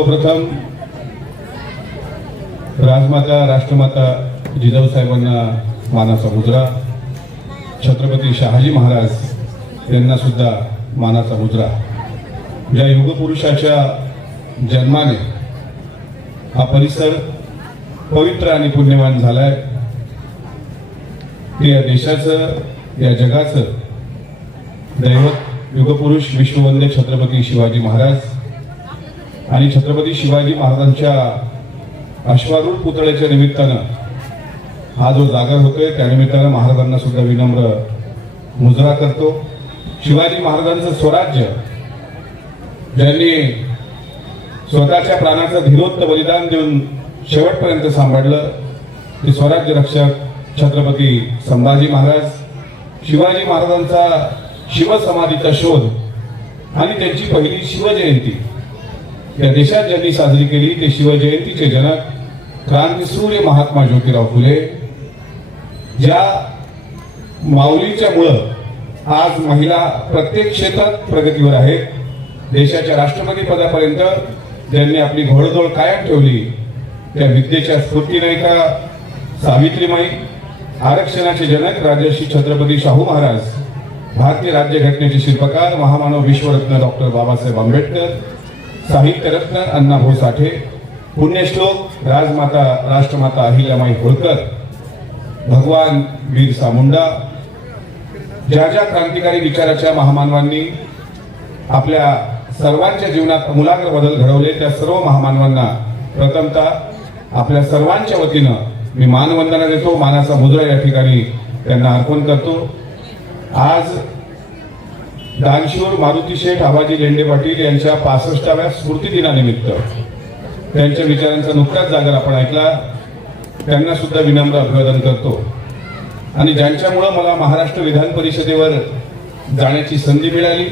सर्वप्रथम राजमाता राष्ट्रमाता जिजाऊ साहेबांना मानाचा मुजरा, छत्रपती शहाजी महाराज यांना सुद्धा मानाचा मुजरा। ज्या युगपुरुषाच्या जन्माने हा परिसर पवित्र आणि पुण्यवान झालाय, ते या देशाचं या जगाचं दैवत युगपुरुष विश्ववंद्य छत्रपती शिवाजी महाराज आणि छत्रपती शिवाजी महाराजांच्या अश्वारूढ पुतळ्याच्या निमित्तानं हा जो जागर होतोय, त्या निमित्तानं महाराजांना सुद्धा विनम्र मुजरा करतो। शिवाजी महाराजांचं स्वराज्य ज्यांनी स्वतःच्या प्राणाचं धीरोत्त बलिदान देऊन शेवटपर्यंत सांभाळलं, ते स्वराज्य रक्षक छत्रपती संभाजी महाराज, शिवाजी महाराजांचा शिवसमाधीचा शोध आणि त्यांची पहिली शिवजयंती या देशात ज्यांनी साजरी केली, ते शिवजयंतीचे जनक क्रांतीसूर्य महात्मा ज्योतिराव फुले, ज्या माऊलीच्या मुळे आज महिला प्रत्येक क्षेत्रात प्रगतीवर आहेत। देशाच्या राष्ट्रपती पदापर्यंत ज्यांनी आपली घोडदौड कायम ठेवली, त्या विद्येच्या स्फूर्तीनायिका सावित्रीमाई, आरक्षणाचे जनक राजर्षी छत्रपती शाहू महाराज, भारतीय राज्यघटनेचे शिल्पकार महामानव विश्वरत्न डॉक्टर बाबासाहेब आंबेडकर, साहित्यरत्न अण्णाभाऊ साठे, पुण्यश्लोक राजमाता राष्ट्रमाता अहिल्यामाई होळकर, भगवान बिरसा मुंडा, ज्या ज्या क्रांतिकारी विचाराच्या महामानवांनी आपल्या सर्वांच्या जीवनात आमूलाग्र बदल घडवले, त्या सर्व महामानवांना प्रथमतः आपल्या सर्वांच्या वतीनं मी मानवंदना देतो, मानाचा मुजरा या ठिकाणी त्यांना अर्पण करतो। आज दानशूर मारुती शेठ आबाजी लेंडे पाटील यांच्या 65व्या स्मृती दिनानिमित्त त्यांच्या विचारांचा नुकताच जागर आपण ऐकला, त्यांना सुद्धा विनम्र अभिवादन करतो। आणि ज्यांच्यामुळे मला महाराष्ट्र विधान परिषदेवर जाण्याची संधी मिळाली,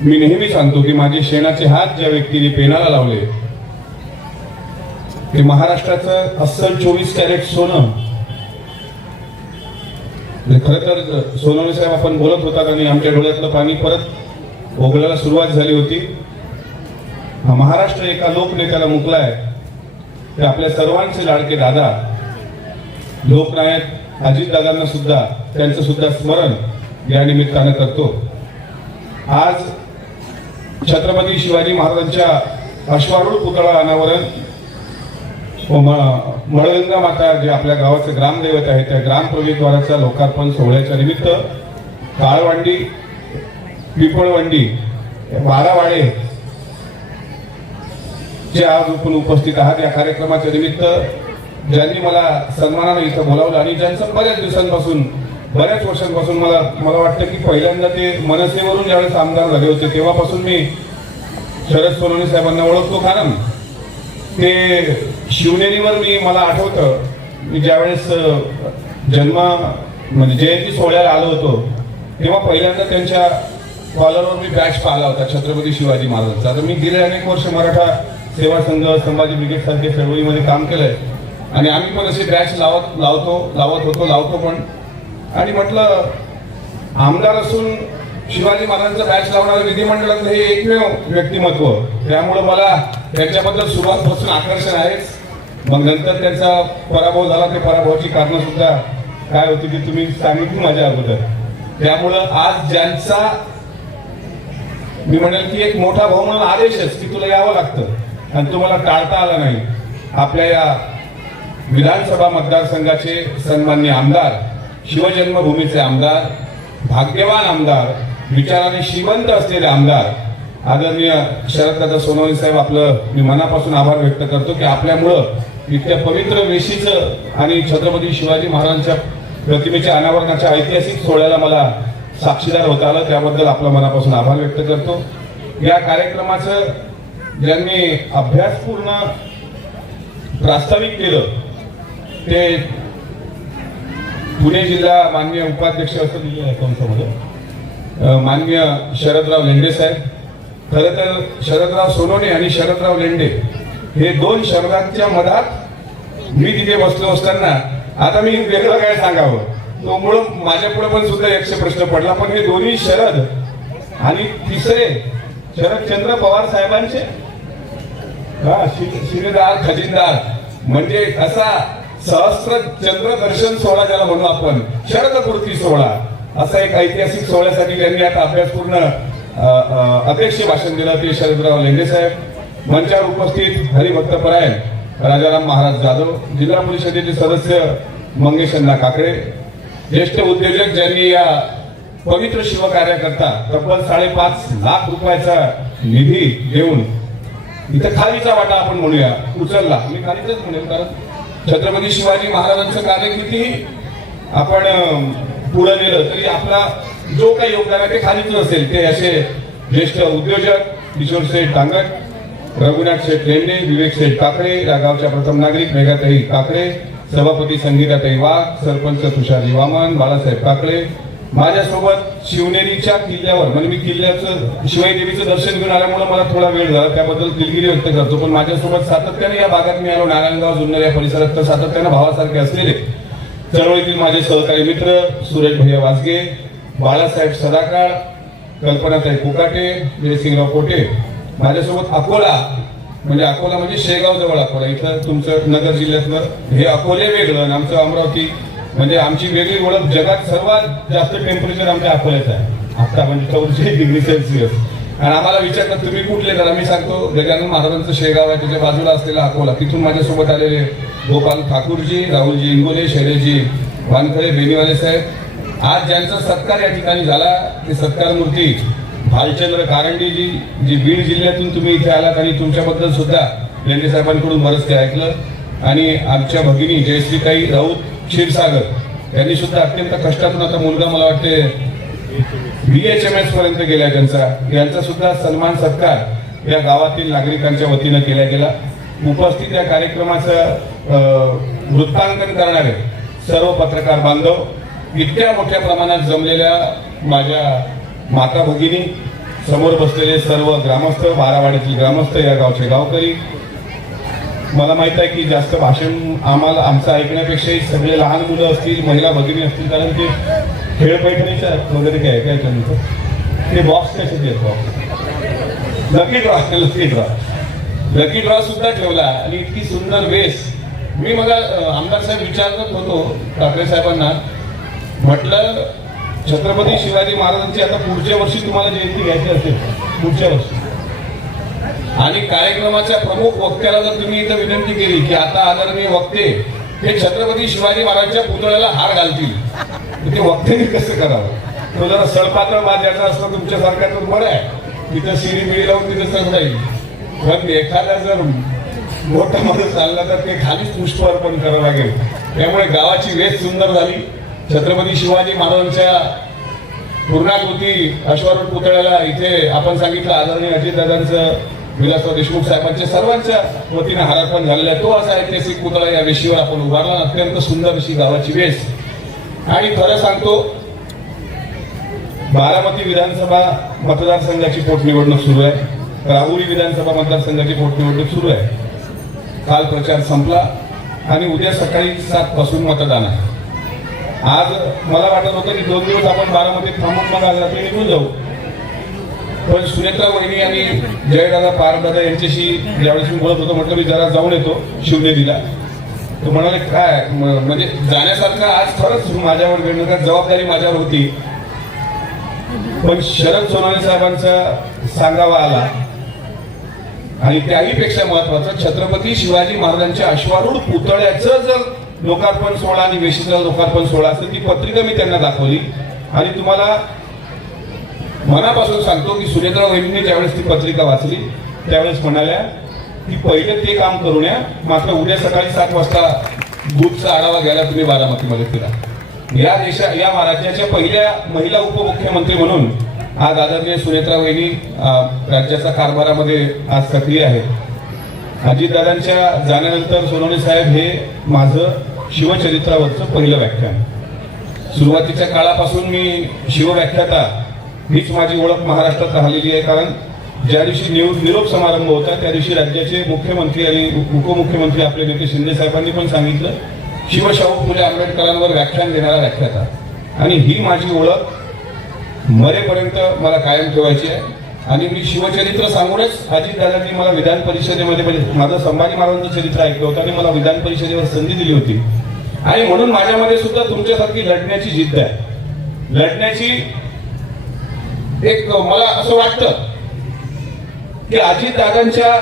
मी नेहमी सांगतो की माझे शेणाचे हात ज्या व्यक्तीने पेनाला लावले, ते महाराष्ट्राचं अस्सल 24 कॅरेट सोनं, खरं तर सोनवणे साहेब आपण बोलत होतात आणि आमच्या डोळ्यातलं पाणी परत ओघळायला सुरुवात झाली होती। हा महाराष्ट्र एका लोकनेत्याला मुकलाय, ते आपल्या सर्वांचे लाडके दादा लोकनायक अजितदादांना सुद्धा त्यांचं सुद्धा स्मरण या निमित्तानं करतो। आज छत्रपती शिवाजी महाराजांच्या अश्वारूढ पुतळा अनावरण मळगंगा माता जे आपल्या गावाचे ग्रामदैवत आहे, त्या ग्राम प्रवेशद्वाराच्या लोकार्पण सोहळ्याच्या निमित्त काळवंडी, पिपळवंडी, 12 वाडे जे आज आपण उपस्थित आहात, या कार्यक्रमाच्या निमित्त ज्यांनी मला सन्मानाने इथं बोलावलं आणि ज्यांचं बऱ्याच दिवसांपासून बऱ्याच वर्षांपासून मला वाटतं की पहिल्यांदा ते मनसेवरून ज्यावेळेस आमदार झाले होते, तेव्हापासून मी शरद सोनवणे साहेबांना ओळखतो। कारण ते शिवनेरीवर मला आठवतं, मी ज्यावेळेस जन्म म्हणजे जयंती सोहळ्याला आलो होतो, तेव्हा पहिल्यांदा त्यांच्या कॉलरवर मी बॅच पाहिला होता छत्रपती शिवाजी महाराजांचा। तर मी गेले अनेक वर्ष मराठा सेवा संघ, संभाजी ब्रिगेड सारख्या चळवळीमध्ये काम केलंय आणि आम्ही पण असे बॅच लावतो पण। आणि म्हटलं आमदार असून शिवाजी महाराजांचा बॅच लावणारं विधिमंडळातलं हे एकमेव व्यक्तिमत्व, त्यामुळे मला त्यांच्याबद्दल सुरुवातपासून आकर्षण आहेच। मग नंतर त्यांचा पराभव झाला, ते पराभवाची कारणं सुद्धा काय होती ती तुम्ही सांगितली माझ्या अगोदर। त्यामुळं आज ज्यांचा मी म्हणेल की एक मोठा भाऊ म्हणून आदेशच की तुला यावं लागतं आणि तुम्हाला टाळता आला नाही। आपल्या या विधानसभा मतदारसंघाचे सन्माननीय आमदार, शिवजन्मभूमीचे आमदार, भाग्यवान आमदार, विचाराने श्रीमंत असलेले आमदार आदरणीय शरददादा सोनवणे साहेब, आपलं मी मनापासून आभार व्यक्त करतो की आपल्यामुळं इतक्या पवित्र वेशीचं आणि छत्रपती शिवाजी महाराजांच्या प्रतिमेच्या अनावरणाच्या ऐतिहासिक सोहळ्याला मला साक्षीदार होता आलं, त्याबद्दल आपला मनापासून आभार व्यक्त करतो। या कार्यक्रमाचं ज्यांनी अभ्यासपूर्ण प्रास्ताविक केलं ते पुणे जिल्हा माननीय उपाध्यक्ष असं दिलेलं आहे कंसामध्ये माननीय शरदराव लेंडे साहेब। खरं तर शरदराव सोनवणे आणि शरदराव लेंडे हे दोन शरदांच्या मधात मी तिथे बसलो असताना आता मी वेगळं काय सांगावं, तो मूळ माझ्या पुढे पण सुद्धा 100 प्रश्न पडला। पण हे दोन्ही शरद आणि तिसरे शरदचंद्र पवार साहेबांचे शिलेदार खजिनदार म्हणजे असा सहस्त्र चंद्र दर्शन सोहळा ज्याला म्हणू आपण, शरद पूर्ती सोहळा, असा एक ऐतिहासिक सोहळ्यासाठी त्यांनी आता अभ्यासपूर्ण अध्यक्ष भाषण दिलं ते शरदराव लेंडे साहेब. मंचावर उपस्थित हरिभक्तपरायण राजाराम महाराज जाधव, जिल्हा परिषदेचे सदस्य मंगेश अण्णा काकडे, ज्येष्ठ उद्योजक ज्यांनी या पवित्र शिवकार्याकरता तब्बल 5.5 लाख रुपयाचा निधी देऊन इथं खालीचा वाटा आपण म्हणूया उचलला. मी खालीच म्हणेल, कारण छत्रपती शिवाजी महाराजांचं कार्य किती आपण पुढे नेलं तरी आपला जो काही योगदान आहे ते खालीच असेल. ते असे ज्येष्ठ उद्योजक किशोर शेठ टांगट, रघुनाथ शेठ लेंडे, विवेक शेठ काकडे, या गावच्या प्रथम नागरिक मेघाताई काकडे, सभापती संगीताताई वाघ, सरपंच तुषारजी वामन, बाळासाहेब काकडे, माझ्यासोबत शिवनेरीच्या किल्ल्यावर, म्हणजे मी किल्ल्याचं शिवाई देवीचं दर्शन घेऊन आल्यामुळे मला थोडा वेळ झाला, त्याबद्दल दिलगिरी व्यक्त करतो. पण माझ्यासोबत सातत्याने या भागात मी आलो, नारायणगाव जुन्नर या परिसरात, तर सातत्याने भावासारखे असलेले चळवळीतील माझे सहकारी मित्र सुरेश भैया वासगे, बाळासाहेब सदाकाळ, कल्पनाताई कोकाटे, जयसिंगराव कोटे, माझ्यासोबत अकोला म्हणजे शेगाव जवळ अकोला, इथं तुमचं नगर जिल्ह्यातलं हे अकोले वेगळं आणि आमचं अमरावती, म्हणजे आमची वेगळी ओळख. जगात सर्वात जास्त टेम्परेचर आमच्या अकोल्याचं आहे आता, म्हणजे 44 डिग्री सेल्सिअस. आणि आम्हाला विचारतात तुम्ही कुठले, तर आम्ही सांगतो गजानन महाराजांचं शेगाव आहे, त्याच्या बाजूला असलेला अकोला. तिथून माझ्यासोबत आलेले गोपाल ठाकूरजी, राहुलजी इंगोले, शैलेशजी वानखळे, बेनीवाले साहेब. आज ज्यांचा सत्कार या ठिकाणी झाला ते सत्कार मूर्ती भालचंद्र कारंडीजी, जी बीड जिल्ह्यातून तुम्ही इथे आलात आणि तुमच्याबद्दल सुद्धा लेंडे साहेबांकडून बरंच काही ऐकलं. आणि आमच्या भगिनी जयश्रीताई राऊत क्षीरसागर यांनी सुद्धा अत्यंत कष्टातून, आता मुलगा मला वाटते BHMS पर्यंत गेला यांचा सुद्धा सन्मान सत्कार या गावातील नागरिकांच्या वतीनं केला गेला. उपस्थित या कार्यक्रमाचं वृत्तांकन करणारे सर्व पत्रकार बांधव, इतक्या मोठ्या प्रमाणात जमलेल्या माझ्या माता भगिनी, समोर बसलेले सर्व ग्रामस्थ, बारावाडीतील ग्रामस्थ, या गावचे गावकरी. मला माहित आहे की जास्त भाषण आम्हाला आमचं ऐकण्यापेक्षाही सगळे लहान मुलं असतील, महिला भगिनी असतील, कारण ते खेळ पैठणीच्या वगैरे काय काय ते बॉक्स कसे देत, बॉक्स लकी ड्रॉ सुद्धा ठेवला. आणि इतकी सुंदर वेस. मी मला आमदार साहेब विचारत होतो ठाकरे साहेबांना, म्हटलं छत्रपती शिवाजी महाराजांची आता पुढच्या वर्षी तुम्हाला जयंती घ्यायची असेल, पुढच्या वर्षी, आणि कार्यक्रमाच्या प्रमुख वक्त्याला जर तुम्ही इथं विनंती केली की आता आदरणीय वक्ते हे छत्रपती शिवाजी महाराजांच्या पुतळ्याला हार घालतील, तर ते वक्त्यांनी कसं करावं? तो जरा सळपातळ ज्याचा असतो तुमच्यासारखा तर बरं आहे, तिथं शिडी बिडी लावून तिथं सण राहील. पण एखादा जर मोठा माणूस चालला तर ते खालीच पुष्प अर्पण करावं लागेल. त्यामुळे गावाची वेस सुंदर झाली. छत्रपती शिवाजी महाराजांच्या पूर्णाकृती अश्वारूढ पुतळ्याला इथे आपण सांगितलं आदरणीय अजितदादांचं, विलासराव देशमुख साहेबांच्या सर्वांच्या वतीने हारार्पण झालेला आहे. तो असा ऐतिहासिक पुतळा या वेशीवर आपण उभारला. अत्यंत सुंदर अशी गावाची वेस. आणि खरं सांगतो, बारामती विधानसभा मतदारसंघाची पोटनिवडणूक सुरू आहे, राहुरी विधानसभा मतदारसंघाची पोटनिवडणूक सुरू आहे. काल प्रचार संपला आणि उद्या सकाळी 7 पासून मतदान आहे. आज मला वाटत होतं की 2 दिवस आपण बारामतीत थांबून मग आज रात्री निघून जाऊ, पण सुनेत्रा वहिनी आणि जयदादा पारदादा यांच्याशी ज्यावेळेस मी बोलत होतो, म्हटलं मी जरा जाऊन येतो शिवनेरीला. तो म्हणाले काय, म्हणजे जाण्यासारखं आज खरंच माझ्यावर घडणं, जबाबदारी माझ्यावर होती, पण शरद सोनवणे साहेबांचा सांगावा आला. आणि त्याही पेक्षा महत्वाचं, छत्रपती शिवाजी महाराजांच्या अश्वारूढ पुतळ्याचं जर लोकार्पण सोहळा आणि वेशीचा लोकार्पण सोहळा असेल, ती पत्रिका मी त्यांना दाखवली. आणि तुम्हाला मनापासून सांगतो की सुनेत्रा वहिनींनी ज्यावेळेस ती पत्रिका वाचली त्यावेळेस म्हणाल्या की पहिले ते काम करू नये, मात्र उद्या सकाळी 7 वाजता बूथचा आढावा घ्यायला तुम्ही बारामतीमध्ये फिरा. या राज्याच्या पहिल्या महिला उपमुख्यमंत्री म्हणून आज आदरणीय सुनेत्रा वहिनी राज्याच्या कारभारामध्ये आज सक्रिय आहेत. अजितदादांच्या जाण्यानंतर सोनवणे साहेब हे माझं शिवचरित्रावरचं पहिलं व्याख्यान. सुरुवातीच्या काळापासून मी शिवव्याख्याता हीच माझी ओळख महाराष्ट्रात राहिलेली आहे. कारण ज्या दिवशी निरोप समारंभ होता त्या दिवशी राज्याचे मुख्यमंत्री आणि उपमुख्यमंत्री आपले नेते शिंदे साहेबांनी पण सांगितलं, शिवशाहू फुले आंबेडकरांवर व्याख्यान देणारा व्याख्याता. आणि ही माझी ओळख मरेपर्यंत मला कायम ठेवायची आहे. आणि मी शिवचरित्र सांगूनच अजितदादांनी मला विधान परिषदेमध्ये म्हणजे माझं संभाजी महाराजांचं चरित्र ऐकलं होतं आणि मला विधान परिषदेवर संधी दिली होती. आणि म्हणून माझ्यामध्ये सुद्धा तुमच्यासारखी लढण्याची जिद्द आहे, लढण्याची एक मला असं वाटतं की अजितदादांच्या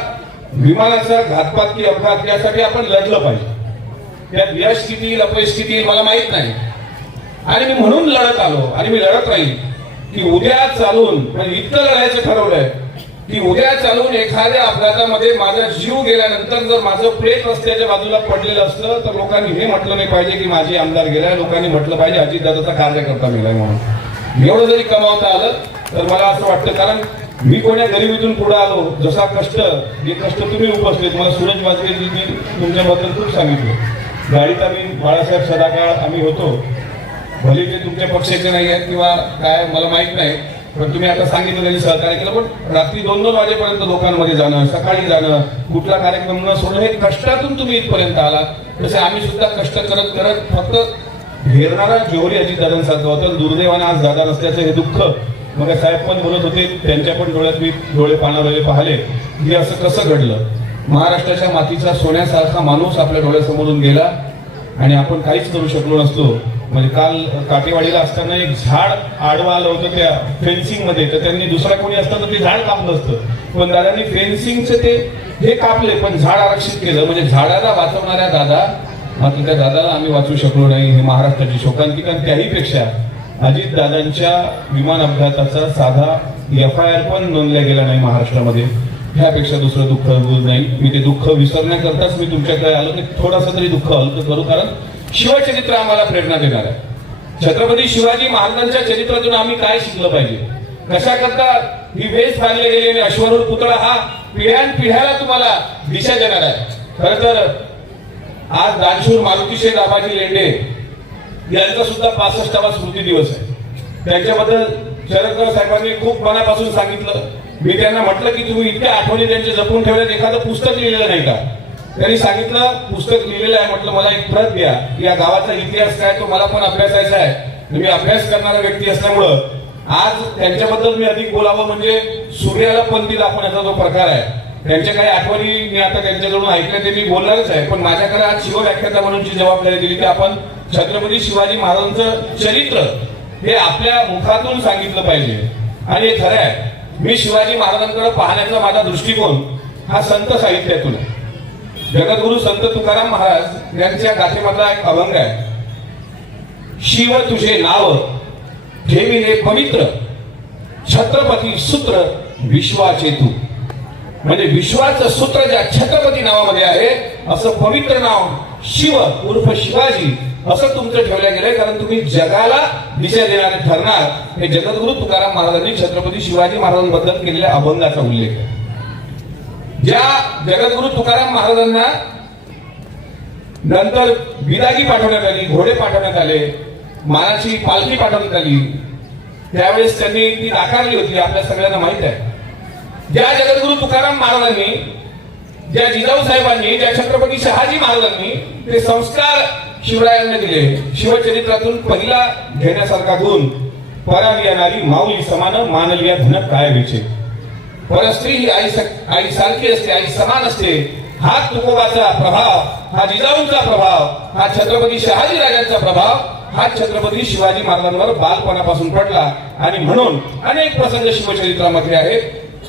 विमानाचा घातपात की अपघात यासाठी आपण लढलं पाहिजे. त्यात यश किती येईल अपयश किती येईल मला माहित नाही, आणि मी म्हणून लढत आलो आणि मी लढत राहील की उद्या चालून म्हणजे इतकं लढायचं ठरवलंय की उद्या चालून एखाद्या अपघातामध्ये माझा जीव गेल्यानंतर जर माझं प्रेत रस्त्याच्या बाजूला पडलेलं असतं तर लोकांनी हे म्हटलं नाही पाहिजे की माझे आमदार गेलाय, लोकांनी म्हटलं पाहिजे अजितदादाचा कार्यकर्ता मेलाय म्हणून. एवढं जरी कमावता आलं तर मला असं वाटतं, कारण मी कोण्या गरिबीतून पुढे आलो, जसा कष्ट जे कष्ट तुम्ही उपसलेत. मला सूरज वाजपेयींनी तुमच्याबद्दल खूप सांगितलं. गाडीत आम्ही बाळासाहेब सदाकाळ आम्ही होतो, भले ते तुमच्या पक्षाचे नाही आहेत किंवा काय मला माहित नाही, पण तुम्ही आता सांगितलं त्यांनी सहकार्य केलं. पण रात्री 2-2 वाजेपर्यंत लोकांमध्ये जाणं, सकाळी जाणं, कुठला कार्यक्रम न सोडणं, हे कष्टातून तुम्ही इथपर्यंत आला. तसे आम्ही सुद्धा कष्ट करत करत फक्त घेरणारा जोहरी अजितदादांसारखा होता. दुर्दैवाने आज दादा नसल्याचं हे दुःख मग साहेब पण बोलत होते, त्यांच्या पण डोळ्यात मी डोळे पाणावलेले पाहिले की असं कसं घडलं. महाराष्ट्राच्या मातीचा सोन्यासारखा माणूस आपल्या डोळ्यासमोरून गेला आणि आपण काहीच करू शकलो नसतो. म्हणजे काल काटेवाडीला असताना एक झाड आडवा आलं होतं त्या फेन्सिंग मध्ये, तर त्यांनी दुसरा कोणी असतं तर ते झाड कापलं असतं, पण दादांनी फेन्सिंगचं ते हे कापले पण झाड आरक्षित केलं. म्हणजे झाडाला वाचवणाऱ्या दादा, मात्र त्या दादाला आम्ही वाचवू शकलो नाही. हे महाराष्ट्राची शोकांतिका. त्याही पेक्षा अजितदादांच्या विमान अपघाताचा साधा FIR पण नोंदला गेला नाही महाराष्ट्रामध्ये. ह्यापेक्षा दुसरं दुःख नाही. मी ते दुःख विसरण्याकरताच मी तुमच्याकडे आलो की थोडासा तरी दुःख हलकं करू, कारण शिवचरित्र आम्हाला प्रेरणा देणार आहे. छत्रपती शिवाजी महाराजांच्या चरित्रातून आम्ही काय शिकलं पाहिजे, कशा करता ही वेस बांधले गेली आणि अश्वारूढ पुतळा हा पिढ्यानपिढ्याला तुम्हाला दिशा देणार आहे. खरं तर आज दानशूर मारुतीशेठ आबाजी लेंडे यांचा सुद्धा 65वा स्मृती दिवस आहे. त्यांच्याबद्दल शरदराव साहेबांनी खूप मनापासून सांगितलं. मी त्यांना म्हटलं की तुम्ही इतक्या आठवणी त्यांचे जपून ठेवल्यात, एखादं पुस्तक लिहिलेलं नाही का? त्यांनी सांगितलं पुस्तक लिहिलेलं आहे. म्हटलं मला एक प्रत द्या, या गावाचा इतिहास काय तो मला पण अभ्यासायचा आहे. मी अभ्यास करणारा व्यक्ती असल्यामुळं आज त्यांच्याबद्दल मी अधिक बोलावं म्हणजे सूर्याला पंथी दाखवण्याचा जो प्रकार आहे. त्यांच्या काही आठवणी मी आता त्यांच्याकडून ऐकल्या ते मी बोलणारच आहे, पण माझ्याकडे आज शिवव्याख्याता म्हणूनची जबाबदारी दिली की आपण छत्रपती शिवाजी महाराजांचं चरित्र हे आपल्या मुखातून सांगितलं पाहिजे. आणि हे खरं आहे, मी शिवाजी महाराजांकडे पाहण्याचा माझा दृष्टिकोन हा संत साहित्यातून आहे. जगद्गुरु संत तुकाराम महाराज यांच्या गाथेमधला एक अभंग आहे. शिव तुझे नाव ठेविले पवित्र, छत्रपती सूत्र विश्वाचे तू. म्हणजे विश्वाचं सूत्र ज्या छत्रपती नावामध्ये आहे असं पवित्र नाव शिव उर्फ शिवाजी असं तुमचं ठेवलं गेलंय, कारण तुम्ही जगाला दिशा देणारे ठरणार. हे जगद्गुरु तुकाराम महाराजांनी छत्रपती शिवाजी महाराजांबद्दल केलेल्या अभंगाचा उल्लेख आहे. ज्या जगद्गुरु तुकाराम महाराजांना नंतर बिदागी पाठवण्यात आली, घोडे पाठवण्यात आले, मानाची पालखी पाठवण्यात आली, त्यावेळेस त्यांनी ती नाकारली होती आपल्या सगळ्यांना माहित आहे. ज्या जगद्गुरु तुकाराम महाराजांनी, ज्या जिजाऊ साहेबांनी, ज्या छत्रपती शहाजी महाराजांनी ते संस्कार शिवरायांना दिले, शिवचरित्रातून पहिला घेण्यासारखा गुण परावी येणारी माऊली समान मानलिया धन काय विचे. परस्त्री ही आई सारखी असते, आई समान असते. हा तुकोबाचा प्रभाव, हा जिजाऊंचा प्रभाव, हा छत्रपती शहाजी राजांचा प्रभाव हा छत्रपती शिवाजी महाराजांवर बालपणापासून पडला. आणि म्हणून अनेक प्रसंग शिवचरित्रामध्ये आहेत.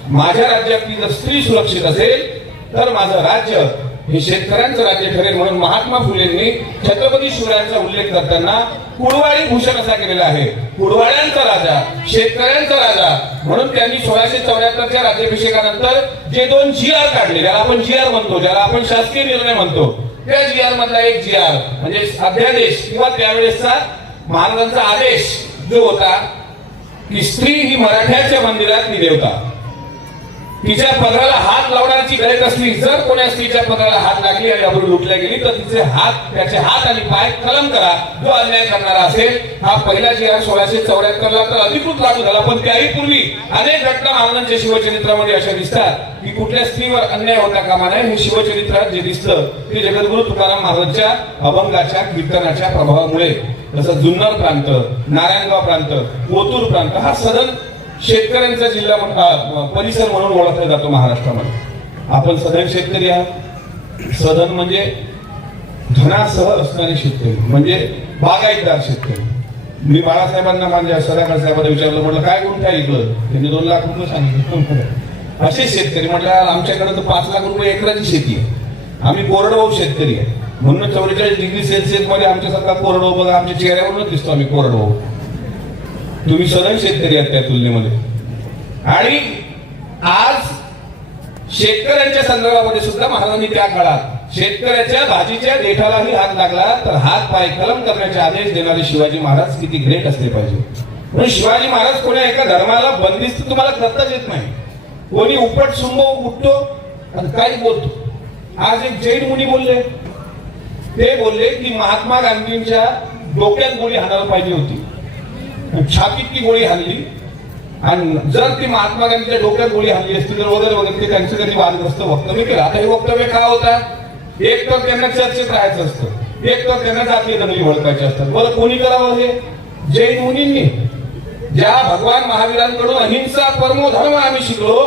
माझ्या राज्यातली जर स्त्री सुरक्षित असेल तर माझं राज्य हे शेतकऱ्यांचं राज्य ठरेल. म्हणून महात्मा फुलेंनी छत्रपती शिवरायांचा उल्लेख करताना कुडवाडी भूषण असा केलेला आहे. कुडवाड्यांचा राजा, शेतकऱ्यांचा राजा. म्हणून त्यांनी 1674च्या राज्याभिषेकानंतर जे 2 GR काढले, ज्याला आपण GR म्हणतो, ज्याला आपण शासकीय निर्णय म्हणतो, त्या GR मधला एक GR म्हणजे अध्यादेश किंवा त्यावेळेसचा महाराजांचा आदेश जो होता की स्त्री ही मराठ्याच्या मंदिरात ती देवता, तिच्या पदराला हात लावण्याची गरज असली, जर कोण्या स्त्रीच्या पदराला हात लागली आणि आपण लुटल्या गेली तर तिचे हात, त्याचे हात आणि पाय कलम करा. जो अन्याय करणारा असेल, हा पहिला GR 1674ला तर अधिकृत लागू झाला. पण त्याही पूर्वी अनेक घटना महाराजांच्या शिवचरित्रामध्ये अशा दिसतात की कुठल्या स्त्रीवर अन्याय होता कामा नये. हे शिवचरित्रात जे दिसतं ते जगद्गुरु तुकाराम महाराजांच्या अभंगाच्या कीर्तनाच्या प्रभावामुळे. जसं जुन्नर प्रांत, नारायणगाव प्रांत, ओतूर प्रांत हा सदन शेतकऱ्यांचा जिल्हा परिसर म्हणून ओळखला जातो महाराष्ट्रामध्ये. आपण सधन शेतकरी आहात. सधन म्हणजे धनासह असणारे शेतकरी, म्हणजे बागायतदार शेतकरी. मी बाळासाहेबांना माझ्या सदाकाळ साहेबांना विचारलं, म्हटलं काय गुण काय ऐकलं, त्यांनी 2 लाख रुपये सांगितलं. असे शेतकरी म्हटलं आमच्याकडे तर 5 लाख रुपये एकराची शेती आहे, आम्ही कोरडवाहू शेतकरी आहे. म्हणून 44 डिग्री सेल्सिअस मध्ये आमच्यासारखा कोरडवाहू बघा, आमच्या चेहऱ्यावरूनच दिसतो आम्ही कोरडवाहू. तुम्ही सधन शेतकरी आहात त्या तुलनेमध्ये. आणि आज शेतकऱ्यांच्या संदर्भामध्ये सुद्धा महाराजांनी त्या काळात शेतकऱ्याच्या भाजीच्या देठालाही हात लागला तर हात पाय कलम करण्याचे आदेश देणारे शिवाजी महाराज किती ग्रेट असले पाहिजे. म्हणून शिवाजी महाराज कोणी एका धर्माला बंदिस्त तुम्हाला करताच येत नाही. कोणी उपट सुंब उठतो आणि काय बोलतो. आज एक जैन मुनी बोलले, ते बोलले की महात्मा गांधींच्या डोक्यात गोळी हाणायला पाहिजे होती, छातीत ती गोळी हाणली, आणि जर ती महात्मा गांधीच्या डोक्यात गोळी हाणली असती तर वगैरे वगैरे ते त्यांचं कधी वादग्रस्त वक्तव्य केलं. आता हे वक्तव्य काय होता, एक तर त्यांना चर्चेत राहायचं असतं, एक तर त्यांना जातीय दंगली ओळखायचे असतात. बरं कोणी करावं हे? जैन मुनींनी. ज्या भगवान महावीरांकडून अहिंसा परमो धर्म आम्ही शिकलो,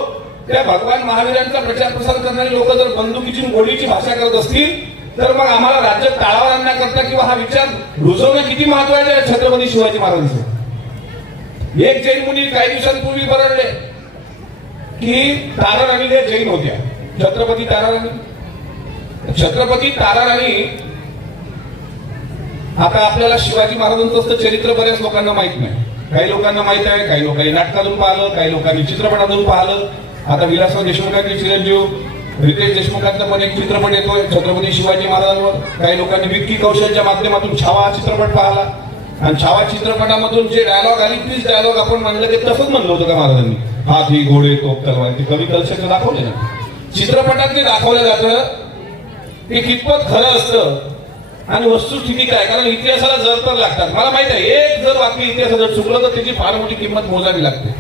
त्या भगवान महावीरांचा प्रचार प्रसार करणारी लोक जर बंदुकीची गोळीची भाषा करत असतील तर मग आम्हाला राज्य टाळावर आणण्याकरता किंवा हा विचार रुजवणं किती महत्वाचे आहे छत्रपती शिवाजी महाराजांचं. एक जैन मुनी काही दिवसांपूर्वी बरडले की ताराराणी हे जैन होत्या. छत्रपती ताराराणी. आता आपल्याला शिवाजी महाराजांचं चरित्र बऱ्याच लोकांना माहित नाही. काही लोकांना माहित आहे, काही लोकांनी नाटकातून पाहिलं, काही लोकांनी चित्रपटातून पाहिलं. आता विलासराव देशमुखांचे चिरंजीव रितेश देशमुखांचा पण एक चित्रपट येतोय छत्रपती शिवाजी महाराजांवर. काही लोकांनी विक्की कौशलच्या माध्यमातून छावा हा चित्रपट पाहिला, आणि छावा चित्रपटामधून जे डायलॉग आली तीच डायलॉग आपण म्हणलं ते तसंच म्हणलं होतं का महाराजांनी, हाती घोडे तोप तलवार. ते कवी कल्चर दाखवले ना चित्रपटात, ते दाखवलं जातं ते कितपत खरं असतं आणि वस्तुस्थिती काय. कारण इतिहासाला जर तर लागतात. मला माहित आहे एक जर वाक्य इतिहासात चुकलं तर त्याची फार मोठी किंमत मोजावी लागते.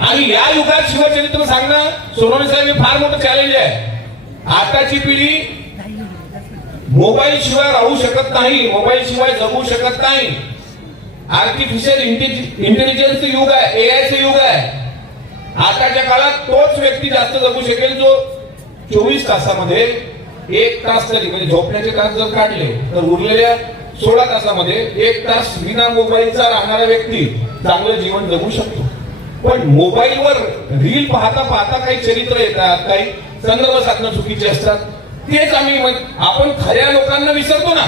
आणि या युगात शिवचरित्र सांगणं सोनवणे साहेब हे फार मोठं चॅलेंज आहे. आताची पिढी मोबाईल शिवाय राहू शकत नाही, मोबाईल शिवाय जगू शकत नाही. आर्टिफिशियल इंटेलिजन्सचं युग आहे, एआयचं युग आहे. आताच्या काळात तोच व्यक्ती जास्त जगू शकेल जो 24 तासामध्ये 1 तास तरी, म्हणजे झोपण्याचे तास जर काढले तर उरलेल्या 16 तासामध्ये 1 तास विना मोबाईलचा राहणारा व्यक्ती चांगलं जीवन जगू शकतो. पण मोबाईलवर रील पाहता पाहता काही चरित्र येतात, काही संदर्भ साधनं चुकीचे असतात. तेच आपण खऱ्या लोकांना विसरतो ना.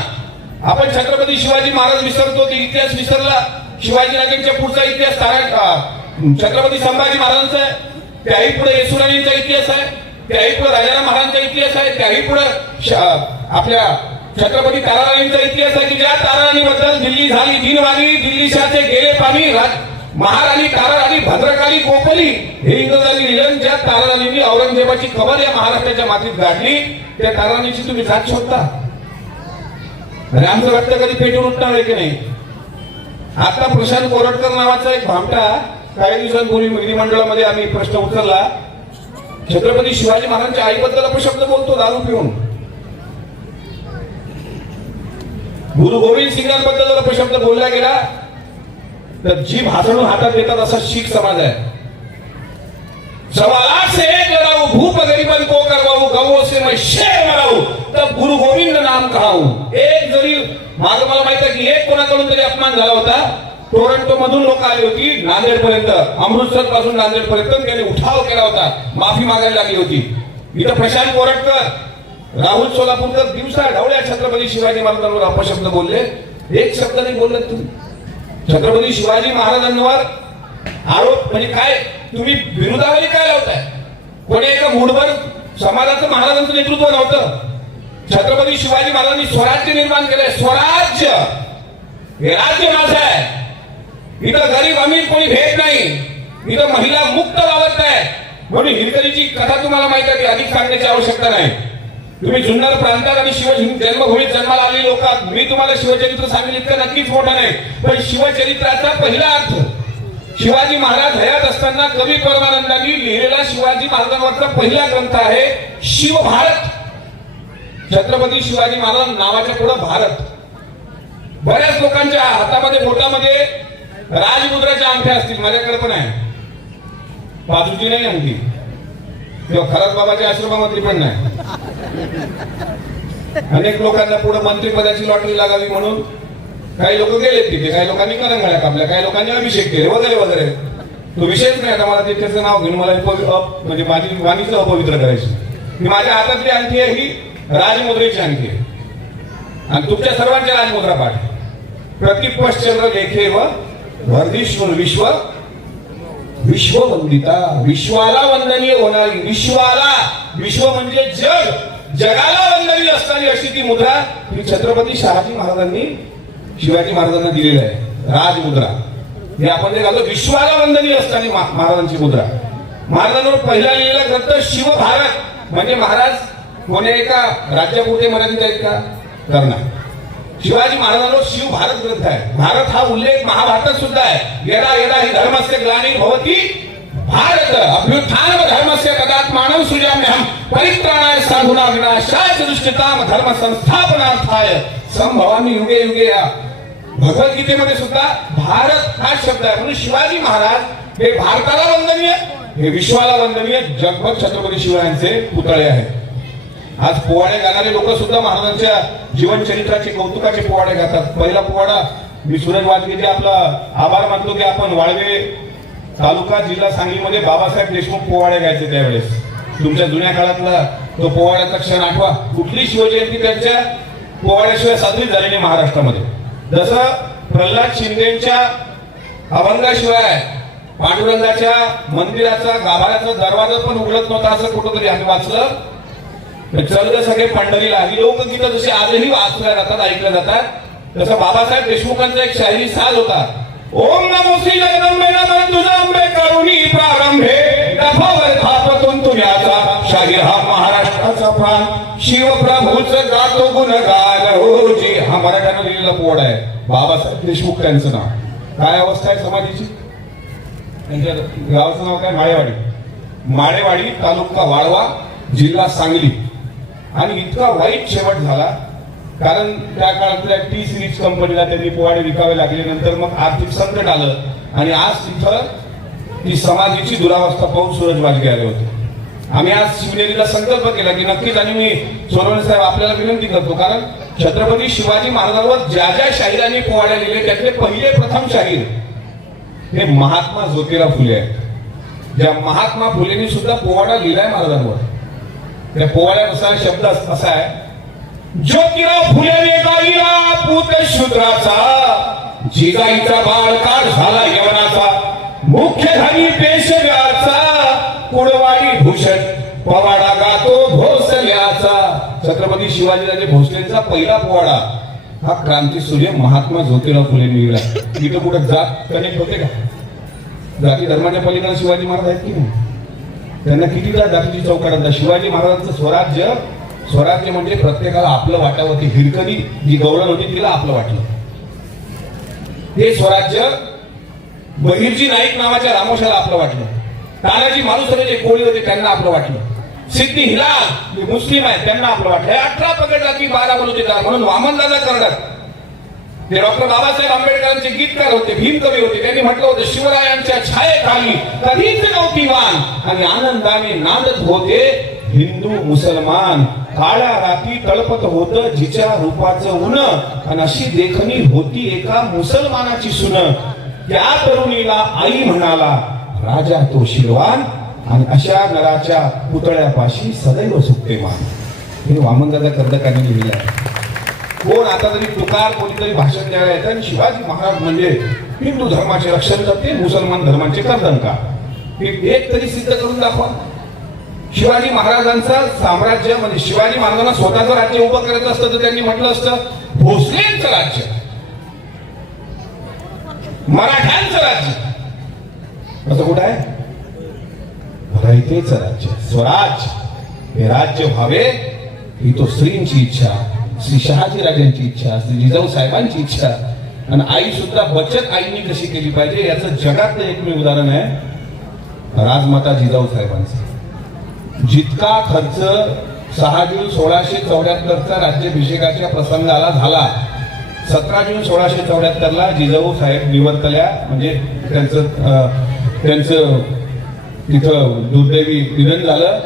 आपण छत्रपती शिवाजी महाराज विसरतो, ते इतिहास विसरला. शिवाजीराजांच्या पुढचा इतिहास छत्रपती संभाजी महाराजांचा आहे, त्याही पुढे येसुराणींचा इतिहास आहे, त्याही पुढे राजाराम महाराजांचा इतिहास आहे, त्याही पुढे आपल्या छत्रपती ताराराणींचा इतिहास आहे की ज्या ताराराणीबद्दल दिल्ली झाली दिनवाणी, दिल्ली शाचे गेले पाणी, महाराणी ताराराणी भद्रकाली गोपली हे इंग्रजांनी लिहिलं. ज्या ताराराणींनी औरंगजेबाची खबर या महाराष्ट्राच्या मातीत गाडली त्या ताराराणीची तुम्ही जात शोधता. आणि आमचं रक्त कधी पेटून उठणार आहे की नाही. आता प्रशांत कोरटकर नावाचा एक भामटा काही दिवसांपूर्वी विधिमंडळामध्ये आम्ही प्रश्न उचलला. छत्रपती शिवाजी महाराजांच्या आईबद्दल अपशब्द बोलतो दारू पिऊन. गुरु गोविंद सिंगांबद्दल जर अपशब्द बोलला गेला तर जीभ हातळून हातात देतात असा शीख समाज आहे. 1.25 से 1 लड़ाऊ, भूप गरीबन को करवाऊ, गवों से मैं शेर मराऊ, तब गुरु गोविंद नाम कहाऊ. एक जरी माग मला माहित आहे की एक कोणाकडून तरी अपमान झाला होता. टोरंटो मधून लोक आली होती नांदेड पर्यंत, अमृतसर पासून नांदेड पर्यंत त्यांनी उठाव केला होता, माफी मागायला लागली होती. इथं प्रशांत कोरटकर, राहुल सोलापूरकर दिवसा ढवळ्या छत्रपती शिवाजी महाराजांवर अपशब्द बोलले. एक शब्द नाही बोलले तुम्ही. छत्रपती शिवाजी महाराजांवर आरोप म्हणजे काय, तुम्ही विरोधावली काय लावताय. कोणी एका मूडभर समाजाचं महाराजांचं नेतृत्व नव्हतं. छत्रपती शिवाजी महाराजांनी स्वराज्य निर्माण केलंय. स्वराज्य हे राज्य माझं आहे. इथं गरीब अमीर कोणी भेद नाही, इथं महिला मुक्त वावरत आहे. म्हणून हिरकणीची कथा तुम्हाला माहिती आहे, अधिक सांगण्याची आवश्यकता नाही. तुम्ही जुन्नर प्रांतात आणि शिव जन्मभूमीत जन्माला आलेली लोक, मी तुम्हाला शिवचरित्र सांगितलं इतकं नक्कीच मोठं नाही. पण शिवचरित्राचा पहिला अर्थ शिवाजी महाराज हयात असताना कवी परमानंदांनी लिहिलेला शिवाजी महाराजांवरचा पहिला ग्रंथ आहे शिवभारत. छत्रपती शिवाजी महाराज नावाच्या पुढे भारत. बऱ्याच लोकांच्या हातामध्ये बोटामध्ये राजमुद्राच्या अंगठ्या असतील, माझ्याकडे पण आहे. बाजूची नाही अंगठी किंवा खरात बाबाच्या आश्रमामध्ये पण नाही. अनेक लोकांना पुढे मंत्रिपदाची लॉटरी लागावी म्हणून काही लोक गेले तिथे, काही लोकांनी करंगळ्या कापल्या, काही लोकांनी अभिषेक केले वगैरे वगैरे. तो विषयच नाही. आता मला त्याचं नाव घेऊन मला म्हणजे माझी वाणीचं अपवित्र करायची. मी माझ्या हातातली अंगठी आहे ही राजमुद्रेची अंगठी आहे आणि तुमच्या सर्वांच्या राजमुद्रा पाठ. प्रतिपश्चंद्र लेखे व वर्धिष्णू विश्व विश्ववंदिता, विश्वाला वंदनीय होणारी, विश्वाला, विश्व म्हणजे जग, जगाला वंदनीय असणारी अशी ती मुद्रा ही छत्रपती शहाजी महाराजांनी शिवाजी महाराजांना दिलेली आहे. राजमुद्रा हे आपण जे घालतो विश्वाला वंदनीय असणारी महाराजांची मुद्रा. महाराजांवर पहिला लिहिलेला ग्रंथ शिवभारत म्हणजे महाराज कोणी एका राज्यापुरते मर्यादित आहेत का? करणार. शिवाजी महाराजांवर शिवभारत ग्रंथ आहे. भारत हा उल्लेख महाभारतात सुद्धा आहे. यदा यदा ही धर्मस्य ग्लानिर्भवति भारत अभ्युत्थानं धर्मस्य तदात्मानं सृजाम्यहं परित्राणाय साधूनां विनाशाय दुष्कृतां धर्म संस्थापनार्थाय संभवामि युगे युगे. भगवद्गीतेमध्ये सुद्धा भारत हा शब्द आहे. म्हणून शिवाजी महाराज हे भारताला वंदनीय, हे विश्वाला वंदनीय, जगभर छत्रपती शिवरायांचे पुतळे आहेत. आज पोवाडे गाणारे लोक सुद्धा महाराजांच्या जीवनचरित्राचे कौतुकाचे पोवाडे गातात. पहिला पोवाडा मी सूरज वाजगेचे आपला आभार मानतो की आपण वाळवे तालुका जिल्हा सांगलीमध्ये बाबासाहेब देशमुख पोवाडे गायचे त्यावेळेस. तुमच्या जुन्या काळातला तो पोवाड्याचा क्षण आठवा. कुठली शिवजयंती त्यांच्या पोवाड्याशिवाय साजरी झाली नाही महाराष्ट्रामध्ये. जसं प्रल्हाद शिंदेच्या अभंगाशिवाय पांडुरंगाच्या मंदिराचा गाभाऱ्याचा दरवाजा पण उघडत नव्हता असं कुठंतरी आम्ही वाचलं. चल सगळे पंढरीला ही लोकगीतं जशी आजही वाचल्या जातात, ऐकल्या जातात, तसं बाबासाहेब देशमुखांचा एक शाहिरी साज होता. ओम नमो श्री जगदंबे नमः तुझा अंबे करुणी प्रारंभे दफावर थापतून तुझ्याचा शाहीर हा महाराष्ट्राचा प्राण शिवप्रभूच गातो गुणगान हो जी. हा मराठ्यानं लिहिलेला पोवाडा आहे. बाबासाहेब देशमुख त्यांचं नाव. काय अवस्था आहे समाधीची? त्यांच्या गावाचं नाव काय? माळेवाडी. माळेवाडी तालुका वाळवा जिल्हा सांगली. आणि इतका वाईट शेवट झाला कारण त्या काळातल्या टी सिरीज कंपनीला त्यांनी पोवाडे विकावे लागले. नंतर मग आर्थिक संकट आलं आणि आज तिथं ती समाधीची दुरावस्था पाहून सूरज वाजगे आले होते. आम्ही आज शिवनेरीला संकल्प केला की नक्कीच, आणि मी सोनवणे साहेब आपल्याला विनंती करतो, कारण छत्रपती शिवाजी महाराजांवर ज्या ज्या शाहिरांनी पोवाडे लिहिले त्यातले पहिले प्रथम शाहीर हे महात्मा ज्योतिराव फुले आहेत. ज्या महात्मा फुलेंनी सुद्धा पोवाडा लिहिलाय महाराजांवर. त्या पोवाड्यानुसार शब्द असा आहे. ज्योतिराव फुलेने गाईला पूत शूद्राचा, जिजाईचा बाळकाळ झाला यवनाचा, मुख्य धनी पेशव्याचा, कुडवाडी भूषण पोवाडा गातो भोसल्याचा. छत्रपती शिवाजीराजे भोसलेंचा पहिला पोवाडा हा क्रांतीसूर्य महात्मा ज्योतिराव फुलेंनी लिहिला. इथं कुठं जात कनेक्ट होते का? जाती धर्माच्या पलीकडे शिवाजी महाराज आहेत की नाही? त्यांना कितीदा जातीची चौकाट. शिवाजी महाराजांचं स्वराज्य, स्वराज्य म्हणजे प्रत्येकाला आपलं वाटावं. ती हिरकणी जी गवळण होती तिला आपलं वाटलं. हे स्वराज्य बहिर्जी नाईक नावाच्या रामोशाला आपलं वाटलं. तानाजी मालुसरे जे कोळी होते त्यांना आपलं वाटलं. सिद्धी हिलाल मुस्लिम आहेत त्यांना आपलं वाटलं. 18 पगड जाती 12 बलुतेदार म्हणून वामनदादा कर्डक ते डॉक्टर बाबासाहेब आंबेडकरांचे गीतकार होते, भीम कवी होते. त्यांनी म्हटलं होतं शिवरायांच्या छायेखाली कधीच नव्हती वान आणि आनंदाने नांदत होते हिंदू मुसलमान. काळ्या राती तळपत होतं जिच्या रूपाचं ऊन आणि अशी देखणी होती एका मुसलमानाची सुन. त्या तरुणीला आई म्हणाला राजा तो शिरवान आणि अशा नराच्या पुतळ्यापाशी सदैव सुटते मान. हे वामनदादा कर्डकांनी लिहिलं आहे. कोण आता तरी तुकार कोणीतरी भाषण द्यायला येतं आणि शिवाजी महाराज म्हणजे हिंदू धर्माचे रक्षण करते, मुसलमान धर्माचे कर्तन का? हे एक तरी सिद्ध करून दाखवा. शिवाजी महाराजांचं साम्राज्य म्हणजे शिवाजी महाराजांना स्वतःचं राज्य उभं करायचं असतं तर त्यांनी म्हटलं असतं भोसलेंचं राज्य, मराठ्यांचं राज्य. असं कुठं आहे? रयतेचं राज्य, स्वराज्य. हे राज्य व्हावे ही तो श्रींची इच्छा, श्री शहाजी राजांची इच्छा, श्री जिजाऊ साहेबांची इच्छा. आणि आई सुद्धा बचत आईनी कशी केली पाहिजे याचं जगातलं एकमेव उदाहरण आहे राजमाता जिजाऊ साहेबांचं. जितका खर्च 6 जून 1674चा राज्याभिषेकाच्या प्रसंगाला झाला, 17 जून 1674ला जिजाऊ साहेब निवर्तल्या. म्हणजे त्यांचं तिथं दुर्दैवी निधन झालं.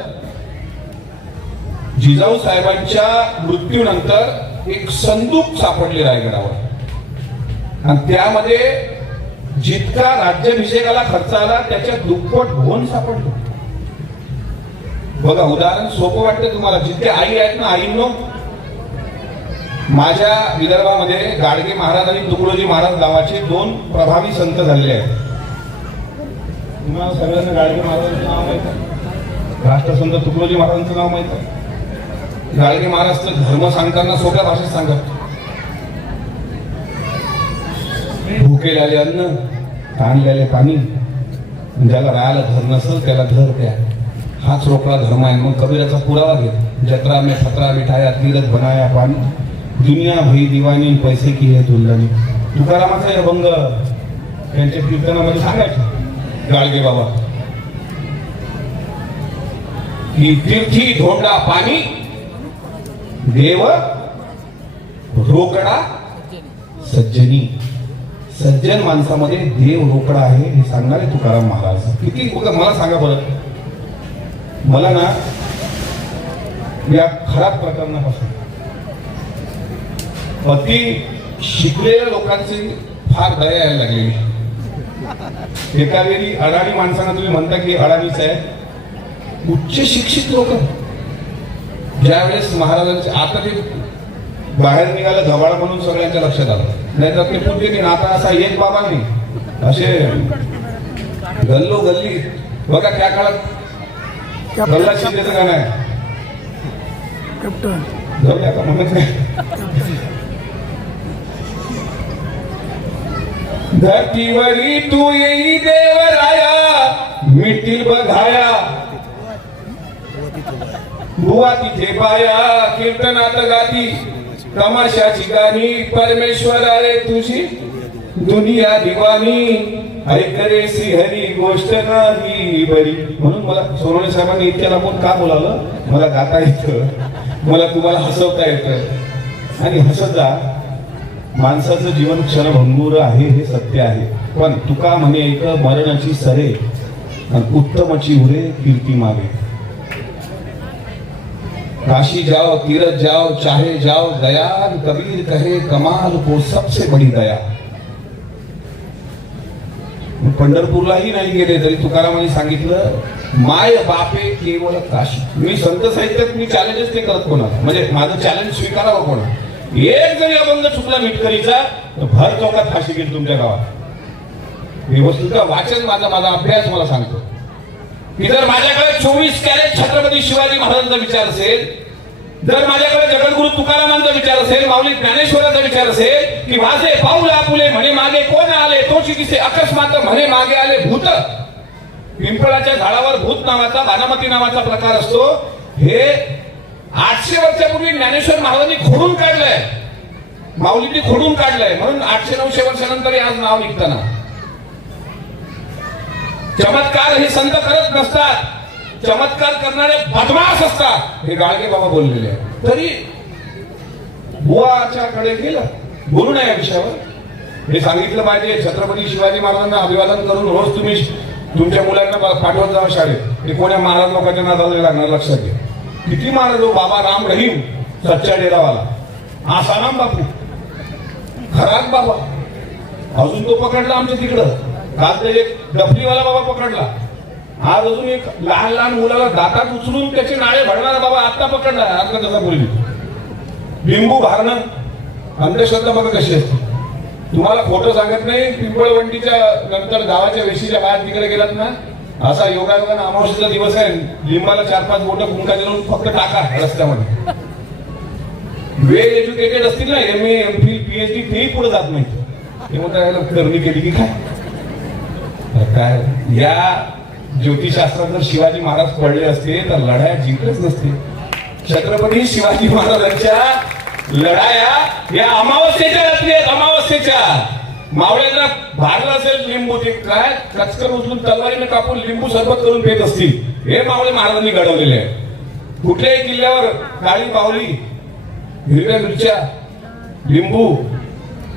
जिजाऊ साहेबांच्या मृत्यूनंतर एक संदूक सापडले रायगडावर आणि त्यामध्ये जितका राज्याभिषेकाला खर्च आला त्याच्या दुप्पट धोन सापडलं. बघा, उदाहरण सोपं वाटतं तुम्हाला. जितके आई आहेत ना, आईंनो, माझ्या विदर्भामध्ये गाडगे महाराज आणि तुकडोजी महाराज नावाचे 2 प्रभावी संत झालेले आहेत. तुम्हाला सगळ्यांना गाडगे महाराजांचं नाव माहित आहे, राष्ट्रसंत तुकडोजी महाराजांचं नाव माहित आहे. गाडगे महाराज तर धर्म सांगताना सोप्या भाषेत सांगत, भुकेल्याले अन्न, ताणलेले पाणी, ज्याला राहायला घर नसेल त्याला घर द्या, हाच रोकड़ा धर्म आहे. मग कबीराचा पुरावा घे, जत्रा में फतरा मिठाया तीरथ बनाया पाणी, दुनिया भई दिवानी पैसे की है दुल्हनी. तुकारामाचा हे अभंग त्यांच्या कीर्तनामध्ये सांगायचे गाडगे बाबा की तीर्थी धोंडा पाणी, देव रोकडा सज्जनी. सज्जन माणसामध्ये देव रोकडा आहे हे सांगणारे तुकाराम महाराज. किती मला सांगा बरं, मला ना या खराब प्रकरणापासून अति शिकलेल्या लोकांची फार दया यायला लागलेली. एका वेळी अडाणी माणसांना तुम्ही म्हणता की अडाणीच आहे, उच्च शिक्षित लोक ज्या वेळेस महाराजांचे, आता ते बाहेर निघालं गबाळ म्हणून सगळ्यांच्या लक्षात आलं, नाहीतर ते पूर्वी नाही. आता असा एक बाबा नाही, असे गल्लो गल्ली. बघा त्या काळात गल्ला शिंदेचं गाणं आहे, जाऊया का म्हणत नाही. धरतीवरी तू येई देवराया, मिट्टी बघाया बुवा तिथे पाया, कीर्तनात गाती तमाशाची गाणी, परमेश्वरा रे तुझी दुनिया दिवाणी, ऐकरे श्रीहरी गोष्ट नाही बरी. म्हणून मला सोनवणे साहेबांनी इतक्या लांबून का बोलावलं, मला गाता येतं, मला तुम्हाला हसवता येतं आणि हसत जा. माणसाचं जीवन क्षणभंगूर आहे हे सत्य आहे, पण तुका म्हणे एक मरणाची सरे आणि उत्तमची उरे कीर्ती मागे. काशी जाओ तीरथ जाओ चाहे जाओ दयाल, कबीर कहे कमाल को सबसे बड़ी दया. पंढरपूरलाही नाही गेले तरी तुकारामांनी सांगितलं माय बापे केवळ काशी. मी संत साहित्यात मी चॅलेंजेस ते करत कोणाला, म्हणजे माझं चॅलेंज स्वीकारावं कोणा. एक जरी अभंग चुकला मिटकरीचा तर भर चौकात फाशी घेईल तुमच्या गावात. हे वस्तूचं वाचन माझा अभ्यास मला सांगतो की जर माझ्याकडे 24 कॅरेट छत्रपती शिवाजी महाराजांचा विचार असेल, जर माझ्याकडे जगद्गुरु तुकारामांचा विचार असेल, माऊली ज्ञानेश्वरांचा विचार असेल की वाजे पाऊल आपुले म्हणे मागे कोण आले, तोची किसे अकस्मात म्हणे मागे आले भूत. पिंपळाच्या झाडावर भूत नावाचा, बानामती नावाचा प्रकार असतो. हे 800 वर्षापूर्वी ज्ञानेश्वर महाराजांनी खोडून काढलंय, माऊलींनी खोडून काढलंय. म्हणून 800-900 वर्षानंतर आज नाव निघताना चमत्कार हे संत करत नसतात, चमत्कार करणारे बदमाश असतात, हे गाडगे बाबा बोललेले आहे. तरी बुवाच्या कडे गेलं बोलू नये या विषयावर. हे सांगितलं पाहिजे, छत्रपती शिवाजी महाराजांना अभिवादन करून रोज तुम्ही तुमच्या मुलांना पाठवत जावं शाळेत. हे कोण्या महाराज लोकांच्या नादाला लागणार, लक्षात घ्या. किती महाराज हो, बाबा राम रहीम सच्चा डेरावाला, आसाराम बापू, खराब बाबा, अजून तो पकडला आमच्या तिकडं. काल ते एक डफलीवाला बाबा पकडला. आज अजून एक लहान लहान मुलाला दातात उचलून त्याचे नाळे भरणारा बाबा आता पकडला. आता कसा बोलली लिंबू भारणं, अंधश्रद्धा बघा कशी असते. तुम्हाला खोटं सांगत नाही, पिंपळवंडीच्या नंतर गावाच्या वेशीच्या बाहेर तिकडे गेलात ना, असा योगायोगानं अमावस्येचा दिवस आहे, लिंबाला 4-5 बोटं कुंकाचे लावून फक्त टाका रस्त्यामध्ये. वेल एज्युकेटेड असतील ना, MA MPhil PhD तेही पुढे जात नाही. ते म्हणतात करणी केली की काय. या ज्योतिषशास्त्रात जर शिवाजी महाराज पडले असते तर लढाया जिंकलेच नसते. छत्रपती शिवाजी महाराजांच्या लढाया या अमावस्येच्या रात्री आहेत. अमावस्येच्या मावळ्यांना भारला असेल लिंबू, ते काय कचकर उचलून तलवारीने कापून लिंबू सरबत करून पेत असतील. हे मावळे महाराजांनी घडवलेले आहे. कुठल्याही किल्ल्यावर काळी बावली, हिरव्या मिरच्या, लिंबू,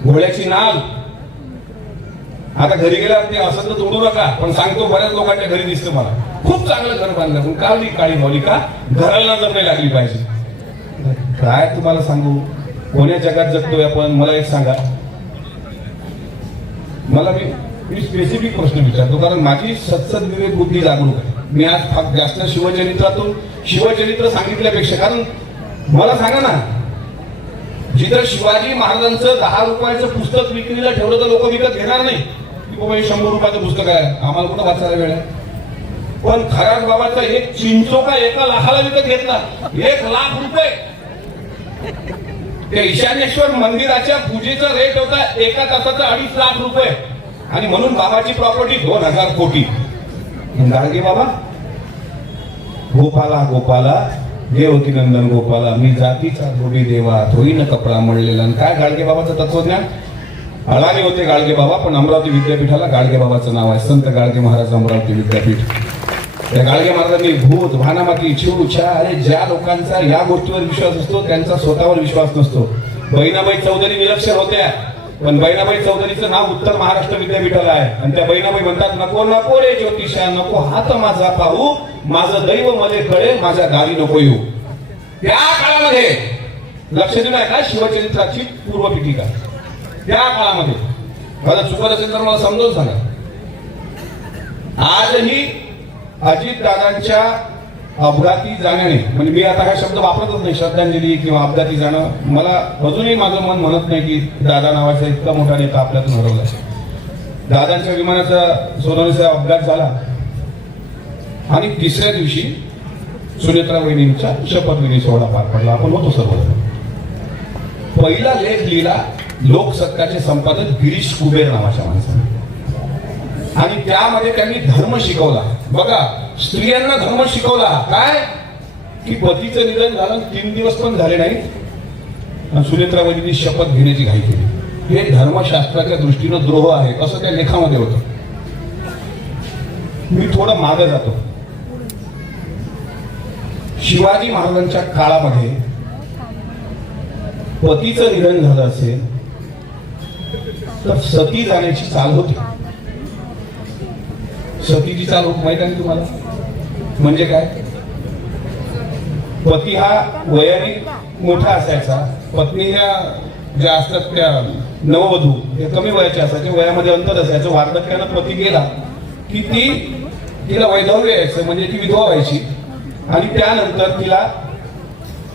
घोड्याची नाल, आता घरी गेल्यावर ते असं तर जोडू नका, पण सांगतो बऱ्याच लोकांच्या घरी दिसतं मला खूप चांगलं घर बांधलं, पण काळी काळी मौलिका घराला नजर नाही लागली पाहिजे. काय तुम्हाला सांगू, कोण्या जगात जगतोय आपण? मला एक सांगा. मला मी स्पेसिफिक प्रश्न विचारतो, कारण माझी सत्सद विवेक बुद्धी जागरूक आहे. मी आज जास्त शिवचरित्र सांगितल्यापेक्षा, कारण मला सांगा ना, जिथं शिवाजी महाराजांचं 10 रुपयाचं पुस्तक विक्रीला ठेवलं तर लोक विकत घेणार नाही की बाबा हे 100 रुपयाचं पुस्तक आहे, आम्हाला कुठं वाचायला वेळ आहे. पण खराड बाबाचा एक चिंचोका 1 लाखाला विकत घेतला. 1 लाख रुपये. त्या ईशान्येश्वर मंदिराच्या पूजेचा रेट होता 1 तासाचा 2.5 लाख रुपये, आणि म्हणून बाबाची प्रॉपर्टी 2000 कोटी. गाडगे बाबा, गोपाला गोपाला देवकी नंदन गोपाला, मी जातीचा धोबी देवा, होईन कपडा मळलेला. काय गाडगे बाबाचं तत्वज्ञान? अळाले होते गाडगे बाबा, पण अमरावती विद्यापीठाला गाडगे बाबाचं नाव आहे. संत गाडगे महाराज अमरावती विद्यापीठ. त्या गाडगे महाराजांनी भूत भानामाती छिव छा, अरे ज्या लोकांचा या गोष्टीवर विश्वास असतो त्यांचा स्वतःवर विश्वास नसतो. बहिणाबाई चौधरी निरक्षर होत्या, पण बहिणाबाई चौधरीचं नाव उत्तर महाराष्ट्र विद्यापीठाला आहे, आणि त्या बहिणाबाई म्हणतात, नको नको रे ज्योतिषा, नको हात माझा पाहू, माझं दैव मध्ये कळे, माझ्या गावी नको येऊ. त्या काळामध्ये लक्ष दिलं आहे का शिवचरित्राची पूर्वपीठिका? त्या काळामध्ये माझं चुकत असेल तर मला समजावून सांगा. आजही अजितदादांच्या अपघाती जाण्याने, म्हणजे मी आता हा शब्द वापरतच नाही, श्रद्धांजली किंवा अपघाती जाणं, मला अजूनही माझं मन म्हणत नाही की दादा नावाचा इतका मोठा नेता आपल्यातून हरवला. दादांच्या विमानाचा सोनवणीचा अपघात झाला, आणि 3ऱ्या दिवशी सुनेत्रा वहिनींचा शपथविधी सोहळा पार पडला. आपण होतो सर्वजण. पहिला लेख लिहिला लोकसत्ताचे संपादक गिरीश कुबेर नावाच्या माणसाने, आणि त्यामध्ये त्यांनी धर्म शिकवला. बघा, स्त्रियांना धर्म शिकवला. काय की पतीचं निधन झालं, 3 दिवस पण झाले नाही, आणि सुनेत्रा वहिनींनी शपथ घेण्याची घाई केली. हे धर्मशास्त्राच्या दृष्टीनं द्रोह आहे, असं त्या लेखामध्ये होतं. मी थोडं मागे जातो. शिवाजी महाराजांच्या काळामध्ये पतीचं निधन झालं असेल तर सती जाण्याची चाल होती. सतीची चाल होत माहित आहे तुम्हाला? म्हणजे काय? पती हा वयाने मोठा असायचा, पत्नी ह्या ज्या असतात त्या नववधू हे कमी वयाचे असायचे, वयामध्ये अंतर असायचं. वार्धक्यानं पती गेला की तिला वैधव्य यायचं, म्हणजे ती विधवा व्हायची, आणि त्यानंतर तिला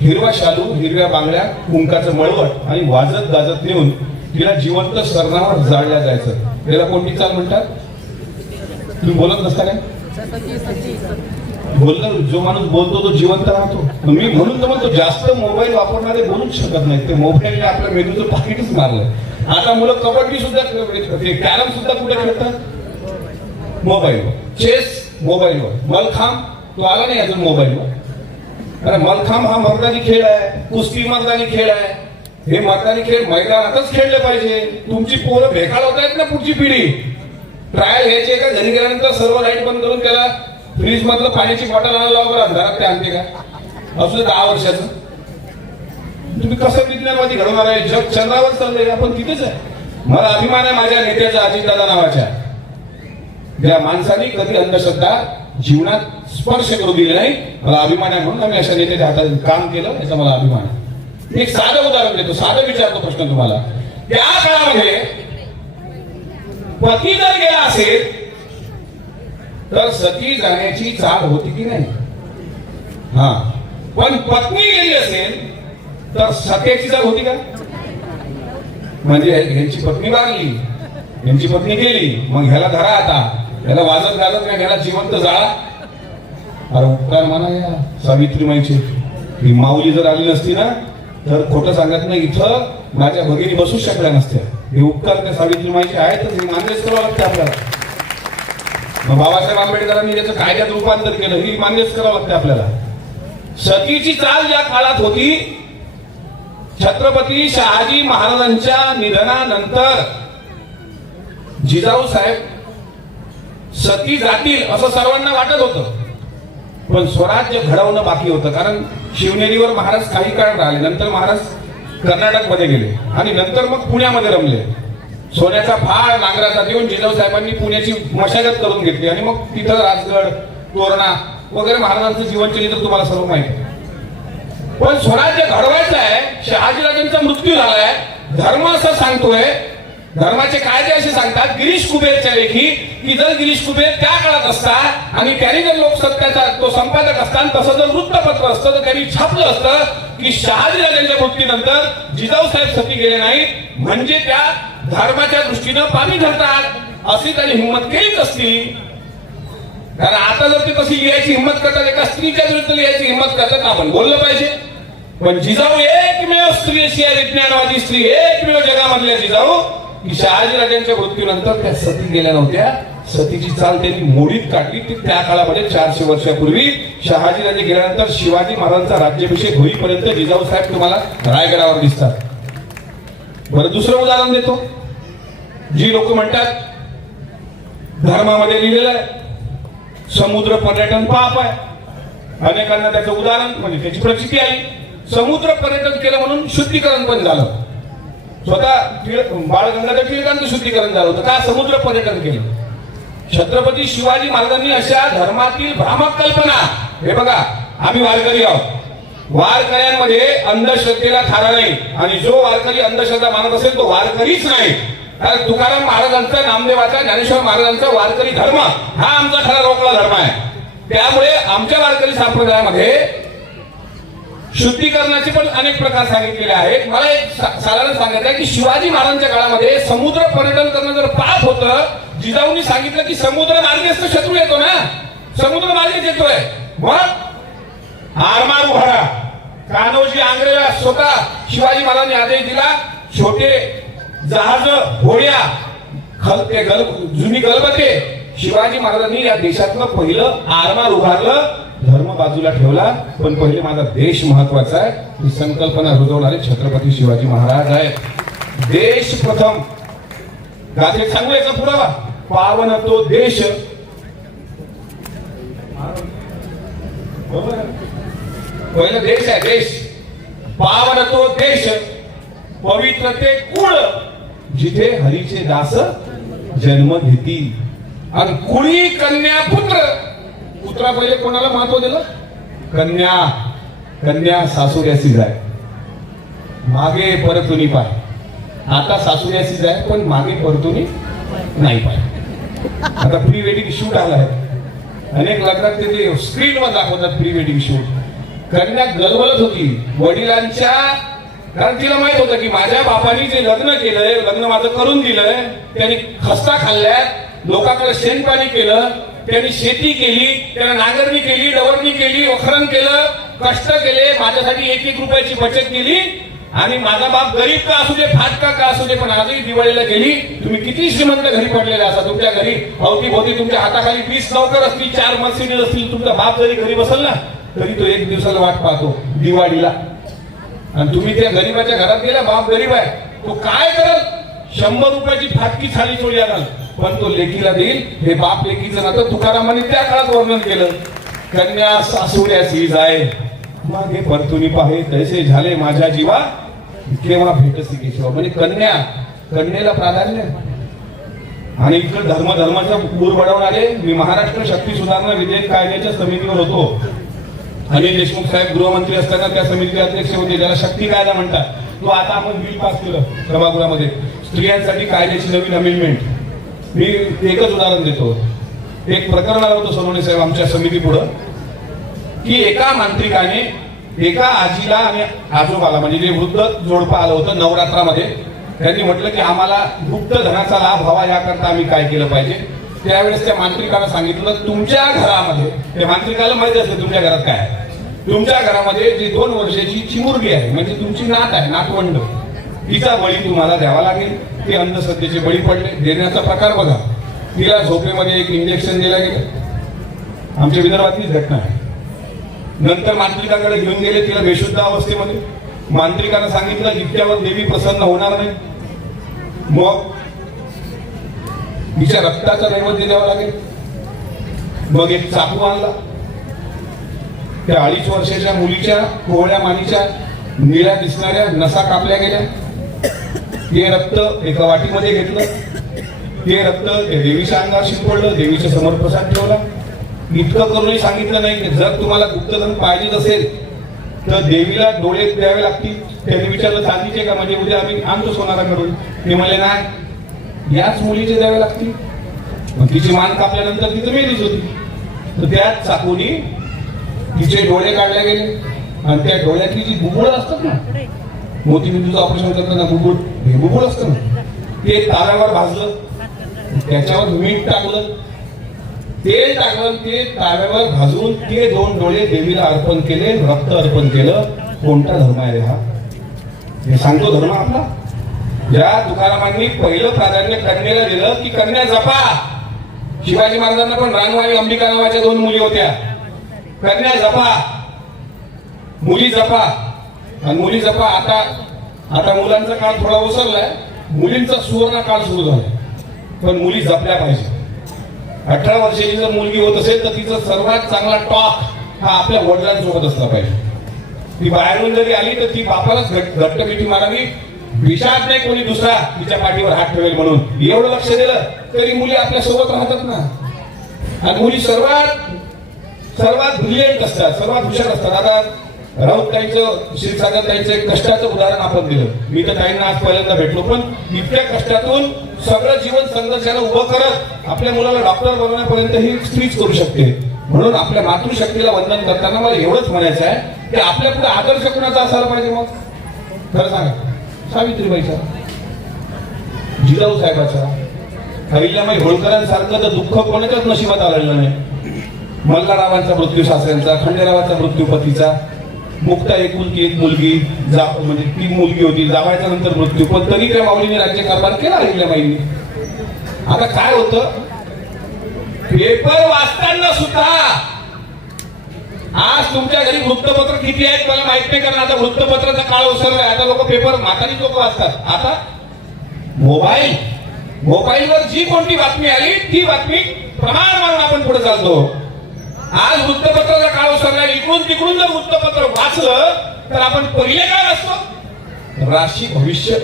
हिरवा शालू, हिरव्या बांगड्या, कुंकाचं मळवट आणि वाजत गाजत नेऊन तिला जिवंत सरणावर जाळल्या जायचं. त्याला कोणती चाल म्हणतात? तुम्ही बोलत नसता काय? बोललं, जो माणूस बोलतो तो जिवंत राहतो. मी म्हणून तर म्हणतो, जास्त मोबाईल वापरणारे बोलूच शकत नाही. ते मोबाईलने आपल्या मेंदूचं पाकिटच मारलंय. आता मुलं कबड्डी सुद्धा, कॅरम सुद्धा कुठे खेळतात? मोबाईलवर. चेस मोबाईलवर. मलखांब तो आला नाही अजून मोबाईलवर. अरे मलखांब हा मर्दानी खेळ आहे, कुस्ती मर्दानी खेळ आहे. हे मर्दानी खेळ मैदानातच खेळले पाहिजे. तुमची पोरं भेकाळ होत आहेत ना, पुढची पिढी. ट्रायल घ्यायची का घरी गेल्यानंतर सर्व लाईट बंद करून त्याला फ्रीज मधलं पाण्याची बॉटल आणायला लावा, अंधारात ते आणते का? असू 10 वर्षाचं. तुम्ही कसं विज्ञानवादी घडवणार आहे? जग चंद्रावर चाललंय, आपण तिथेच आहे. मला अभिमान आहे माझ्या नेत्याचा, अजितदादा नावाच्या. ज्या माणसाने कधी अंधश्रद्धा जीवनात स्पर्श करू दिले नाही, मला अभिमान आहे. म्हणून आम्ही अशा नेत्याच्या हातात काम केलं, याचा मला अभिमान आहे. एक साधं उदाहरण देतो, साधं विचारतो प्रश्न तुम्हाला. त्या काळामध्ये पती जर गेला असेल तर सती जाण्याची चाल होती की नाही? हा. पण पत्नी गेली असेल तर सत्याची चाल होती का? म्हणजे यांची पत्नी वारली, यांची पत्नी गेली, मग ह्याला धरा, आता ह्याला वाजत गाजत नाही, ह्याला जिवंत जाळा. अरे उपकार म्हणा या सावित्रीमाईची. ही माऊली जर आली नसती ना तर खोटं सांगत नाही, इथं माझ्या भगिनी बसूच शकल्या नसत्या. हे उपकार त्या सावित्रीमाईचे आहेतच, हे मान्यच करावं लागते आपल्याला. मग बाबासाहेब आंबेडकरांनी त्याचं कायद्यात रूपांतर केलं, ही मान्यच करावं लागते आपल्याला. सतीची चाल ज्या काळात होती, छत्रपती शहाजी महाराजांच्या निधनानंतर जिजाऊ साहेब सती जातील असं सर्वांना वाटत होतं, पण स्वराज्य घडवणं बाकी होतं. कारण शिवनेरीवर महाराज काही काळ राहिले, नंतर महाराज कर्नाटक मध्ये गेले, आणि नंतर मग पुण्यामध्ये रमले. सोन्याचा फाळ नांगराचा देऊन जिजाऊ साहेबांनी पुण्याची मशागत करून घेतली आणि मग तिथं राजगड, तोरणा वगैरे महाराजांचं जीवनचरित्र तुम्हाला सर्व माहिती आहे. पण स्वराज्य घडवायचं आहे. शहाजीराजांचा मृत्यू झालाय. धर्म असं सांगतोय, धर्माचे कायदे असे सांगतात गिरीश कुबेरच्या लेखी, की जर गिरीश कुबेर त्या काळात असता आणि त्यांनी जर लोकसत्याचा तो संपादक असता आणि तसं जर वृत्तपत्र असतं तर त्यांनी छापलं असतं की शहाजीराजांच्या मृत्यूनंतर जिजाऊ साहेब सती गेले नाहीत म्हणजे त्या धर्माच्या दृष्टीनं पाणी घालतात अशी त्यांनी हिंमत केलीच असती. कारण आता जर ते तशी लिहायची हिंमत करतात, एका स्त्रीच्या विरुद्ध लिहायची हिंमत करतात, आपण बोललं पाहिजे. पण जिजाऊ एकमेव स्त्री अशी आहे, विज्ञानवादी स्त्री एकमेव जगामधल्या जिजाऊ की शहाजीराजांच्या मृत्यूनंतर त्या सती गेल्या नव्हत्या. सतीची चाल त्यांनी मोडीत काढली. ती त्या काळामध्ये 400 वर्षापूर्वी शहाजीराजे गेल्यानंतर शिवाजी महाराजांचा राज्याभिषेक होईपर्यंत जिजाऊ साहेब तुम्हाला रायगडावर दिसतात. बरं, दुसरं उदाहरण देतो. जी लोक म्हणतात धर्मामध्ये लिहिलेलं आहे समुद्र पर्यटन पाप आहे, अनेकांना त्याचं उदाहरण म्हणजे त्याची प्रचिती आली. समुद्र पर्यटन केलं म्हणून शुद्धीकरण पण झालं. स्वतः बाळ गंगाधर टिळकांचं शुद्धीकरण झालं होतं का? समुद्र पर्यटन केलं. छत्रपती शिवाजी महाराजांनी अशा धर्मातील भ्रामक कल्पना, हे बघा आम्ही वारकरी आहोत, वारकऱ्यांमध्ये अंधश्रद्धेला थारा नाही आणि जो वारकरी अंधश्रद्धा मानत असेल तो वारकरीच नाही. कारण तुकाराम महाराजांचा, नामदेवाचा, ज्ञानेश्वर महाराजांचा वारकरी धर्म हा आमचा खरा रोकला धर्म आहे. त्यामुळे आमच्या वारकरी संप्रदायामध्ये शुद्धीकरणाचे पण अनेक प्रकार सांगितलेले आहेत. मला एक साधारण सांगायचं आहे की शिवाजी महाराजांच्या काळामध्ये समुद्र पर्यटन करणं जर पाप होतं, जिजाऊंनी सांगितलं की समुद्र मार्गेच तर शत्रू येतो ना, समुद्र मार्गेच येतोय, मग आरमार उभारा. कान्होजी आंग्रेला स्वतः शिवाजी महाराजांनी आदेश दिला, छोटे जहाज, होड्या, जुनी गलबते, शिवाजी महाराजांनी या देशातलं पहिलं आरमार उभारलं. धर्म बाजूला ठेवला, पण पहिले माझा देश महत्वाचा आहे ही संकल्पना रुजवणारे छत्रपती शिवाजी महाराज आहेत. देश प्रथम गाथेत सांगू याचा पुरावा, पावन तो देश, पहिलं देश आहे देश, पावन तो देश, पवित्र ते कुळ, जिथे हरीचे दास जन्म घेती. आणि कुळी कन्या पुत्र, पुत्रा पहिले कोणाला महत्व दिलं? कन्या. कन्या सासुऱ्यासी जाय, मागे परतुनी पाय. आता सासुऱ्यासी जाय पण मागे परतुनी नाही पाय. आता प्री वेडिंग शूट आलाय, अनेक लग्नात ते स्क्रीनवर दाखवतात प्री वेडिंग शूट. कन्या गलबलत होती वडिलांच्या, कारण तिला माहित होतं की माझ्या बापानी जे लग्न केलंय, लग्न माझं करून दिलंय, त्यांनी खस्ता खाल्ल्या, लोकांकडे शेणपाणी केलं, त्यांनी शेती केली, त्याने नांगरणी केली, डवरणी केली, वखरण केलं, कष्ट केले, माझ्यासाठी 1-1 रुपयाची बचत केली. आणि माझा बाप गरीब का असू दे, फाटका का असू दे, पण आजही दिवाळीला गेली. तुम्ही किती श्रीमंत घरी पडलेले असा, तुमच्या घरी अवतीभोवती तुमच्या हाताखाली 20 नोकर असतील, 4 मर्सिडीज असतील, तुमचा बाप जरी गरीब असेल ना तरी तो 1 दिवसाला वाट पाहतो दिवाळीला. आणि तुम्ही त्या गरीबाच्या घरात गेला, बाप गरीब आहे, तो काय करल? 100 रुपयाची फाटकी थाळी चोरी आणाल, पण तो लेकीला देईल. हे बाप लेकीचं नातं तुकारामाने त्या काळात वर्णन केलं. कन्या सासुऱ्यासी जाय, मागे परतुनी पाहे, तैसे झाले माझ्या जीवा, केव्हा भेटसी केशवा. म्हणजे कन्या, कन्येला प्राधान्य. आणि इकडे धर्माचा पूर बडवणारे, मी महाराष्ट्र शक्ती सुधारणा विधेयक कायद्याच्या समितीवर होतो. अनिल देशमुख साहेब गृहमंत्री असताना त्या समितीचे अध्यक्ष होते, ज्याला शक्ती कायदा म्हणतात. तो आता आपण बिल पास केलं सभागृहामध्ये, स्त्रियांसाठी कायद्याची नवीन अमेंडमेंट. मी एकच उदाहरण देतो. एक प्रकरण आलं होतं सोनवणे साहेब आमच्या समिती पुढं, की एका मांत्रिकाने एका आजीला आणि आजोबाला, म्हणजे जे वृद्ध जोडपं आलं होतं नवरात्रामध्ये, त्यांनी म्हटलं की आम्हाला गुप्त धनाचा लाभ व्हावा याकरता आम्ही काय केलं पाहिजे. त्यावेळेस त्या मांत्रिकाला सांगितलं, तुमच्या घरामध्ये, त्या मांत्रिकाला माहिती असते तुमच्या घरात काय आहे, तुमच्या घरामध्ये जी 2 वर्षाची चिमुरगी आहे, म्हणजे तुमची नात आहे, नातवंड, तिचा बळी तुम्हाला द्यावा लागेल. ते अंधश्रद्धेचे बळी पडले. देण्याचा प्रकार बघा, तिला झोपेमध्ये एक इंजेक्शन दिलं गेलं, आमच्या विदर्भातलीच घटना आहे. नंतर मांत्रिकाकडे घेऊन गेले तिला बेशुद्ध अवस्थेमध्ये. मांत्रिकानं सांगितलं इतक्यावर देवी प्रसन्न होणार नाही, मग तिच्या रक्ताचा नैवेद्य द्यावा लागेल. मग एक चाकू आणला, त्या 2.5 वर्षाच्या मुलीच्या कोवळ्या मानीच्या निळ्या दिसणाऱ्या नसा कापल्या गेल्या. ते रक्त एका वाटीमध्ये घेतलं, ते रक्त त्या देवीच्या अंगावर शिंपडलं, देवीच्या समोर प्रसाद ठेवला. इतकं करूनही सांगितलं नाही की जर तुम्हाला गुप्तधन पाहिजे असेल तर देवीला डोळे द्यावे लागतील. त्यांनी विचारलं चांदीचे का, म्हणजे उद्या आम्ही आणतो सोनाराकडून. ते म्हणले नाही, याच मुलीचे द्यावे लागतील. मग तिची मान कापल्यानंतर तिथं मेलीच होती. तर त्याच चाकूनी तिचे डोळे काढले गेले आणि त्या डोळ्यातली जी बुबुळ असतात ना, मोतीबिंदूचं ऑपरेशन करताना बुबुळ, हे बुबुळ असतं ना, ते ताव्यावर भाजलं, त्याच्यावर मीठ टाकलं, तेल टाकलं, ते ताव्यावर भाजून ते 2 डोळे देवीला अर्पण केले, रक्त अर्पण केलं. कोणता धर्म आहे हा? हे सांगतो धर्म आपला. ज्या तुकारामांनी पहिलं प्राधान्य कन्येला दिलं की कन्या जपा. शिवाजी महाराजांना पण रानवाई अंबिका नावाच्या 2 मुली होत्या. कन्या जपा, मुली जपा. आणि मुली जपा. आता मुलांचा काळ थोडा ओसरलाय, मुलींचा सुवर्ण काळ सुरू झाला. पण मुली जपल्या पाहिजे. 18 वर्षाची जर मुलगी होत असेल तर तिचा सर्वात चांगला टॉक हा आपल्या वडिलांसोबत असला पाहिजे. ती बाहेरून जरी आली तर ती बापालाच घट्ट मिठी मारावी. विचार नाही कोणी दुसरा तिच्या पाठीवर हात ठेवेल म्हणून. एवढं लक्ष दिलं तरी मुली आपल्या सोबत राहतात ना. आणि मुली सर्वात ब्रिलियंट असतात, सर्वात हुशार असतात. आता राऊतताईंचं, क्षीरसागरताईंचं एक कष्टाचं उदाहरण आपण दिलं. मी तर ताईंना आज पहिल्यांदा भेटलो, पण इतक्या कष्टातून सगळं जीवन संघर्षाला उभं करत आपल्या मुलाला डॉक्टर बनवण्यापर्यंत ही स्त्रीच करू शकते. म्हणून आपल्या मातृशक्तीला वंदन करताना मला एवढंच म्हणायचं आहे की आपल्या पुढे आदर्श कुणाचा असायला पाहिजे. मग खरं सांगा, सावित्रीबाईचा, जिजाऊ साहेबाचा, अहिल्याबाई होळकरांसारखं तर दुःख कोणाच्याच नशिबात आलेलं नाही. मल्हाररावांचा मृत्यू सासऱ्यांचा, खंडेरावाचा मृत्यू पतीचा, मुक्ता एकुलती एक मुलगी, म्हणजे 3 मुलगी होती, जावायचा नंतर मृत्यू, पण तरी त्या माऊलीने राज्यकारभार केला अहिल्याबाईंनी. आता काय होतं, पेपर वाचताना सुद्धा आज तुमच्या घरी वृत्तपत्र किती आहेत मला माहित नाही, कारण आता वृत्तपत्राचा काळ ओसरलाय. आता लोक पेपर, म्हातारी लोक वाचतात. आता मोबाईलवर जी कोणती बातमी आली ती बातमी प्रमाण मानून आपण पुढे चालतो. आज वृत्तपत्राचा काळ ओसरलाय. इकडून तिकडून जर वृत्तपत्र वाचलं तर आपण पहिले काय असतो, राशी भविष्य.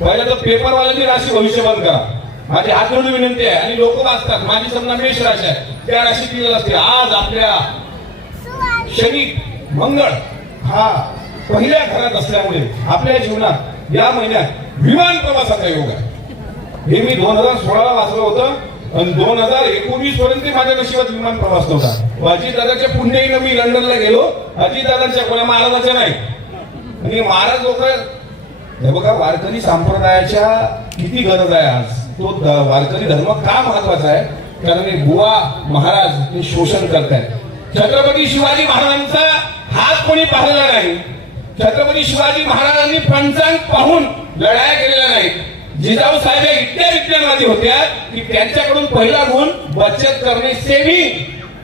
पहिला तर पेपरवाल्यांनी राशी भविष्य बंद करा, माझी हात जोडून विनंती आहे. आणि लोक वाचतात, माझी समजा मेष राशी आहे, त्या राशी दिलेली असते. आज आपल्या शनी मंगळ हा पहिल्या घरात असल्यामुळे आपल्या जीवनात या महिन्यात विमान प्रवासाचा योग आहे. हे मी 2016 वाचलं होतं आणि 2019 पर्यंत माझ्या नशिबात विमान प्रवास नव्हता. अजितदादाच्या पुण्याईनं मी लंडनला गेलो, अजितदादांच्या कोणा महाराजाच्या नाही. आणि महाराज लोक, हे बघा वारकरी संप्रदायाच्या किती गरज आहे आज. तो वारकरी धर्म का महत्वाचा आहे, कारण हे बुवा महाराज ते शोषण करतायत. छत्रपती शिवाजी महाराजांचा हात कोणी पाहिलेला नाही. छत्रपती शिवाजी महाराजांनी पंचांग पाहून लढाया केलेल्या नाहीत. जिजाऊ साहेब इतक्या विज्ञानवादी होत्या की त्यांच्याकडून पहिला गुण बचत करणे, सेविंग,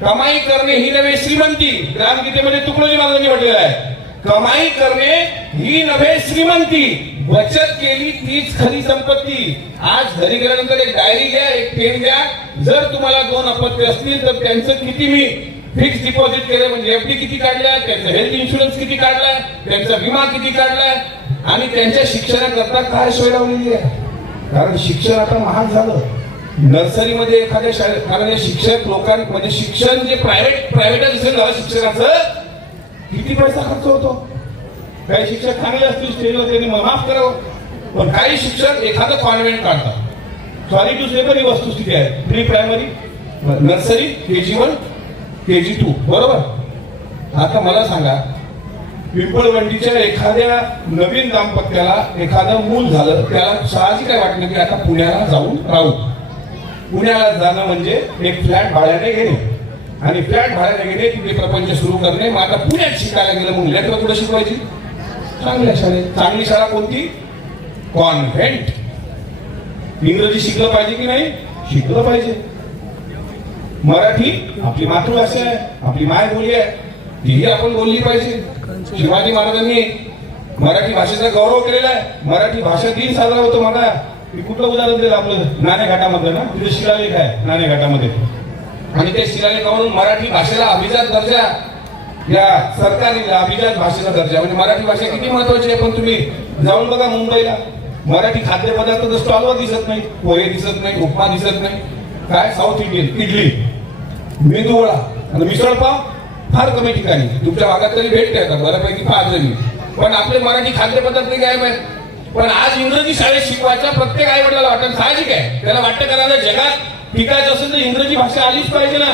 कमाई करणे ही नव्हे श्रीमंती. ग्रामगीतेमध्ये तुकडोजी महाराजांनी म्हटलेलं आहे, कमाई करणे ही नव्हे श्रीमंती, बचत केली तीच खरी संपत्ती. आज घरी गेल्यानंतर एक डायरी घ्या, एक पेन घ्या. जर तुम्हाला 2 अपत्य असतील तर त्यांचं किती मी फिक्स डिपॉझिट केलं, म्हणजे एफडी किती काढलाय, त्यांचा हेल्थ इन्शुरन्स किती काढलाय, त्यांचा विमा किती काढलाय, आणि त्यांच्या शिक्षणाकरता काय सोय लावलेली आहे. कारण शिक्षण आता महाग झालं. नर्सरीमध्ये एखाद्या शाळेत, कारण हे शिक्षक लोकांना, म्हणजे शिक्षण जे प्रायव्हेटायझेशन झालं शिक्षणाचं, किती पैसा खर्च होतो. काही शिक्षक चांगले असतील स्टेजवर, त्यांनी माफ करावं, पण काही शिक्षक एखादं कॉन्व्हेंट काढतात. सॉरी टू से, पण ही वस्तुस्थिती आहे. Pre primary, nursery, KG1, KG2, बरोबर. आता मला सांगा, पिंपळवंडीच्या एखाद्या नवीन दाम्पत्याला एखादं मूल झालं, त्याला साहजिक काय वाटलं की आता पुण्याला जाऊन राहू. पुण्याला जाणं म्हणजे एक फ्लॅट भाड्याने घेणे, आणि फ्लॅट भाड्याने घेणे तिथे प्रपंच सुरू करणे. मग आता पुण्यात शिकायला गेलं, मग लेकरं कुठं शिकवायची, चांगल्या शाळेत. चांगली शाळा कोणती, कॉन्व्हेंट. इंग्रजी शिकलं पाहिजे की नाही, शिकलं पाहिजे. मराठी आपली मातृभाषा आहे, आपली मायबोली आहे, तीही आपण बोलली पाहिजे. शिवाजी महाराजांनी मराठी भाषेचा गौरव केलेला आहे. मराठी भाषा दिन साजरा होतो. मला मी कुठलं उदाहरण दिलं, आपलं नाणेघाटामधलं ना, तिथे शिलालेख आहे नाणेघाटामध्ये, आणि त्या शिलालेखावरून मराठी भाषेला अभिजात दर्जा, या सरकारने अभिजात भाषेचा दर्जा, म्हणजे मराठी भाषा किती महत्वाची आहे. पण तुम्ही जाऊन बघा मुंबईला, मराठी खाद्यपदार्थ तर स्टॉलवर दिसत नाही, पोहे दिसत नाही, उपमा दिसत नाही. काय साऊथ इंडियन इडली, मेदू वडा आणि मिसळ पाव फार कमी ठिकाणी. तुमच्या भागात तरी भेटते आता बऱ्यापैकी 5 जणी. पण आपले मराठी खाद्यपदार्थ गायब आहेत. पण आज इंग्रजी शाळेत शिकवायचा प्रत्येक आई वडिलाला वाटतं साहजिक आहे. त्याला वाटतं करायला जगात टिकायचं असेल तर इंग्रजी भाषा आलीच पाहिजे ना.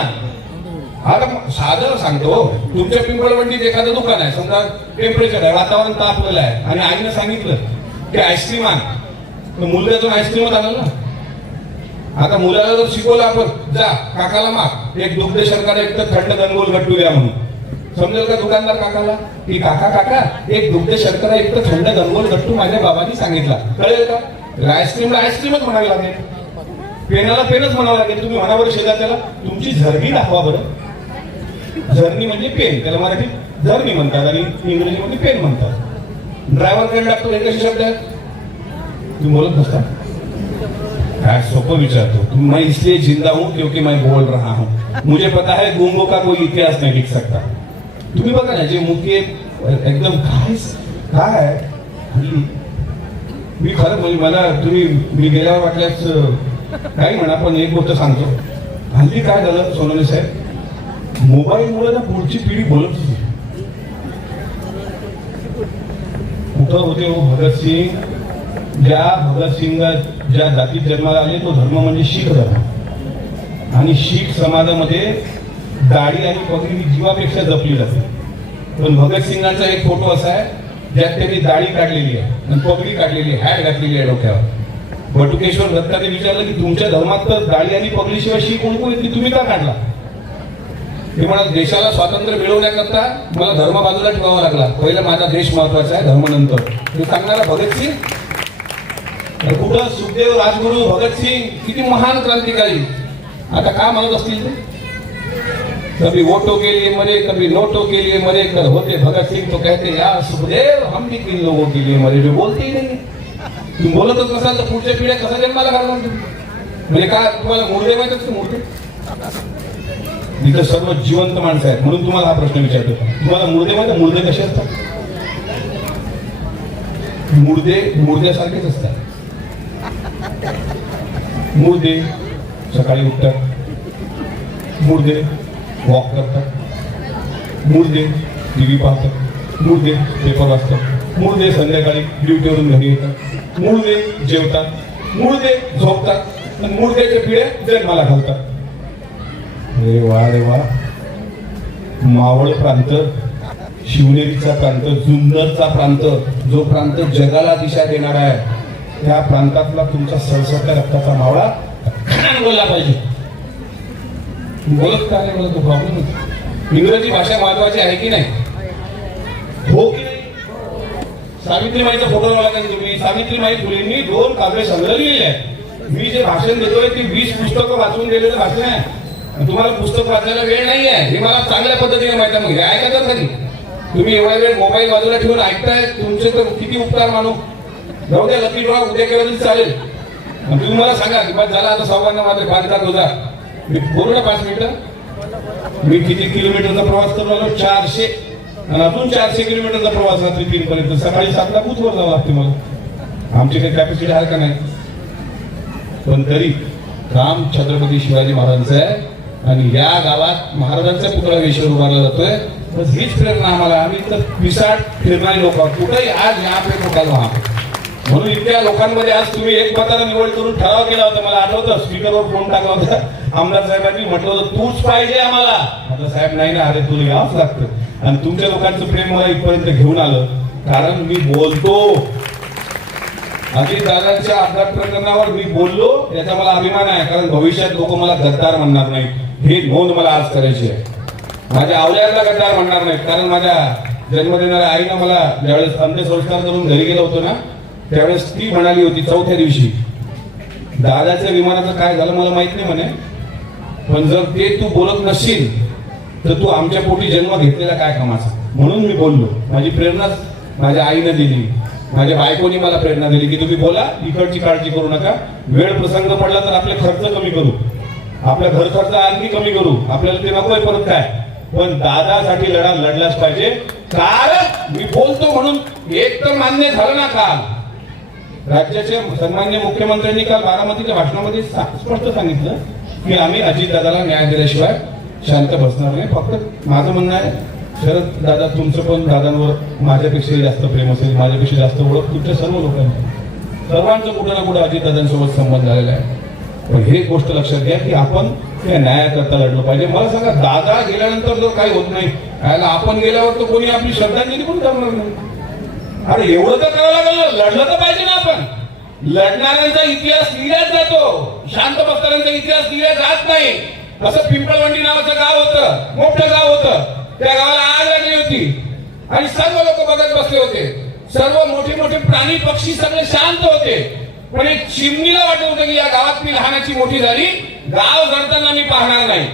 आता साधं सांगतो, तुमच्या पिंपळवंडीत एखादं दुकान आहे, समजा टेम्परेचर आहे, वातावरण तापलेलं आहे आणि आईनं सांगितलं की आईस्क्रीम आण, तर मुलगा जाऊन आईस्क्रीमच आणलं ना. आता मुलाला जर शिकवलं आपण, जा काकाला माग एक दुग्ध शर्करा एक तर थंड गणगोल गट्टू द्या म्हणून, समजेल का दुकानदार काकाला की काका काका एक दुग्ध शर्करा एक तर थंड गणगोल गट्टू माझ्या बाबांनी सांगितला, कळेल का? आईस्क्रीमला आईस्क्रीमच म्हणायला लागेल, पेनाला पेनच म्हणावं लागेल. तुम्ही म्हणा बरं शेजार त्याला, तुमची झरणी दाखवा बरं. झरणी म्हणजे पेन, त्याला मराठीत झरणी म्हणतात आणि इंग्रजीमध्ये पेन म्हणतात. ड्रायव्हर कंडक्टर हे कसे शब्द आहेत? तुम्ही बोलत नसता काय? सोपं विचारतो. मैं इसलिए जिंदा हूं क्योंकि मैं बोल रहा हूं, मुझे पता है गूंगों का कोई इतिहास नहीं लिख सकता. तुम्ही बघा ना जे मुके एकदम काय मी खरं म्हणजे मला तुम्ही मी गेल्यावर वाटल्यास काही म्हणा, पण एक गोष्ट सांगतो. हल्ली काय झालं सोनवणे साहेब, मोबाईलमुळे ना पुढची पिढी बोलत होती. कुठं होते हो भगतसिंग? भगतसिंग ज्या जातीत जन्माला आले तो धर्म म्हणजे शीख धर्म, आणि शीख समाजामध्ये दाढी आणि पगडी जीवापेक्षा जपली जाते. पण भगतसिंगांचा एक फोटो असा आहे ज्यात त्यांनी दाढी काढलेली आहे आणि पगडी काढलेली आहे, हॅट घातलेली आहे डोक्यावर. बटुकेश्वर दत्ताने विचारलं की तुमच्या धर्मात तर दाढी आणि पगडीशिवाय शीख कोण येतली, तुम्ही का काढला? ते म्हणा देशाला स्वातंत्र्य मिळवण्याकरता मला धर्म बाजूला ठेवावा लागला, पहिला माझा देश महत्वाचा आहे, धर्म नंतर. हे सांगणारा भगतसिंग कुठं? सुखदेव, राजगुरू, भगतसिंग किती महान क्रांतिकारी. आता काय म्हणत असतील ते? कभी वोटों के लिए मरे, कभी नोटों के लिए मरे, कर होते भगत सिंह तो कहते यार सुखदेव हम भी किन लोगों के लिए मरे, जो बोलते ही नाही. तुम्ही बोलतच नसाल तर पुढच्या पिढ्या कसा जन्माला घालणार तुम्ही? म्हणजे काय तुम्हाला मुर्दे माहित असते? मुर्दे इथं सर्व जिवंत माणसं आहेत म्हणून तुम्हाला हा प्रश्न विचारतो. तुम्हाला मुर्दे माहिती? मुर्दे कसे असतात? मुर्दे मुर्द्यासारखेच असतात. मुर्दे सकाळी उठतात, मुर्दे वॉक करतात, मुर्दे टीव्ही पाहतात, मुर्दे पेपर वाचतात, मुर्दे संध्याकाळी ड्युटीवरून घरी येतात, मुर्दे जेवतात, मुर्दे झोपतात आणि मुर्द्याच्या पिढ्या जन्माला घालतात. रे वा, मावळ प्रांत, शिवनेरीचा प्रांत, जुन्नरचा प्रांत, जो प्रांत जगाला दिशा देणार आहे, त्या प्रांतातला तुमचा सळसळत्या रक्ताचा मावळा बोलला पाहिजे. बोलत का नाही? मला तो प्रॉब्लेम. इंग्रजी भाषा महत्वाची आहे की नाही? हो की नाही? सावित्रीमाईचा फोटो लावला का तुम्ही? सावित्रीमाई फुलेंनी 2 काव्य संग्रह लिहिले आहेत. मी जे भाषण देतोय ते 20 पुस्तकं वाचून गेलेलं भाषण आहे. तुम्हाला पुस्तक वाचायला वेळ नाही आहे हे मला चांगल्या पद्धतीने माहिती आहे. मग ऐका तर कधी तुम्ही एवढा वेळ मोबाईल बाजूला ठेवून ऐकताय, तुमचे तर किती उपकार मानू. जाऊ द्या, लकी ड्रॉ उद्या केलं तरी चालेल. तुम्ही मला सांगा की बस झाला आता सव्वांना मात्र 5 तुझा. मी बोलू ना 5 मिनिटं. मी किती किलोमीटरचा प्रवास करून आलो? 400, आणि अजून 400 किलोमीटरचा प्रवास रात्री 3 पर्यंत. सकाळी 7ला बुथवर जावं लागते मला. आमची काही कॅपॅसिटी आहे का नाही? पण तरी काम छत्रपती शिवाजी महाराजांचं आहे आणि या गावात महाराजांचा पुतळा वेशीवर उभारला जातोय. बस हीच प्रेरणा आम्हाला. आम्ही तर पिसाट फिरणारे लोक आहोत. कुठेही आज या पे लोकांना वहा. म्हणून इतक्या लोकांमध्ये आज तुम्ही एक मताला निवड करून ठराव केला होता. मला आठवतं स्पीकरवर फोन टाकला होता आमदार साहेबांनी, म्हटलं होतं तूच पाहिजे आम्हाला. आता साहेब नाही ना, अरे तुला यावंच लागतं. आणि तुमच्या लोकांचं प्रेम मला इथपर्यंत घेऊन आलं कारण मी बोलतो. अजितदादांच्या अपघात प्रकरणावर मी बोललो याचा मला अभिमान आहे, कारण भविष्यात लोक मला गद्दार म्हणणार नाही हे नोंद मला आज करायची आहे. माझ्या अवल्याला गद्दार म्हणणार नाहीत, कारण माझ्या जन्म देणाऱ्या आईनं मला ज्यावेळेस अंत्यसंस्कार करून घरी गेलो होतो ना, त्यावेळेस ती म्हणाली होती 4थ्या दिवशी, दादाच्या विमानाचं काय झालं मला माहित नाही म्हणे, पण जर ते तू बोलत नसशील तर तू आमच्या पोटी जन्म घेतलेला काय कामाचा. म्हणून मी बोललो. माझी प्रेरणा माझ्या आईनं दिली, माझ्या बायकोनी मला प्रेरणा दिली की तुम्ही बोला, इकडची काळजी करू नका. वेळ प्रसंग पडला तर आपले खर्च कमी करू, आपल्या घर खर्च आणखी कमी करू, आपल्याला ते नकोय परत काय, पण दादासाठी लढा लढलाच पाहिजे. कारण मी बोलतो म्हणून एक तर मान्य झालं ना काल, राज्याचे सन्माननीय मुख्यमंत्र्यांनी काल बारामतीच्या भाषणामध्ये स्पष्ट सांगितलं की आम्ही अजितदादाला न्याय दिल्याशिवाय शांत बसणार नाही. फक्त माझं म्हणणं आहे, शरद दादा तुमचं पण दादांवर माझ्यापेक्षा जास्त प्रेम असेल, माझ्यापेक्षा जास्त ओळख तुमच्या सर्व लोकांची, सर्वांचं कुठं ना कुठं अजितदादांसोबत संबंध झालेला आहे. पण हे गोष्ट लक्षात घ्या की आपण त्या न्यायाकरता लढलं पाहिजे. मला सांगा, दादा गेल्यानंतर जर काही होत नाही, आपण गेल्यावर तर कोणी आपली श्रद्धांजली पण करणार नाही. अरे एवढं तर करावं लागलं, लढलं तर पाहिजे ना. आपण लढणाऱ्यांचा इतिहास लिहिलाच जातो, शांत बसणाऱ्यांचा इतिहास लिहिला जात नाही. असं पिंपळवंडी नावाचं गाव होतं, मोठं गाव होतं, त्या गावाला आग लागली होती आणि सर्व लोक बघत बसले होते. सर्व मोठे मोठे प्राणी पक्षी सगळे शांत होते. पण एक चिमणीला वाटत होतं की या गावात मी लहानाची मोठी झाली, गाव जळताना मी पाहणार नाही.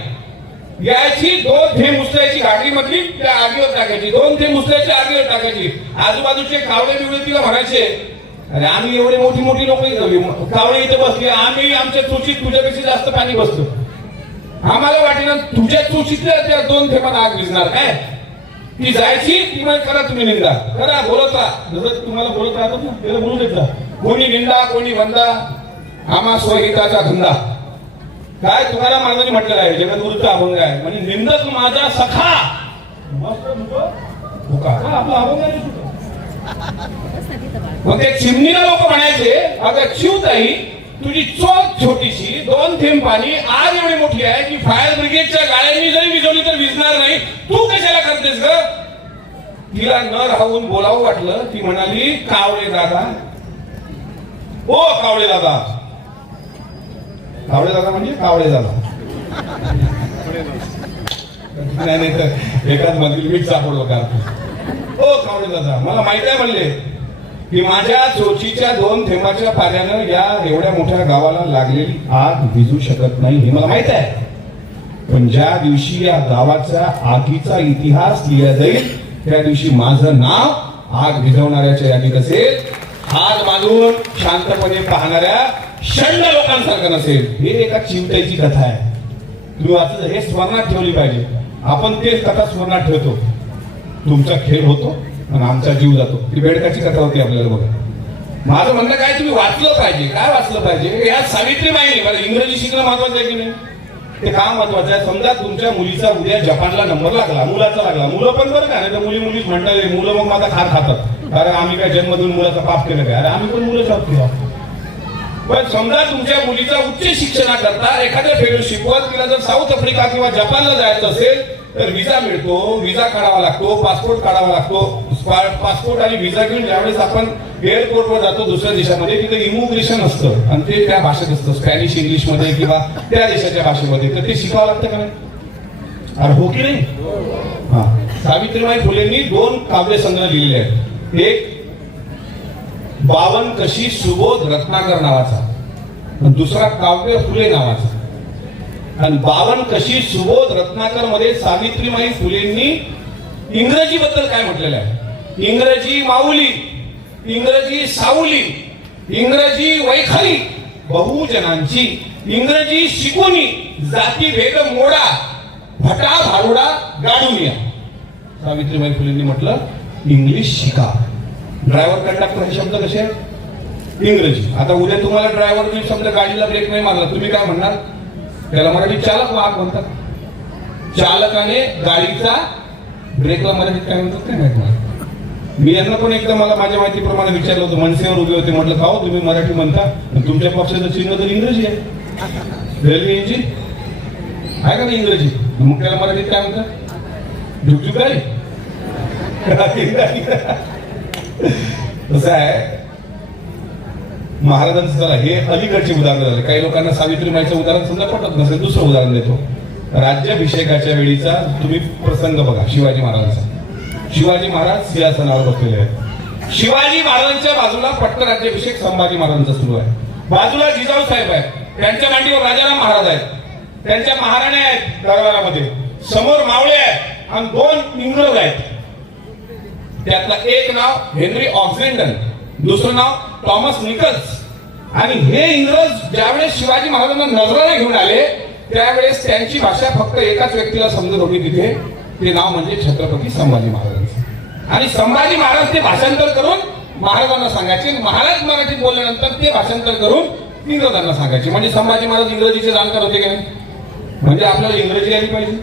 याची 2 थेंब उचलायची गाडीमधली, त्या आगीवर टाकायची, 2 थेंब उचलायची आगीवर टाकायची. आजूबाजूचे कावळे बिवळे तिला म्हणायचे, अरे आम्ही एवढे मोठी मोठी लोक कावळे इथे बसले, आम्ही आमच्या चोचीत तुझ्यापेक्षा जास्त पाणी बसतो. आम्हाला वाटे ना तुझ्या चोचीतल्या त्या 2 थेंबात आग विझणार काय. ती जायची, ती म्हणे करा तुम्ही निंदा, करा बोलत राहा, जसं तुम्हाला बोलत राहतात ना त्याला बोलू देत जा. कोणी निंदा कोणी वंदा, आम्हा स्वहिताचा धंदा. काय तुकाराम महाराजांनी म्हटलेलं आहे, जगद्गुरूचा अभंग आहे, म्हणजे निंदक माझा सखा आपला अभंग आहे. मग त्या चिमणीला लोक म्हणायचे, अगं चिवताई तुझी चोच छोटीशी, 2 थेंब पाणी, आग एवढी मोठी आहे की फायर ब्रिगेडच्या गाड्यांनी जरी विझवली तर विझणार नाही, तू कशाला करतेस ग. तिला न राहून बोलावं वाटलं. ती म्हणाली, कावळे दादा, ओ कावळे दादा. कावळे दादा म्हणजे कावळे दादा नाही तर एकाच मधील मीठ सापडलो का. ओ कावळे दादा, मला माहिती आहे म्हणले की माझ्या चोचीच्या 2 थेंबाच्या पाण्यानं या एवढ्या मोठ्या गावाला लागलेली आग विझू शकत नाही, हे मला माहित आहे. पण ज्या दिवशी या गावाचा आगीचा इतिहास लिहिला जाईल, त्या दिवशी माझं नाव आग विझवणाऱ्याच्या यादीत असेल, हात बांधून शांतपणे पाहणाऱ्या षंड लोकांसारखं नसेल. हे एका चिमट्याची कथा आहे, तुम्ही वाचलं, हे स्मरणात ठेवली पाहिजे. आपण ते कथा स्मरणात ठेवतो, तुमचा खेळ होतो आणि आमचा जीव जातो. ती बेडकाची कथा होती आपल्याला बघा. माझं म्हणणं काय, तुम्ही वाचलं पाहिजे. काय वाचलं पाहिजे, या सावित्रीबाईंनी, मला इंग्रजी शिकणं महत्वाचं आहे की नाही, ते का महत्वाचं आहे. समजा तुमच्या मुलीचा उद्या जपानला नंबर लागला, मुलाचा लागला, मुलं पण बरं का, नाही तर मुलीच म्हणतात, मुलं मग माझा खार खातात, अरे आम्ही काय जन्म देऊन मुलाचा पाप केलं काय, अरे आम्ही पण मुलं पाप केला. पण समजा तुमच्या मुलीचा उच्च शिक्षणाकरता एखाद्या फेलोशिपवर तिला जर साऊथ आफ्रिका किंवा जपानला जायचं असेल तर विजा मिळतो, विजा काढावा लागतो, पासपोर्ट काढावा लागतो. पासपोर्ट आणि विजा घेऊन ज्यावेळेस आपण एअरपोर्टवर जातो दुसऱ्या देशामध्ये, तिथे इमिग्रेशन असतं आणि ते त्या भाषेत असतं, स्पॅनिश इंग्लिश मध्ये किंवा त्या देशाच्या भाषेमध्ये, तर ते शिकावं लागतं का नाही. अरे हो की नाही. हा, सावित्रीबाई फुलेंनी 2 काव्य संग्रह लिहिलेले आहेत. एक 52 कशी सुबोध रत्नाकर नावाचा, दुसरा काव्य फुले नावाचा. आणि 52 कशी सुबोध रत्नाकर मध्ये सावित्रीबाई फुलेंनी इंग्रजी बद्दल काय म्हटलेलं आहे. इंग्रजी माऊली, इंग्रजी सावली, इंग्रजी वैखरी बहुजनांची, इंग्रजी शिकवणी जाती भेद मोडा, भटा भारुडा गाडून या. सावित्रीबाई फुलेंनी म्हटलं इंग्लिश शिका. ड्रायव्हर कंडक्टर हे शब्द कसे आहेत, इंग्रजी. आता उद्या तुम्हाला ड्रायव्हर समजा गाडीला ब्रेक नाही मारला, तुम्ही काय म्हणणार, त्याला मराठीत चालक वाहक म्हणतात. चालकाने गाडीचा ब्रेकला मराठीत काय म्हणतात काय माहित. मी यांना पण एकदा मला माझ्या माहितीप्रमाणे विचारलं होतं, मनसेवर उभे होते, म्हटलं का हो तुम्ही मराठी म्हणता, तुमच्या पक्षाचं चिन्ह तर इंग्रजी आहे, रेल्वे इंजिन आहे का नाही इंग्रजी, मग त्याला मराठीत काय म्हणतात, झुकझुक गाडी. कसं आहे महाराजांचं. चला हे अलीकडचे उदाहरण झाले. काही लोकांना सावित्रीबाईचं उदाहरण समजा पटत नसेल, दुसरं उदाहरण देतो. राज्याभिषेकाच्या वेळीचा तुम्ही प्रसंग बघा शिवाजी महाराजांचा. शिवाजी महाराज सिंहासनावर बसलेले आहेत. शिवाजी महाराजांच्या बाजूला पट्ट राज्याभिषेक संभाजी महाराजांचा सुरू आहे. बाजूला जिजाऊ साहेब आहेत, त्यांच्या मांडीवर राजाराम महाराज आहेत, त्यांच्या महाराण्या आहेत दरबारामध्ये, समोर मावळे आहेत आणि 2 इंग्रज आहेत. त्यातलं एक नाव हेनरी ऑक्झेंडन, दुसरं नाव थॉमस निकल्स. आणि हे इंग्रज ज्यावेळेस शिवाजी महाराजांना नजराने घेऊन आले त्यावेळेस त्यांची भाषा फक्त एकाच व्यक्तीला समजत होती तिथे, ते नाव म्हणजे छत्रपती संभाजी महाराजांचं. आणि संभाजी महाराज ते भाषांतर करून महाराजांना सांगायचे, महाराज मराठी बोलल्यानंतर ते भाषांतर करून इंग्रजांना सांगायचे. म्हणजे संभाजी महाराज इंग्रजीचे जाणकार होते की नाही? म्हणजे आपल्याला इंग्रजी आली पाहिजे,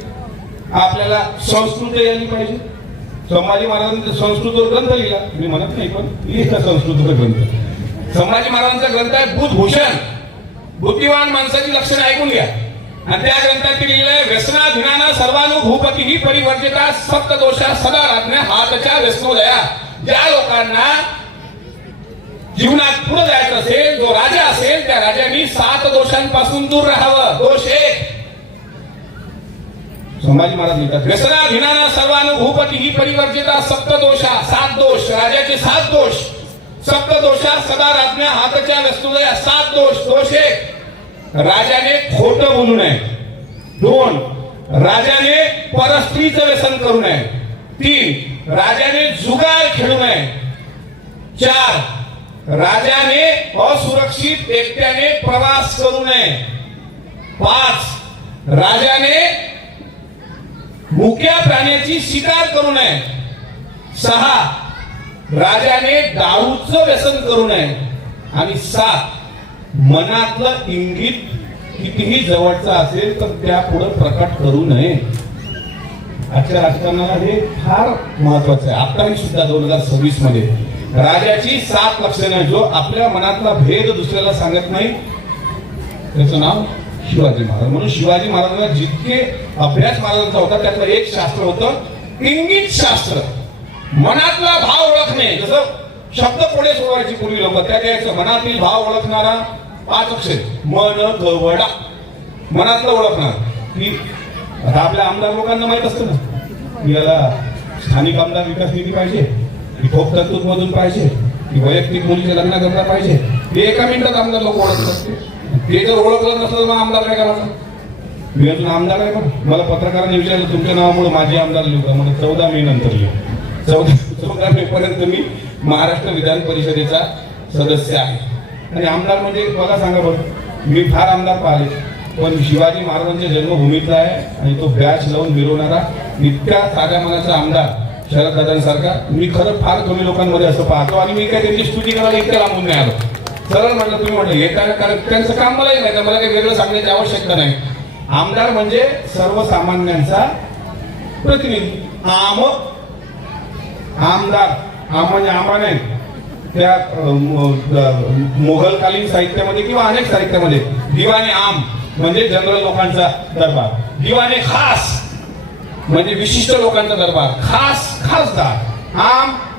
आपल्याला संस्कृत आली पाहिजे. संभाजी महाराजांनी संस्कृतवर ग्रंथ लिहिला, मी म्हणत नाही पण लिहिला संस्कृतवर ग्रंथ. संभाजी महाराजांचा ग्रंथ आहे बुधभूषण, बुद्धिवान माणसाची लक्षणं ऐकून घ्या. आणि त्या ग्रंथात ते लिहिलं आहे, व्यसनाधीनाना सर्वानुभूपती ही परिवर्जिता सप्तदोषा सदा राज्ञा हातच्या व्यसनोदया. ज्या लोकांना जीवनात पुढे जायचं असेल, जो राजा असेल, त्या राजांनी 7 दोषांपासून दूर राहावं. दोष 1, संभाजी महाराज लिहितात, व्यसनाधीनाना सर्वानुभूपती ही परिवर्जिता सप्तदोषा, 7 दोष, राजाचे 7 दोष. सप्तदोषा सदा राज्ञा हातच्या व्यसनोदया, 7 दोष. दोष 1, राजाने खोटं बोलू नये. 2, राजाने परस्त्रीचं व्यसन करू नये. 3, राजाने जुगार खेळू नये. 4, राजाने असुरक्षित एकट्याने प्रवास करू नये. 5, राजाने मुक्या प्राण्याची शिकार करू नये. 6, राजाने दारूचं व्यसन करू नये. आणि 7, मनातलं इंगित कितीही जवळचं असेल तर त्या पुढे प्रकट करू नये. आजच्या राजकारणाला हे फार महत्वाचं आहे. आताही सुद्धा 2026 मध्ये राजाची 7 लक्षणं, जो आपल्या मनातला भेद दुसऱ्याला सांगत नाही, त्याचं नाव शिवाजी महाराज. म्हणून शिवाजी महाराजांना जितके अभ्यास महाराजांचा होता त्यातलं एक शास्त्र होतं इंगित शास्त्र. मनातला भाव ओळखणे. जसं शब्द पुढे सोडवायची पूर्वी लोक, त्या द्यायचं मनातील भाव ओळखणारा 5 अक्षर मन गवडा. मनातलं ओळखणार की आता आपल्या आमदार लोकांना माहित असतं ना, की याला स्थानिक आमदार विकास निधी पाहिजे, की ठोक तरतूद मधून पाहिजे, की वैयक्तिक मुलीचे लग्न करता पाहिजे. ते एका मिनिटात आमदार लोक ओळखत असते. ते जर ओळखलं नसलं मग आमदार काय करायचं? मी अजून आमदार आहे पण मला पत्रकारांनी विचारलं तुमच्या नावामुळे माझे आमदार लिहू का? म्हणून 14 मे नंतर लिहू. 14 मे पर्यंत मी महाराष्ट्र विधान परिषदेचा सदस्य आहे. आणि आमदार म्हणजे मला सांगा बरं, मी फार आमदार पाहिले, पण शिवाजी महाराजांच्या जन्मभूमीतला आहे आणि तो बॅच लावून मिरवणारा इतक्या साध्या मनाचा आमदार शरद दादांसारखा मी खरं फार कमी लोकांमध्ये असं पाहतो. आणि मी काय त्यांची स्तुती करायला इतक्या लांबून नाही आलो. सरळ म्हटलं, तुम्ही म्हटलं हे काय, कारण त्यांचं काम मलाही नाही, मला काही वेगळं सांगण्याची आवश्यकता नाही. आमदार म्हणजे सर्वसामान्यांचा प्रतिनिधी. आमदार, आम म्हणजे आंबा नाही. त्या मोगलकालीन साहित्यामध्ये किंवा अनेक साहित्यामध्ये दिवाने आम म्हणजे जनरल लोकांचा दरबार, दिवाने खास म्हणजे विशिष्ट लोकांचा दरबार, खास खासदार,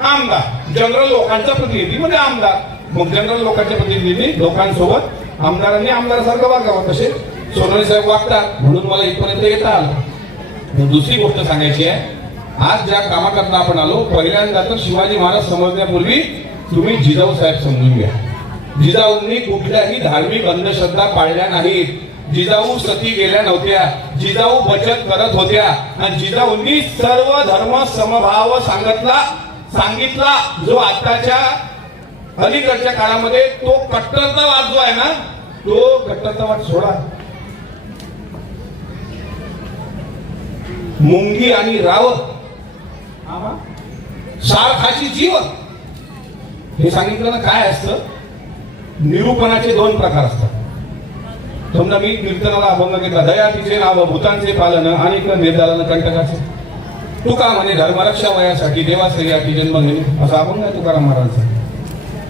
आमदार जनरल लोकांचा प्रतिनिधी म्हणजे आमदार. मग जनरल लोकांचे प्रतिनिधी लोकांसोबत आमदारांनी आमदारासारखं वागावं. तसे सोनवणे साहेब वागतात, म्हणून मला इथपर्यंत येता आलं. दुसरी गोष्ट सांगायची आहे, आज ज्या कामाकरता आपण आलो, पहिल्यांदा तर शिवाजी महाराज समजण्यापूर्वी तुम्ही जिजाऊ साहेब समजून घ्या. जिजाऊंनी कुठल्याही धार्मिक अंधश्रद्धा पाळल्या नाहीत. जिजाऊ सती गेल्या नव्हत्या, जिजाऊ बचत करत होत्या. आणि जिजाऊंनी सर्व धर्म समभाव सांगितला. जो आताच्या अलीकडच्या काळामध्ये तो कट्टरतावाद जो आहे ना, तो कट्टरतावाद सोडा. मुंगी आणि राव सारखाची जीव हे सांगितलं ना. काय असतं, निरूपणाचे 2 प्रकार असतात. समजा मी कीर्तनाला अभंग घेतला, दया तिचे नाव भूतांचे पालन आणि निर्धारण कंटकाचे. तुका म्हणे धर्मरक्षा वयासाठी देवासही आठी जन्म घेणे, असा अभंग आहे तुकाराम महाराजांचा.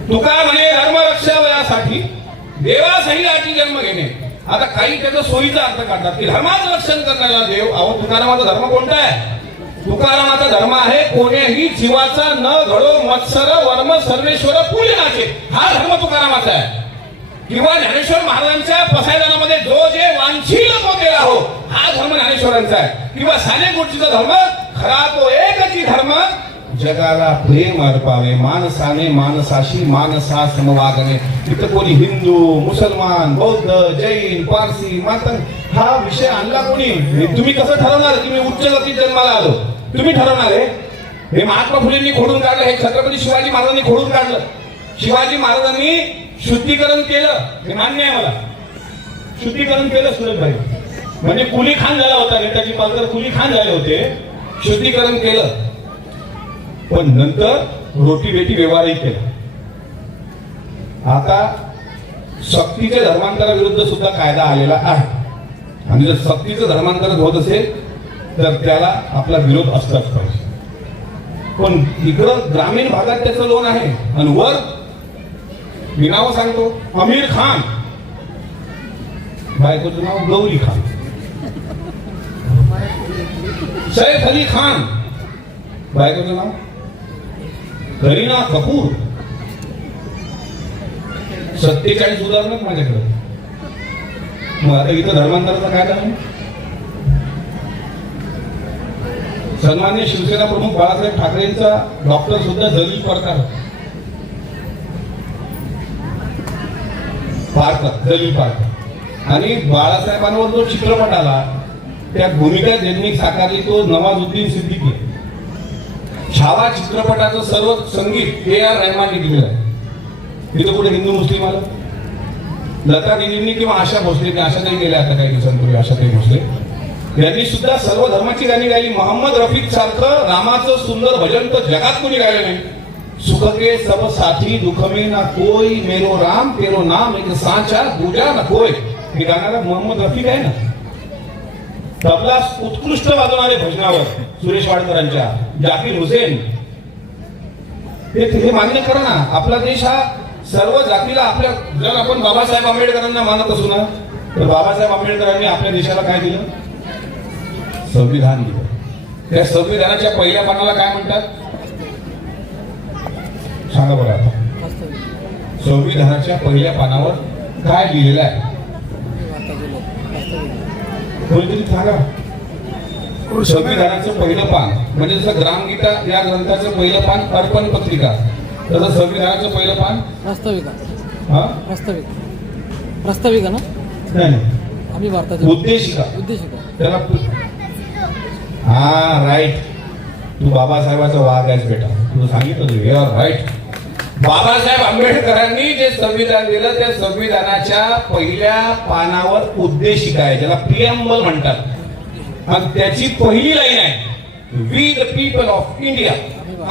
तुका म्हणे धर्मरक्षा वयासाठी देवासही आठी जन्म घेणे. आता काही त्याचा सोयीचा अर्थ काढतात की धर्माचं रक्षण करणारा देव. अहो, तुकारामाचा धर्म कोणता आहे? तुकारामाचा धर्म आहे कोणीही जीवाचा न घडो मत्सर वर्म सर्वेश्वर पूजनाचे. हा धर्म तुकारामाचा आहे. किंवा ज्ञानेश्वर महाराजांच्या पसायदानामध्ये जो जे वांछील तो केला हो, हा धर्म ज्ञानेश्वरांचा आहे. किंवा साने गुरुजीचा धर्म खरा तो एकच धर्म, जगाला प्रेम अर्पावे, माणसाने माणसाशी माणसा समवागणे. इथं कोणी हिंदू, मुसलमान, बौद्ध, जैन, पारसी, मातंग हा विषय आणला कोणी? तुम्ही कसं ठरवणार? तुम्ही उच्च जातीत जन्माला आलो, तुम्ही ठरवणार आहे. हे महात्मा फुलेंनी खोडून काढलं, हे छत्रपती शिवाजी महाराजांनी खोडून काढलं. शिवाजी महाराजांनी शुद्धीकरण केलं, हे मान्य आहे मला. शुद्धीकरण केलं सुरेशभाई, म्हणजे कुली खान झाला होता, नेताजी पालकर कुली खान झाले होते. शुद्धीकरण केलं, पण नंतर रोटी बेटी व्यवहारही केला. आता सक्तीच्या धर्मांतराविरुद्ध सुद्धा कायदा आलेला आहे आणि जर सक्तीचं धर्मांतर होत असेल तर त्याला आपला विरोध असलाच पाहिजे. पण इकडं ग्रामीण भागात त्याचं लोन आहे आणि वर मी नाव सांगतो, आमिर खान, बायकोचं नाव गौरी खान, सैफ अली खान, बायकोचं नाव करीना कपूर. 47 उदाहरण माझ्याकडे. मग आता इथं धर्मांतराचा कायदा नाही. सन्माननीय शिवसेना प्रमुख बाळासाहेब ठाकरेंचा डॉक्टर सुद्धा दलील करतात, दलील पाडतात. आणि बाळासाहेबांवर जो चित्रपट आला त्या भूमिका ज्यांनी साकारली तो नवाजुद्दीन सिद्दीकी. छावा चित्रपटाचं सर्व संगीत A.R. रहमानने दिलेलं आहे. तिथं कुठे हिंदू मुस्लिम आलं? लता दिदींनी किंवा आशा भोसले, आशाताई गेल्या आता काही दिवसांपूर्वी, आशाताई भोसले यांनी सुद्धा सर्व धर्माची गाणी गायली. मोहम्मद रफीक सारखं रामाचं सुंदर भजन तर जगात कोणी गायलं नाही. सुख के सब साथी दुख में ना कोई, मेरो राम तेरो नाम एक सांचा दूजा ना कोई. हे गाणारा मोहम्मद रफीक आहे ना. तबला उत्कृष्ट वाजवणारे भजनावर सुरेश वाडकरांच्या, जाकीर हुसेन. हे मान्य करा ना. आपला देश हा सर्व जातीला आपल्या, जर आपण बाबासाहेब आंबेडकरांना मानत असू ना तर बाबासाहेब आंबेडकरांनी आपल्या देशाला काय दिलं? संविधान दिलं. त्या संविधानाच्या पहिल्या पानाला काय म्हणतात सांगा बरं. आता संविधानाच्या पहिल्या पानावर काय लिहिलेलं आहे कोणीतरी सांगा. संविधानाचं पहिलं पान म्हणजे जसं ग्रामगीता या ग्रंथाचं पहिलं पान अर्पण पत्रिका, तसं संविधानाचं पहिलं पान प्रास्ताविका. हा प्रास्ताविका ना? नाही, आम्ही भारताचे उद्देशिका. त्याला हा राईट. तू बाबासाहेबाचा वाघ आहेस बेटा, तू सांगितलं तू यू आर राईट. बाबासाहेब आंबेडकरांनी जे संविधान दिलं त्या संविधानाच्या पहिल्या पानावर उद्देशिका आहे, ज्याला प्रिएम्बल म्हणतात. आणि त्याची पहिली लाईन आहे, we the people of India.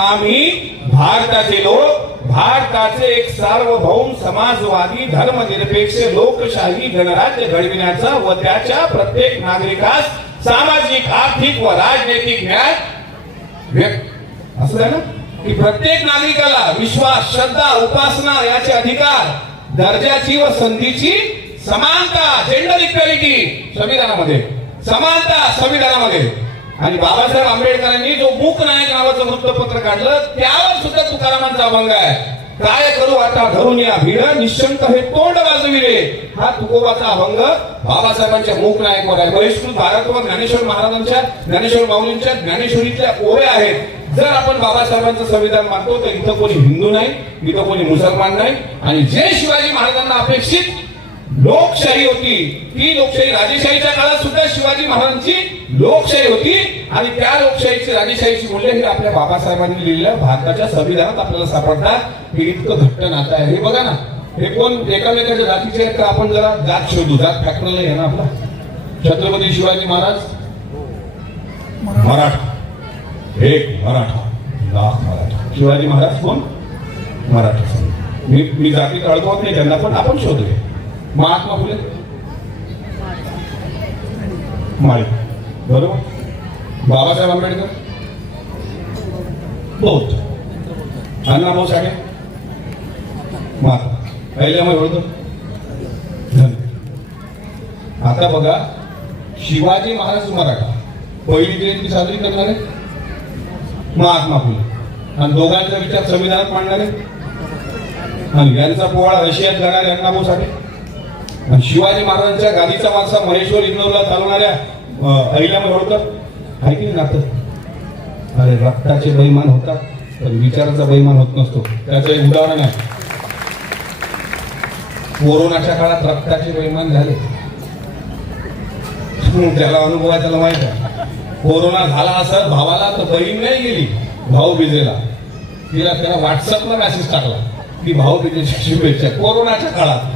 आम्ही भारताचे लोक, भारताचे एक सार्वभौम समाजवादी धर्मनिरपेक्ष लोकशाही गणराज्य घडविण्याचा व त्याच्या प्रत्येक नागरिकास सामाजिक, आर्थिक व राजनैतिक न्याय असं आहे ना की प्रत्येक नागरिकाला विश्वास, श्रद्धा, उपासना याचे अधिकार, दर्जाची व संधीची समानता, जेंडर इक्वॅलिटी संविधानामध्ये, समानता संविधानामध्ये. आणि बाबासाहेब आंबेडकरांनी जो मूक नायक नावाचं वृत्तपत्र काढलं त्यावर सुद्धा तुकारामांचा अभंग आहे. काय करू आता धरून या भीड, निशंक हे तोंड वाजविले. हा तुकोबाचा अभंग बाबासाहेबांच्या मूक नायकवर आहे. बहिष्कृत भारतवर ज्ञानेश्वर महाराजांच्या, ज्ञानेश्वर माऊलींच्या ज्ञानेश्वरीतल्या ओव्या आहेत. जर आपण बाबासाहेबांचं संविधान मानतो तर इथं कोणी हिंदू नाही, इथं कोणी मुसलमान नाही. आणि जे शिवाजी महाराजांना अपेक्षित लोकशाही होती ती लोकशाही राजेशाहीच्या काळात सुद्धा शिवाजी महाराजांची लोकशाही होती. आणि त्या लोकशाहीची, राजेशाहीची मूल्य ही आपल्या बाबासाहेबांनी लिहिलेल्या भारताच्या संविधानात आपल्याला सापडतात. हे इतकं घट्ट नातं आहे. हे बघा ना, हे कोण एकामेकाच्या जातीचे आहेत का? आपण जरा जात शोधू. जात फॅक्टर नाही आहे ना आपला. छत्रपती शिवाजी महाराज मराठा, एक मराठा लाख मराठा. शिवाजी महाराज कोण? मराठा. मी जातीत अडकवत नाही त्यांना, पण आपण शोधूया. महात्मा फुले माळी, बरोबर. बाबासाहेब आंबेडकर बौद्ध. अण्णाभाऊ साठे महात्मा. पहिल्यामुळे ओळखतो. आता बघा, शिवाजी महाराज मराठा, पहिली जयंती साजरी करणारे महात्मा फुले, आणि दोघांचा विचार संविधानात मांडणारे आणि यांचा पोवाडा रशियात जाणारे अण्णाभाऊ साठे, आणि शिवाजी महाराजांच्या गादीचा वारसा महेश्वर इंदोरला चालवणाऱ्या अहिल्याबाई होळकर. आहे की नाही नातं? अरे रक्ताचे बैमान होतात पण विचाराचा बैमान होत नसतो. त्याचं एक उदाहरण आहे. कोरोनाच्या काळात रक्ताचे बैमान झाले. त्याला अनुभव आहे, त्याला माहित आहे. कोरोना झाला असं भावाला तर बहीण नाही गेली भाऊ बिजेला, तिला त्याला व्हॉट्सअपला मेसेज टाकला की भाऊ बिजेची शुभेच्छा कोरोनाच्या काळात.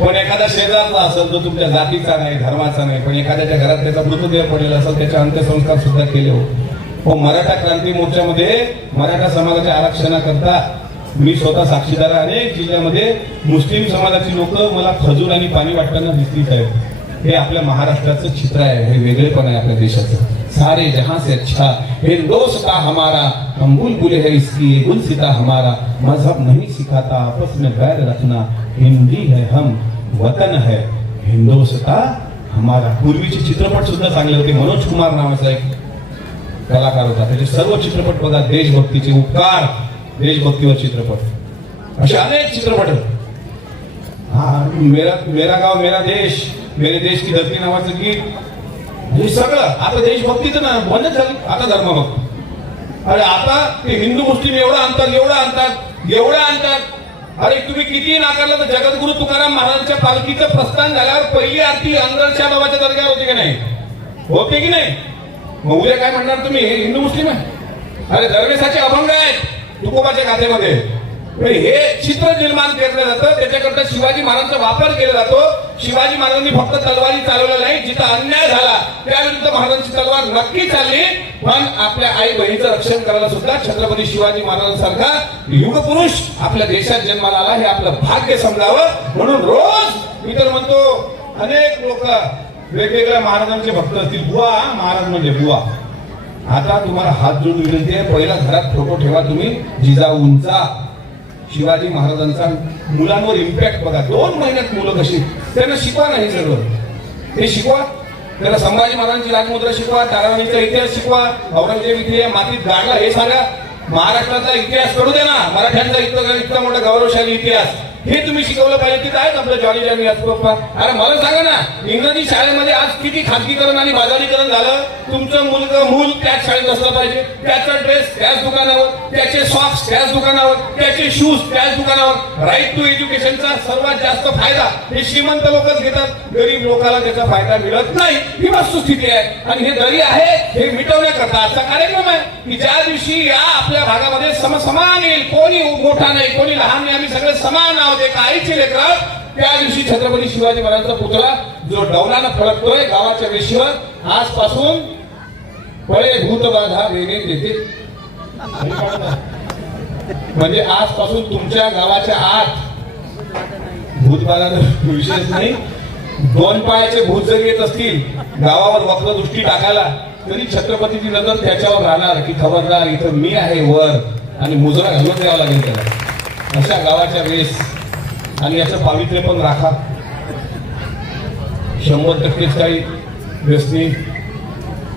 पण एखादा शेजारचा असेल जो तुमच्या जातीचा नाही, धर्माचा नाही, पण एखाद्याच्या घरात त्याचा मृतदेह पडलेला असेल, त्याचे अंत्यसंस्कार सुद्धा केले हो. मराठा क्रांती मोर्चामध्ये मराठा समाजाच्या आरक्षणाकरता मी स्वतः साक्षीदार आहे. अनेक जिल्ह्यामध्ये मुस्लिम समाजाची लोक मला खजूर आणि पाणी वाटताना दिसली साहेब. हे आपल्या महाराष्ट्राचं चित्र आहे, हे वेगळेपण आहे आपल्या देशाचं. सारे जहां से अच्छा हिंदोस्ता हमारा, हम बुलबुल है इसकी ये गुलसिता हमारा, मजहब नहीं सिखाता आपस में बैर रखना, हिंदी है हम वतन है हिंदोस्ता हमारा. पूर्वीचे चित्रपट सुद्धा चांगले होते. मनोज कुमार नावाचा एक कलाकार होता, त्याचे सर्व चित्रपट बघा, देशभक्तीचे, उपकार, देशभक्तीवर चित्रपट, असे अनेक चित्रपट. मेरा गाव मेरा देश, मेरे देश की धरती नावाचं गीत, हे सगळं आता देशभक्तीचं ना बंद झाली. आता धर्मभक्ती. अरे आता ते हिंदू मुस्लिम एवढं आणतात. अरे तुम्ही किती नाकारलं तर जगद्गुरु तुकाराम महाराजांच्या पालखीचं प्रस्थान झाल्यावर पहिली आरती अंगणच्या बाबाच्या दर्ग्यावर होती की नाही? होते की नाही? मग उद्या काय म्हणणार तुम्ही, हे हिंदू मुस्लिम आहे? अरे दरवेळेसाचे अभंग आहेत तुकोबाच्या गाथेमध्ये. हे चित्र निर्माण केलं जातं, त्याच्याकरता शिवाजी महाराजांचा वापर केला जातो. शिवाजी महाराजांनी फक्त तलवारी चालवल्या नाही, जिथं अन्याय झाला त्याविरुद्ध महाराजांची तलवार नक्की चालली, पण आपल्या आई बहिणीचं रक्षण करायला सुद्धा छत्रपती शिवाजी महाराजांसारखा युग पुरुष आपल्या देशात जन्माला आला, हे आपलं भाग्य समजावं. म्हणून रोज मी तर म्हणतो, अनेक लोक वेगवेगळ्या महाराजांचे भक्त असतील. बुवा महाराज म्हणजे बुवा. आता तुम्हाला हात जोडून विनंती आहे, पहिला घरात फोटो ठेवा तुम्ही जिजाऊंचा, शिवाजी महाराजांचा. मुलांवर इम्पॅक्ट बघा. 2 महिन्यात मुलं कशी, त्यांना शिकवा नाही सगळं, हे शिकवा. त्याला संभाजी महाराजांची राजमुद्रा शिकवा, ताराणीचा इतिहास शिकवा, औरंगजेब इथे मातीत गाडला हे सांगा. महाराष्ट्राचा इतिहास करू दे ना, मराठ्यांचा इतका मोठा गौरवशाली इतिहास, हे तुम्ही शिकवलं पाहिजे. तिथं आहेत आपलं जॉनी जॉनी राजपप्पा. अरे मला सांगा ना, इंग्रजी शाळेमध्ये आज किती खाजगीकरण आणि बाजारीकरण झालं. तुमचं मूल त्याच शाळेत असलं पाहिजे, त्याचा ड्रेस त्याच दुकानावर, त्याचे सॉक्स त्याच दुकानावर, त्याचे शूज त्याच दुकानावर. राईट टू एज्युकेशनचा सर्वात जास्त फायदा हे श्रीमंत लोकच घेतात, गरीब लोकांना त्याचा फायदा मिळत नाही, ही वस्तुस्थिती आहे. आणि हे दरी आहे हे मिटवण्याकरता आजचा कार्यक्रम आहे, की ज्या दिवशी या आपल्या भागामध्ये समान येईल, कोणी मोठा नाही कोणी लहान नाही, आम्ही सगळे समान आहोत, एक आईचे लेकरं. त्या दिवशी छत्रपती शिवाजी महाराजांचा पुतळा जो डौलानं फडकतोय गावाच्या वेशीवर, आजपासून पळे भूतबाधा वेगळे देते. म्हणजे आजपासून तुमच्या गावाच्या आत भूतबाधा विशेष नाही. 2 पायाचे भूत जरी येत असतील गावावर वक्रदृष्टी टाकायला, तरी छत्रपतीची नजर त्याच्यावर राहणार, की खबरदार इथं मी आहे वर, आणि मुजरा घालून द्यावा लागेल त्याला. अशा गावाच्या वेस आणि याचं पावित्र्य पण राखा. 100% काही व्यसनी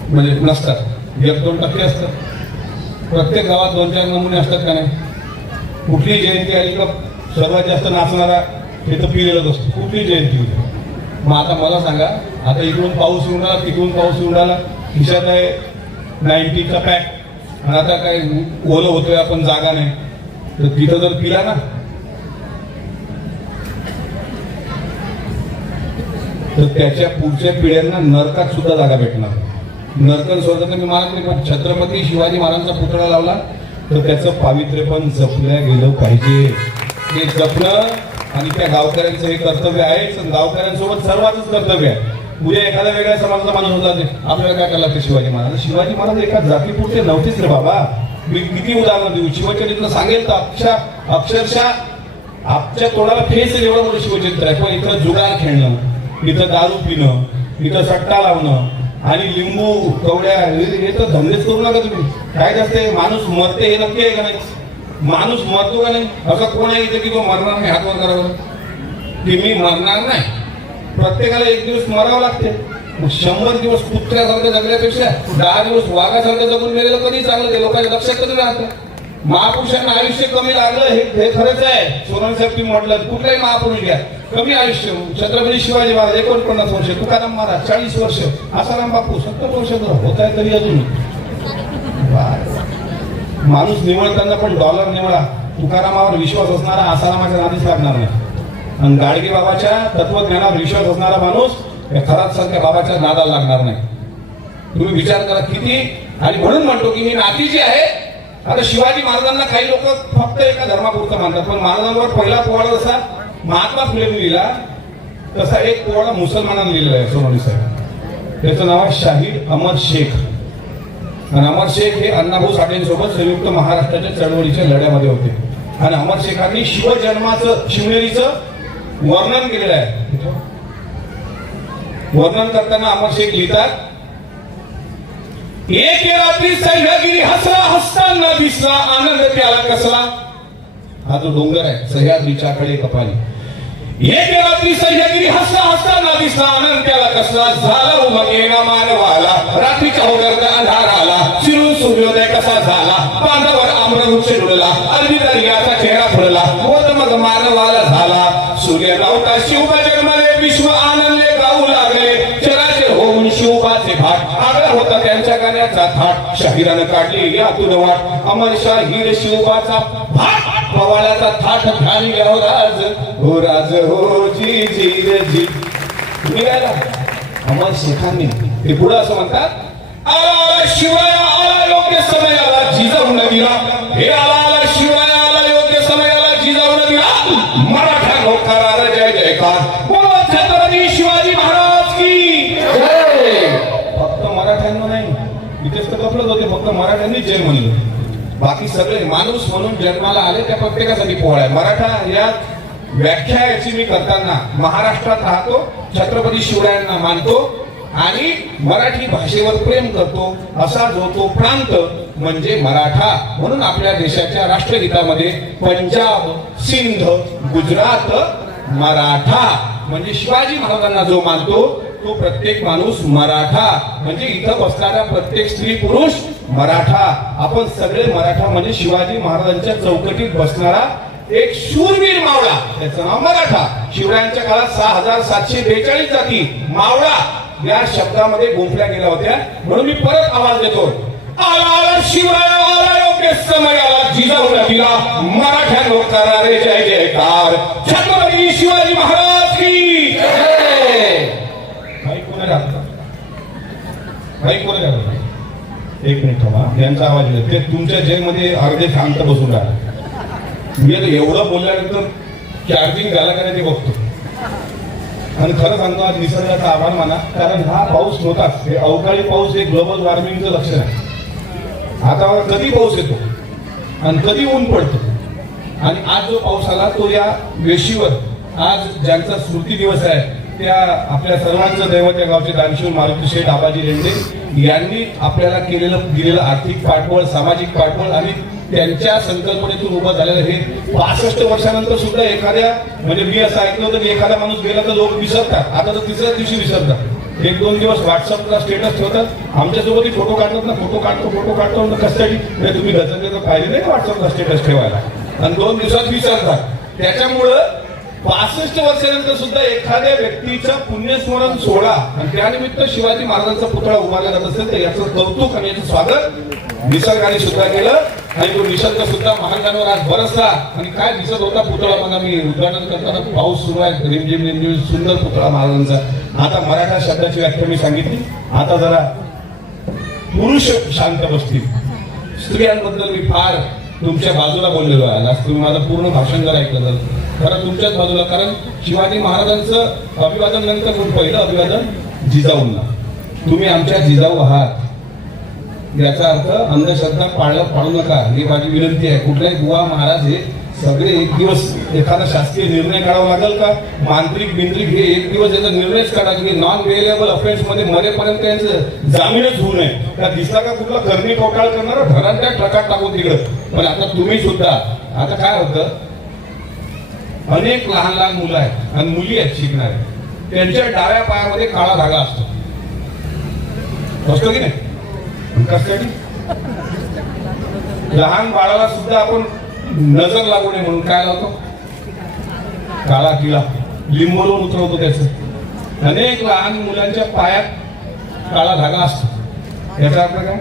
म्हणजे नसतात, 1-2% असतात. प्रत्येक गावात 2-4 नमुने असतात का नाही? कुठली जयंती आली का सर्वात जास्त नाचणारा हे तर पिलेलंच असतो, कुठली जयंती होती. मग आता मला सांगा, आता इकडून पाऊस येऊन आला, तिकडून पाऊस येऊन आला, खिशात आहे 90चा पॅक, आणि आता काय ओलं होतोय, आपण जागा नाही, तर तिथं जर पिला ना तर त्याच्या पुढच्या पिढ्यांना नरकात सुद्धा जागा भेटणार. नरकन स्वर्गात मी मानत नाही, पण छत्रपती शिवाजी महाराजांचा पुतळा लावला तर त्याचं पावित्र्य पण जपल्या गेलं पाहिजे. ते जपणं आणि त्या गावकऱ्यांचं हे कर्तव्य आहे. गावकऱ्यांसोबत सर्वांचंच कर्तव्य आहे. उद्या एखाद्या वेगळ्या समाजाचा माणूस होता, ते आपल्याला काय करायला लागतं? शिवाजी महाराज एका जातीपुरते नव्हतेच रे बाबा. मी किती उदाहरण देऊ, शिवचरित्र सांगेल तर अक्षरशः आपच्या तोंडाला फेस एवढं मोठं शिवचरित्र आहे. पण इथं जुगार खेळणं, इथं दारू पिणं, इथं सट्टा लावणं आणि लिंबू कवड्या हे तर धंदेच करू नका तुम्ही. काय असते, माणूस मरते हे नक्की आहे का नाही? माणूस मरतो का नाही? असं कोण आहे इथे की तो मरणार नाही? हात वर करावं की मी मरणार नाही. प्रत्येकाला एक दिवस मरावं लागते. 100 दिवस कुत्र्यासारखं जगण्यापेक्षा 10 दिवस वाघासारखं जगून गेलेलं कधी चांगलं, ते लोकांच्या लक्षात कधी राहतं. महापुरुषांना आयुष्य कमी लागलं हे खरंच आहे. सोनवणे साहेब तुम्ही म्हटलं, कुठलाही महापुरुष घ्या, कमी आयुष्य. छत्रपती शिवाजी महाराज 49 वर्ष, तुकाराम महाराज 40 वर्ष, आसाराम बापू 70 वर्ष होत आहे तरी अजून. माणूस निवडताना पण डॉलर निवडा. तुकारामावर विश्वास असणारा आसारामाच्या नादीच लागणार नाही, आणि गाडगे बाबाच्या तत्वज्ञानावर विश्वास असणारा माणूस खरात सारख्या बाबाच्या नादाला लागणार नाही. तुम्ही विचार करा किती. आणि म्हणून म्हणतो की ही नाती जी आहे, आता शिवाजी महाराजांना काही लोक फक्त एका धर्मापुरतं मानतात, पण महाराजांवर पहिला पोवाडा जसा महात्मा फुलेंनी लिहिला तसा एक पोवाडा मुसलमानांनी लिहिलेला आहे सोनवणे साहेब. त्याचं नाव आहे शाहीद अमर शेख. आणि अमर शेख हे अण्णाभाऊ साठेंसोबत संयुक्त महाराष्ट्राच्या चळवळीच्या लढ्यामध्ये होते. आणि अमर शेखांनी शिवजन्माचं शिवनेरीचं वर्णन केलेलं आहे. वर्णन करताना अमर शेख लिहितात, एक रात्री सह्याद्री हसला हसताना दिसला आनंद त्याला कसला. हा जो डोंगर आहे सह्याद्रीच्या कडे कपाली. एक रात्री सह्याद्री हसला हसताना दिसला आनंद त्याला कसला. झाला उमगेना मानवाला रात्रीच्या होगरता अंधार आला. शिरून सूर्योदय कसा झाला बांधावर आम्रवृक्ष डुलला. अरबी दर्याचा चेहरा फुलला व मग मानवाला झाला. सूर्य नव्हता शिवबा जन्मले विश्व आनंदले गाऊ लागले. चराचर होऊन शिवबाचे भाट आगळा होता त्यांच्या गाण्याचा थाट. शाहिरानं काढली यातून वाट अमर शाहीर शिवबाचा भाट. पवाळाचा थाट घाली हो राज हो जी जी जी. तुम्ही गायला अमर शेखांनी ते पुढे असं म्हणतात, आला शिवाय आला योग्य समय आला जिजाऊ नदीला. हे आला शिवाय आला योग्य समय आला जिजाऊ नदीला. मराठा लोकांना जय जयकार बोला छत्रपती शिवाजी महाराज की जय. फक्त मराठ्यांना नाही, इथेच तर कपलत होते, फक्त मराठ्यांनी जय म्हणलं. बाकी सगळे माणूस म्हणून जन्माला आले त्या प्रत्येकासाठी पोळा आहे. मराठा या व्याख्या याची मी करताना महाराष्ट्रात राहतो, छत्रपती शिवरायांना मानतो आणि मराठी भाषेवर प्रेम करतो असा जो तो प्रांत म्हणजे मराठा. म्हणून आपल्या देशाच्या राष्ट्रगीतामध्ये पंजाब सिंध गुजरात मराठा म्हणजे शिवाजी महाराजांना जो मानतो तो प्रत्येक माणूस मराठा. म्हणजे इथं बसणारा प्रत्येक स्त्री पुरुष मराठा. आपण सगळे मराठा म्हणजे शिवाजी महाराजांच्या चौकटीत बसणारा एक शूरवीर मावळा, त्याचं नाव मराठा. शिवरायांच्या काळात 6742 जाती मावळा या शब्दामध्ये गुंफल्या गेल्या होत्या. म्हणून मी परत आवाज देतो, आला आला शिवराय आला योग्य समय आला जिजाऊ नदीला. मराठ्यांनो करा रे जय जयकार छत्रपती शिवाजी महाराज की जय. एक मिनिट थांबा, यांचा आवाज येतो. ते तुमच्या जयमध्ये अर्धे शांत बसून राहा. मी आता एवढं बोलल्यानंतर चार्जिंग झाला का ते बघतो. आणि खरं सांगतो आज निसर्गाचा आभार माना, कारण हा पाऊस नव्हताच. हे अवकाळी पाऊस हे ग्लोबल वॉर्मिंगचं लक्षण आहे. आता कधी पाऊस येतो आणि कधी ऊन पडतो. आणि आज जो पाऊस आला तो या वेशीवर आज ज्यांचा स्मृती दिवस आहे त्या आपल्या सर्वांचं दैवत या गावचे दानशूर मारुती शेठ आबाजी रेंडे यांनी आपल्याला दिलेलं आर्थिक पाठबळ सामाजिक पाठबळ आणि त्यांच्या संकल्पनेतून उभं झालेलं हे 65 वर्षानंतर सुद्धा एखाद्या म्हणजे मी असं ऐकलं होतं की एखादा माणूस गेला तर लोक विसरतात. आता तर तिसऱ्या दिवशी विसरतात. 1-2 दिवस व्हॉट्सअपला स्टेटस ठेवतात. आमच्यासोबत फोटो काढतात ना, फोटो काढतो कशासाठी तुम्ही गजर पाहिजे नाही व्हॉट्सअपला स्टेटस ठेवायला आणि 2 दिवसात विसरतात. त्याच्यामुळं 65 वर्षानंतर सुद्धा एखाद्या व्यक्तीचं पुण्यस्मरण सोहळा आणि त्यानिमित्त शिवाजी महाराजांचा पुतळा उभारला जात असेल तर याचं कौतुक आणि याचं स्वागत निसर्गाने सुद्धा केलं. आणि तो निसर्ग सुद्धा महाराजांवर आज बरसला. आणि काय दिसत होता पुतळा बघा, मी उद्घाटन करताना पाऊस सुरू आहे, रिमझिम रिमझिम सुंदर पुतळा महाराजांचा. आता मराठा शब्दाची व्याख्या मी सांगितली. आता जरा पुरुष शांत बसतील. स्त्रियांबद्दल मी फार तुमच्या बाजूला बोललेलो आहे. आज तुम्ही माझं पूर्ण भाषण जर ऐकलं तर खरं तुमच्याच बाजूला, कारण शिवाजी महाराजांचं अभिवादन नंतर पहिलं अभिवादन जिजाऊंना. तुम्ही आमच्या जिजाऊ आहात याचा अर्थ अंधश्रद्धा पाळू नका ही माझी विनंती आहे. कुठल्याही बुवा महाराज हे सगळे एक दिवस एखादा शासकीय निर्णय काढावा लागेल का, मांत्रिक बिंत्रिक हे एक दिवस याचा निर्णयच काढा की नॉन वेलेबल ऑफेन्स मध्ये मरेपर्यंत यांचं जामीनच होऊ नये. का दिसला का कुठला करणी कोटाळ करणार घरांच्या ट्रकात टाकून तिकडं. पण आता तुम्ही सुद्धा आता काय होतं, अनेक लहान लहान मुलं आहेत आणि मुली आहेत शिकणारे, त्यांच्या डाव्या पायामध्ये काळा धागा असतो की नाही. कशासाठी? लहान बाळाला सुद्धा आपण नजर लागू नये म्हणून काय लावतो, काळा किळा लिंबवून उतरवतो. त्याच अनेक लहान मुलांच्या पायात काळा धागा असतो. याचा अर्थ काय,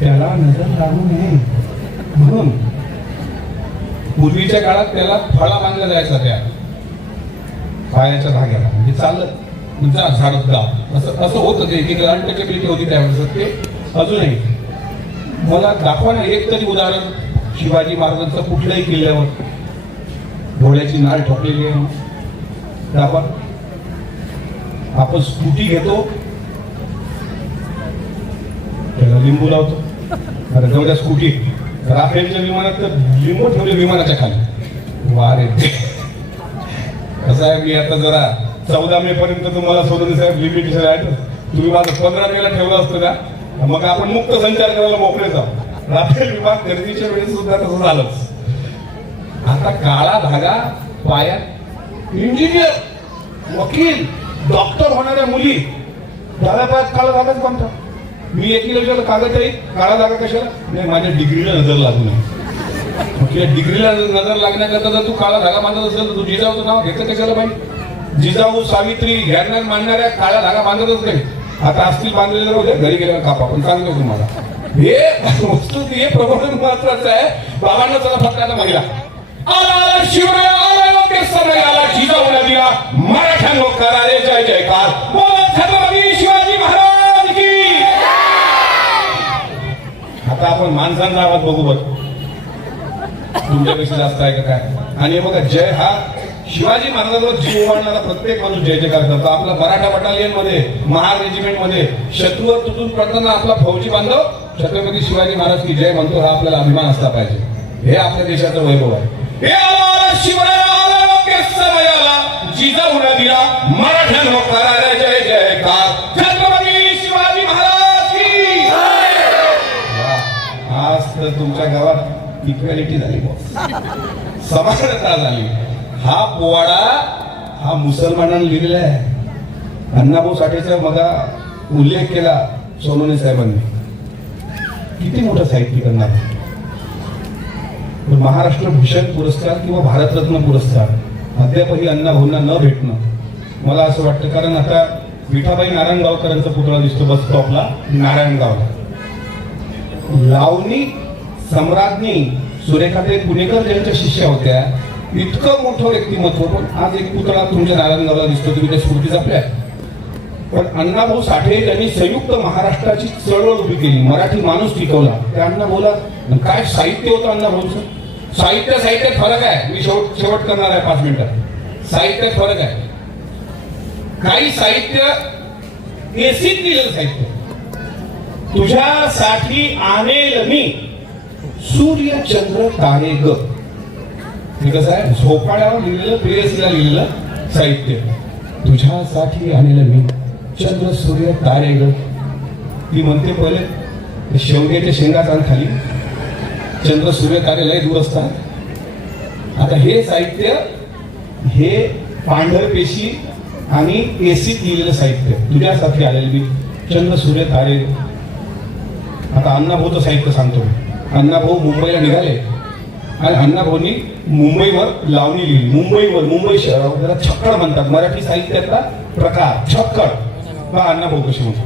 त्याला नजर लागू नये म्हणून पूर्वीच्या काळात त्याला फळा बांधला जायचा त्या पायाच्या धाग्याला. म्हणजे चालत झाडत गाव असं होतं. ते एक अनटचेबिलिटी होती त्यावेळेस. ते अजूनही मला दाखवा ना एक तरी उदाहरण शिवाजी महाराजांचं कुठल्याही किल्ल्यावर घोड्याची नाळ ठोकलेली आहे दाखवा. आपण स्कूटी घेतो त्याला लिंबू लावतो. अरे जाऊ द्या स्कूटी, राफेलच्या विमानात तर लिंबू ठेवले विमानाच्या खाली. वा रे, कसं आहे, मी आता जरा 14 मे पर्यंत तुम्हाला सोडून साहेब लिमिटेशन आहे. तुम्ही माझं 15 मेला ठेवलं असतं का, मग आपण मुक्त संचार करायला मोकळे जाऊ. राफेल विमान खरेदीच्या वेळेस सुद्धा तसं झालंच. आता काळा धागा पायात, इंजिनियर, वकील, डॉक्टर होणाऱ्या मुली त्याला पायात काळा धागाच बांधतात. मी एकीला विचारलं, कागद आहे काळा धागा कशाला? नाही, माझ्या डिग्रीला नजर लागू नये. तुझ्या डिग्रीला नजर लागण्याकरता जर तू काळा धागा बांधत असेल तर तू जिजाऊचं नाव घेतलं कशाला पाहिजे? जिजाऊ, सावित्री यांना मानणाऱ्या काळा धागा बांधतच नाही. आता असतील बांधलेले होते, घरी गेल्यावर कापा. पण सांगतो तुम्हाला, हे वस्तू हे प्रबोधन महत्वाचं आहे. बाबांना चला फक्त आता महिला आला, शिवराय आला, योग्य समय आला, जिजाऊ नदीला मराठ्यांनो करा रे जय जयकार. बोलो छत्रपती शिवाजी महाराज की. आता आपण माणसांचा आवाज बघू बघ, तुमच्यापेक्षा जास्त आहे का काय? आणि बघा, जय हा शिवाजी महाराजांवर जीव ओवाळणारा प्रत्येक माणूस जय जयकार करतो. आपला मराठा बटालियन मध्ये, महार रेजिमेंट मध्ये शत्रूवर तुटून पडताना आपला फौजी बांधव छत्रपती शिवाजी महाराज की जय म्हणतो. हा आपल्याला अभिमान असला पाहिजे. हे आपल्या देशाचं वैभव आहे. हे आला शिवराय आला, योग्य समय आला, जिजाऊ नदीला मराठ्यांनो करा रे जय जयकार. छत्रपती शिवाजी महाराज की. आज तर तुमच्या गावात इक्वॅलिटी झाली, समानता झाली. हा पोवाडा हा मुसलमानांना लिहिलेला आहे. अण्णाभाऊ साठेचा मगा उल्लेख केला सोनवणे साहेबांनी. किती मोठं साहित्य करणार. महाराष्ट्र भूषण पुरस्कार किंवा भारतरत्न पुरस्कार अद्यापही अण्णाभाऊंना न भेटणं मला असं वाटतं. कारण आता विठाबाई नारायणगावकरांचा पुतळा दिसतो बस स्टॉपला नारायणगावला. लावणी सम्राज्ञी सुरेखाताई पुणेकर ज्यांच्या शिष्या होत्या, इतकं मोठं व्यक्तिमत्व, पण आज एक पुतळा तुमच्या नारायणगावला दिसतो. तुम्ही त्या स्मृती जपल्या. पण अण्णाभाऊ साठे यांनी संयुक्त महाराष्ट्राची चळवळ उभी केली, मराठी माणूस टिकवला. त्या अण्णाभाऊला काय साहित्य होतं अण्णाभाऊचं. साहित्यात फरक आहे. मी शेवट करणार आहे 5 मिनिटात. साहित्यात फरक आहे. काही साहित्य एसीत लिहिलेलं साहित्य, तुझ्यासाठी आणेल मी सूर्य चंद्र तारे ग. हे कसं आहे, झोपाळ्यावर लिहिलेलं, प्रेयसीला लिहिलेलं साहित्य. तुझ्यासाठी आणेल मी चंद्र सूर्य तारे ग. ती म्हणते पहिले शेवग्याच्या शेंगाचा खाली चंद्र सूर्य तारे लय दूर असतात. आता हे साहित्य हे पांढरपेशी आणि एसीत लिहिलेलं साहित्य. तुझ्यासाठी आलेलं मी चंद्र सूर्य तारे. आता अण्णाभाऊचं साहित्य सांगतो. अण्णाभाऊ मुंबईला निघाले आणि अण्णाभाऊंनी मुंबईवर लावणी लिहिली. मुंबई शहरावर त्याला छक्कड म्हणतात. मराठी साहित्यातला प्रकार छक्कड. अण्णाभाऊ कशी म्हणतात,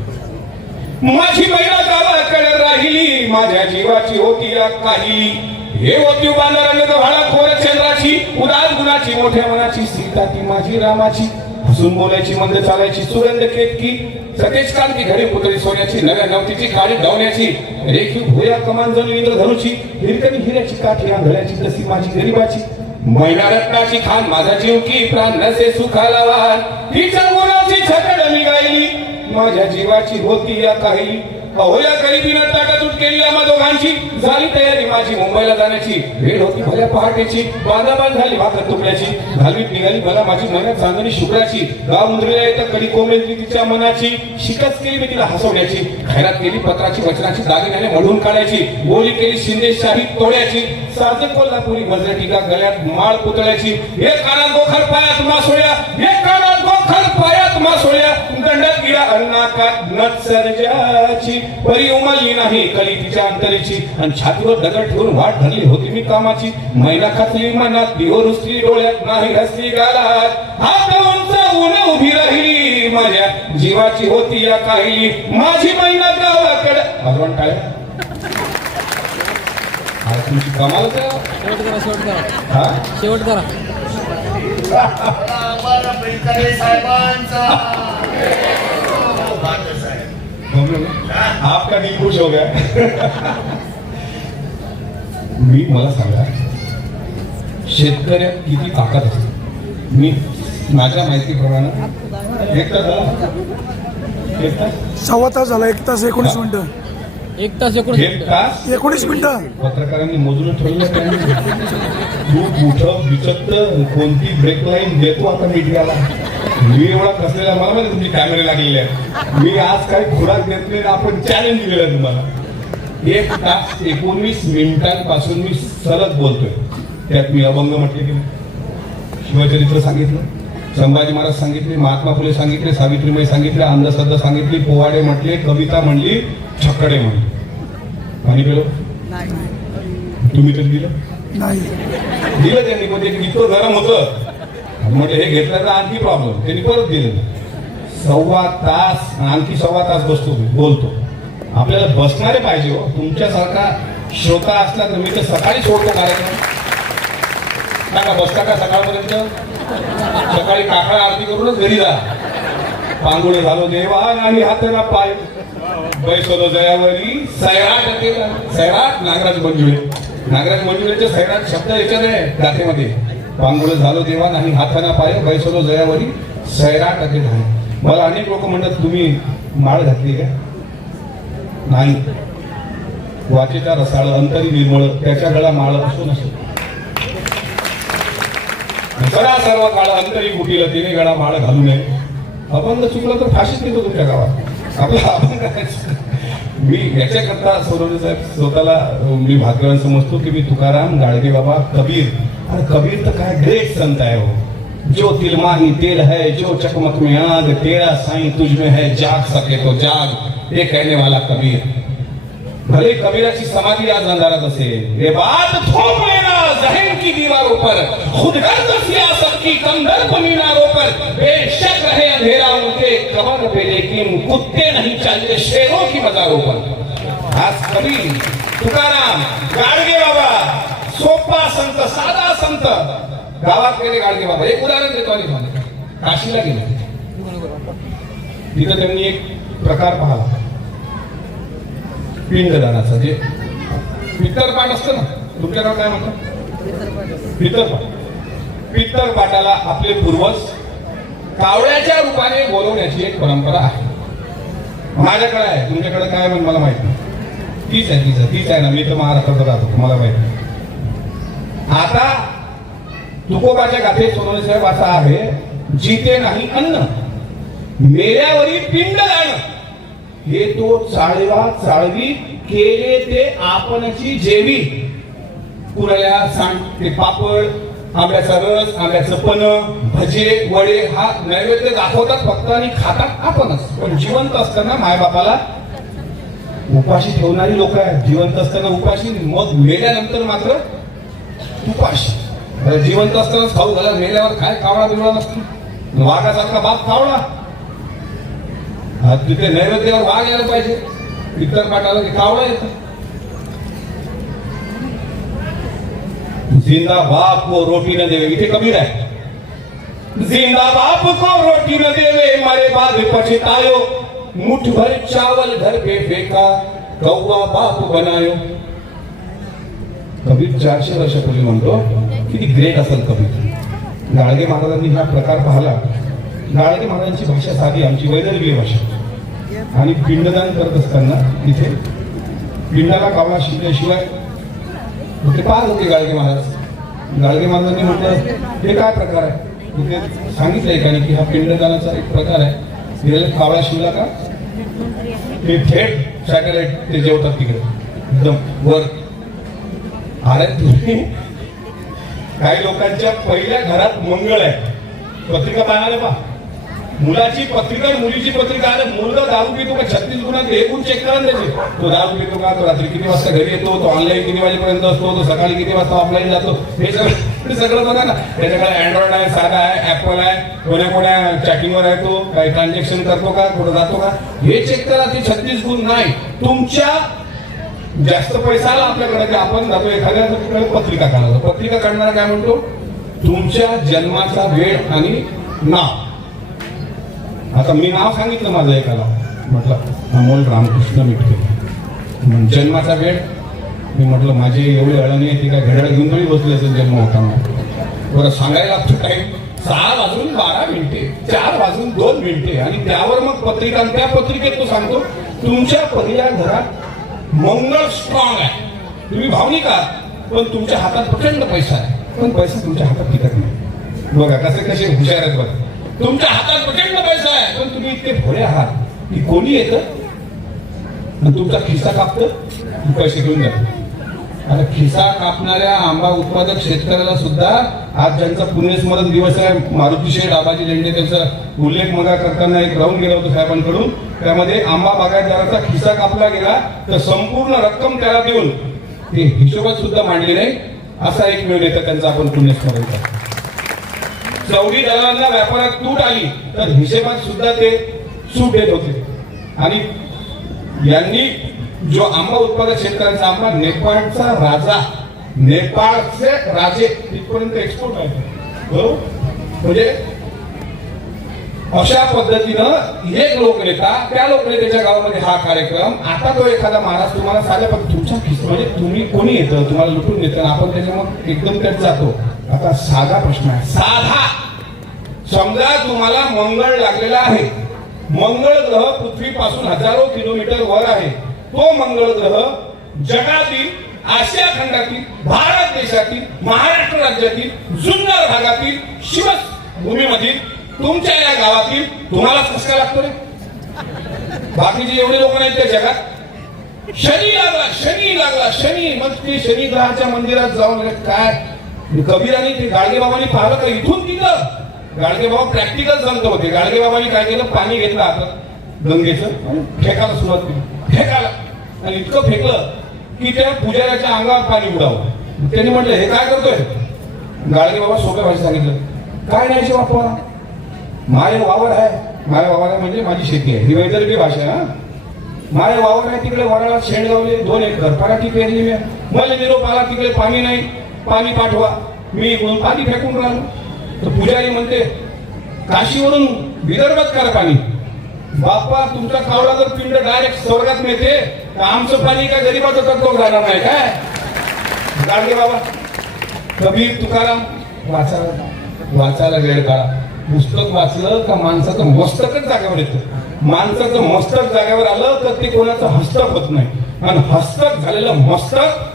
माझी महिला गावाकडे राहिली, माझ्या जीवाची होती काही. हे होती बांधरांग व्हाळा खोर चंद्राची, उदार गुणाची, मोठ्या मनाची, सीता ती माझी रामाची. हसून बोलायची, मंद चालायची, सुगंध केतकी, सतेज कांती घडी पुतळी सोन्याची, नव्या नवतीची काळी डावण्याची, रेखी भोया कमान जणू इंद्रधनुची, हिरकणी हिऱ्याची, काठी आंधळ्याची, तशी माझी गरीबाची. महिला रत्नाची खान माझा जीव की, प्राण नसे सुखाला वाहन, तिच्या गुणाची छकड निघाली, माझ्या जीवाची होती या काही. अहोया गरिबीनं ताटातूट केली आम्हा दोघांची, झाली तयारी माझी मुंबईला जाण्याची. वेळ होती भल्या पहाटेची, बांधाबांध झाली भाकर तुकड्याची, घालवीत निघाली मला माझी मेहनत चांदणी शुक्राची. गाव उंदरीला येतं कडी कोमेजली तिच्या मनाची, शिकच केली मी तिला हसवण्याची. खैरात केली पत्राची वचनाची, दागिन्याने मढून काढायची, बोली केली शिंदेशाही तोड्याची. साधे कोल्हापुरी गजरे टीका, गळ्यात माळ पुतळ्याची. हे कानात गोखर पायात मासोळ्या, हे कानात गोखर पायात मासोळ्या, दंडात गिरा अन्ना का नट सर्जाची. परी उमलली नाही कली तिच्या अंतरीची, आणि छातीवर दगड ठेवून वाट धरली होती मी कामाची. मैना खातली मनात, दिहो रुसली डोळ्यात, नाही हसली गालात, हात उंच ऊन उभी राहिली, माझ्या जीवाची होती या काही. माझी मैना गावाकडे भगवान काय तुमची कमाल शेवट करा. आपका दिल खुश हो गया. मी मला सांगा, शेतकऱ्यात किती ताकद असते. मी माझ्या माहितीप्रमाणे एक तास झाला, 1 तास झाला, 1 तास 19 मिनिटं. 1 तास 19 मिनिटं पत्रकारांनी मोजून ठेवलं त्यांनी. खूप मोठं विचित्र कोणती ब्रेक लाईन देतो आता मीडियाला. मी एवढा कसलेला मला माहिती तुमची कॅमेरे लागलेले आहेत. मी आज काही खुराक देत नाही. आपण चॅलेंज दिलेलं तुम्हाला. 1 तास 19 मिनिटांपासून मी सलग बोलतोय. त्यात मी अभंग म्हटले की शिवचरित्र सांगितलं, संभाजी महाराज सांगितले, महात्मा फुले सांगितले, सावित्रीबाई सांगितले, अंधश्रद्धा सांगितली, पोवाडे म्हटले, कविता म्हणली, छकडे म्हणली. पाणी पेलो तुम्ही तर दिलं दिलं त्यांनी. म्हणजे इतकं गरम होतं म्हणजे हे घेतलं तर आणखी प्रॉब्लेम. त्यांनी परत दिलं. 1.25 तास आणखी 1.25 तास बसतो बोलतो. आपल्याला बसणारे पाहिजे हो. तुमच्यासारखा श्रोता असला तर मी तर सकाळी सोडतो कार्यक्रम. का बसता का सकाळपर्यंत? सकाळी काकळा आरती करूनच घरी जा. पांगुळे झालो देवा आणि हाताला पाय बैसलो जयावरी सैराट केला. सैराट नागराज मंजुळे. नागराज मंजुळेचे सैराट शब्द याच्यात आहे गाथेमध्ये. पांगुळे झालो देवा आणि हाताना पाय बैसलो जयावरी सैराट केला. मला अनेक लोक म्हणतात तुम्ही माळ घातली का? नाही. वाचेचा रसाळ अंतरी निर्मळ त्याच्या गळा माळ असो नसतो. सरा सर्व काळ अंतरी कुटीला तिने गळा माळ घालू नये. अपंग चुकला तर फाशीच देतो तुमच्या गावात. आपला अपंग मी याच्याकरता सौरभ साहेब स्वतःला मी भाग्यवान समजतो की मी तुकाराम, गाडगे बाबा, कबीर. आणि कबीर तर काय ग्रेट संत आहे हो. जो तिलमाही तेल है, जो चकमक में आग, तेरा साईं तुझ में है, जाग सके तो जाग, ये कहने वाला कबीर. भले कबीराची समाधी आज अंधारात असेल, ये बात थोप लेना जहन की दीवारों पर, खुदगर्द सियासत की कंदर्प मीनारों पर. बेशक रहे अंधेरा उनके कबर पे, लेकिन कुत्ते नहीं चलते शेरों की मजारों पर. आज कबीर, तुकाराम, गाडगे बाबा, सोपा संत, साधा संत गावात गेले. गाडगे बाबा एक उदाहरण देतो. आणि काशीला गेले. तिथं त्यांनी एक प्रकार पाहिला पिंडदानाचा. जे पित्तरपाट असतं ना, तुमच्याकडे काय म्हणतात? पित्तरपाट. पित्तरपाटाला आपले पूर्वज कावळ्याच्या रूपाने बोलवण्याची एक परंपरा आहे. माझ्याकडे आहे, तुमच्याकडे काय म्हण मला माहित नाही. तीच आहे ना. मी तर महाराष्ट्रात राहतो, मला माहिती. आता तुकोबाच्या गाथेत सोनवणे साहेब असा आहे, जिते नाही अन्न मेल्यावरी पिंड दान, हे तो चाळवा चाळवी केले ते आपणची जेवी. कुरळ्या, सांड, ते पापड, आंब्याचा रस, आंब्याचं पण, भजे, वडे हा नैवेद्य दाखवतात फक्त आणि खातात आपणच. पण जिवंत असताना मायबापाला उपाशी ठेवणारी लोक आहेत. जिवंत असताना उपाशी, मग मेल्यानंतर मात्र उपाशी. जिवंत असतानाच खाऊ घाला, मेल्यावर काय कावळा बिवळा नसतो. वाघासारखा बाप कावळा. तिथे नैवेद्यावर वाघ यायला पाहिजे. पित्तरपाटाला कावळा येतं. जिंदा बाप को रोटी न देवे, इथे कबीर आहे. जिंदा बाप को रोटी न देवे, मरे बाद पछतायो, मुठ भर चावल घर पे फेका, कौवा बाप बनायो. कबीर 400 वर्षापूर्वी म्हणतो. किती ग्रेट असेल कबीर. गाडगे महाराजांनी हा प्रकार पाहिला. गाडगे महाराजांची भाषा साधी, आमची वैदर्भीय भाषा. आणि पिंडदान करत असताना तिथे पिंडाला कावळा शिंपल्याशिवाय ते पाहत होते गाडगे महाराज. गाडगे महाराजांनी म्हटलं हे काय प्रकार आहे. तिथे सांगितलंय का की हा पिंडदानाचा एक प्रकार आहे. कावळा शिवला का ते थेट सॅटेलाइट ते जेवतात तिकडे एकदम वर. अरे तुम्ही काही लोकांच्या पहिल्या घरात मंगळ आहे. पत्रिका पाहणार पा. मुलाची पत्रिका आणि मुलीची पत्रिका. अरे मुलगा दारू पितो का 36 गुणांक हे गुण चेक करा त्याचे. तो दारू पितो का, तो रात्री किती वाजता घरी येतो, तो ऑनलाईन किती वाजेपर्यंत असतो, तो सकाळी किती वाजता ऑफलाईन जातो, हे सगळं बघा ना. त्याच्याकडे अँड्रॉइड आहे, साधा आहे, ऍपल आहे, कोण्या चॅटिंगवर आहे, तो काही ट्रान्झॅक्शन करतो का, कुठं जातो का, हे चेक करा. ते 36 गुण नाही. तुमच्या जास्त पैसा आला आपल्याकडे की आपण जातो एखाद्या पत्रिका काढतो. पत्रिका काढणारा काय म्हणतो, तुमच्या जन्माचा वेळ आणि नाव. आता मी नाव सांगितलं माझं एकाला, म्हटलं अमोल रामकृष्ण मिटके. जन्माचा वेळ मी म्हटलं माझे एवढे अळणी आहे, ती काय घड्याळ घेऊन थोडी बसली असेल जन्म होताना. बरं सांगायला लागतो टाईम 6:12, 4:02. आणि त्यावर मग पत्रिका, त्या पत्रिकेत तो सांगतो तुमच्या पहिल्या घरात मंगळ स्ट्रॉंग आहे, तुम्ही भावनिक आहात, पण तुमच्या हातात प्रचंड पैसा आहे, पण पैसा तुमच्या हातात टिकत नाही. बघा कसे हुशार आहेत बघा. तुमच्या हातात प्रचंड पैसा आहे, पण तुम्ही इतके भोळे आहात की कोणी येतं आणि तुमचा खिस्सा कापतं, पैसे घेऊन जातं. आता खिसा कापणाऱ्या आंबा उत्पादक शेतकऱ्याला सुद्धा आज ज्यांचा पुण्यस्मरण दिवस आहे, मारुती शेठ आबाजी लेंडे, त्यांचा उल्लेख मगा करताना एक राऊंड गेला होता साहेबांकडून. त्यामध्ये आंबा बागायतदाराचा खिसा कापला गेला तर संपूर्ण रक्कम त्याला देऊन ते हिशोबात सुद्धा मांडले नाही. असा एक वेळ येतं त्यांचा आपण पुण्यस्मरण करतो. चौडी दलालांना व्यापारात तूट आली तर हिशेबात सुद्धा ते सूट देत होते. आणि यांनी जो आंबा उत्पादक शेतकऱ्यांचा आंबा नेपाळचा राजा, नेपाळचे राजे तिथपर्यंत एक्सपोर्ट आहे, बरोबर. म्हणजे अशा पद्धतीनं एक लोकनेता त्या लोकनेत्याच्या गावामध्ये हा कार्यक्रम. आता तो एखादा महाराज तुम्हाला साध्या पण तुमच्या म्हणजे तुम्ही कोणी येतं तुम्हाला लुटून देतं, आपण त्याच्या मग एकदम त्यात जातो. आता साधा प्रश्न आहे, साधा. समजा तुम्हाला मंगळ लागलेला आहे, मंगळ ग्रह पृथ्वीपासून हजारो किलोमीटर वर आहे. तो मंगळ ग्रह जगातील, आशिया खंडातील, भारत देशातील, महाराष्ट्र राज्यातील, जुन्नर भागातील, शिवभूमीमधील तुमच्या या गावातील तुम्हाला कसं काय लागतो रे? बाकीचे एवढे लोक नाहीत त्या जगात. शनी लागला, शनी लागला, शनी. मग ते शनी ग्रहाच्या मंदिरात जाऊन काय कबीराने ते गाडगेबाबांनी पाहिलं का इथून तिथं. गाडगेबाबा प्रॅक्टिकल सांगत होते. गाडगेबाबांनी काय केलं, पाणी घेतलं हातात गंगेचं आणि फेकायला सुरुवात केली, फेकायला. आणि इतकं फेकलं की त्या पुजाऱ्याच्या अंगावर पाणी उडावं. त्यांनी म्हटलं हे काय करतोय. गाडगेबाबा सोप्या भाषेत सांगितलं, काय नाही बाप्पा, माय वावर आहे. माय वावर आहे म्हणजे माझी शेती आहे, ही वैदर्भी भाषा आहे. माय वावर आहे, तिकडे वराळात शेण लावले, 2 एकर पराठी पेरली मी. मला निरोप आला तिकडे पाणी नाही, पाणी पाठवा. मी इकडून पाणी फेकून राहिलो. तर पुजारी म्हणते काशीवरून विदर्भात करा पाणी. बाप्पा तुमचा कावळा जर पिंड डायरेक्ट स्वर्गात मिळते तर आमचं पाणी काय गरीबाचं तत्व जाणार नाही काय. गाडगे बाबा, कबीर, तुकाराम वाचायला वेळ काढा. पुस्तक वाचलं का माणसाचं मस्तकच जागेवर येतं. माणसाचं मस्तक जागेवर आलं तर ते कोणाचं हस्तक होत नाही. आणि हस्तक झालेलं मस्तक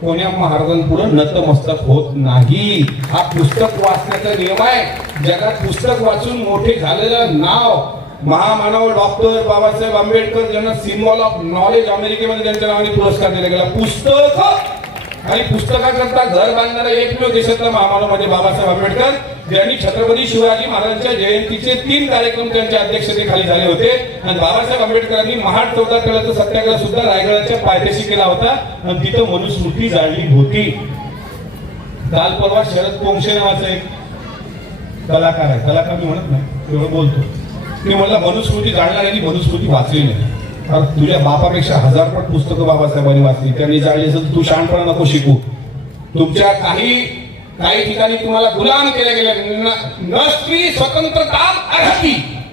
कोण्या महाराजांपुढे नतमस्तक होत नाही. हा पुस्तक वाचण्याचा नियम आहे. जगात पुस्तक वाचून मोठे झालेलं नाव महामानव डॉक्टर बाबासाहेब आंबेडकर, ज्यांना सिम्बॉल ऑफ नॉलेज अमेरिकेमध्ये त्यांच्या नावाने पुरस्कार दिला गेला. पुस्तक आणि पुस्तकाकरता घर बांधणारा एकमेव देशातला महामानव म्हणजे बाबासाहेब आंबेडकर, ज्यांनी छत्रपती शिवाजी महाराजांच्या जयंतीचे 3 कार्यक्रम त्यांच्या अध्यक्षतेखाली झाले होते. आणि बाबासाहेब आंबेडकरांनी महाड 14 तळ्याचा सत्याग्रह सुद्धा रायगडाच्या पायथ्याशी केला होता आणि तिथं मनुस्मृती जाळली होती. काल परवा शरद पोंक्षे नावाचा एक कलाकार आहे, कलाकार मी म्हणत नाही, तेवढं बोलतो. मी म्हणला मनुस्मृती जाळणार आणि मनुस्मृती वाचली नाही. कारण तुझ्या बापापेक्षा 1000 पट पुस्तकं बाबासाहेबांनी वाचली, त्यांनी जाळली असेल. तू शहाणपणा नको शिकू. तुमच्या काही ठिकाणी तुम्हाला गुलाम केले गेले. न स्त्री स्वतंत्रता अर्हती,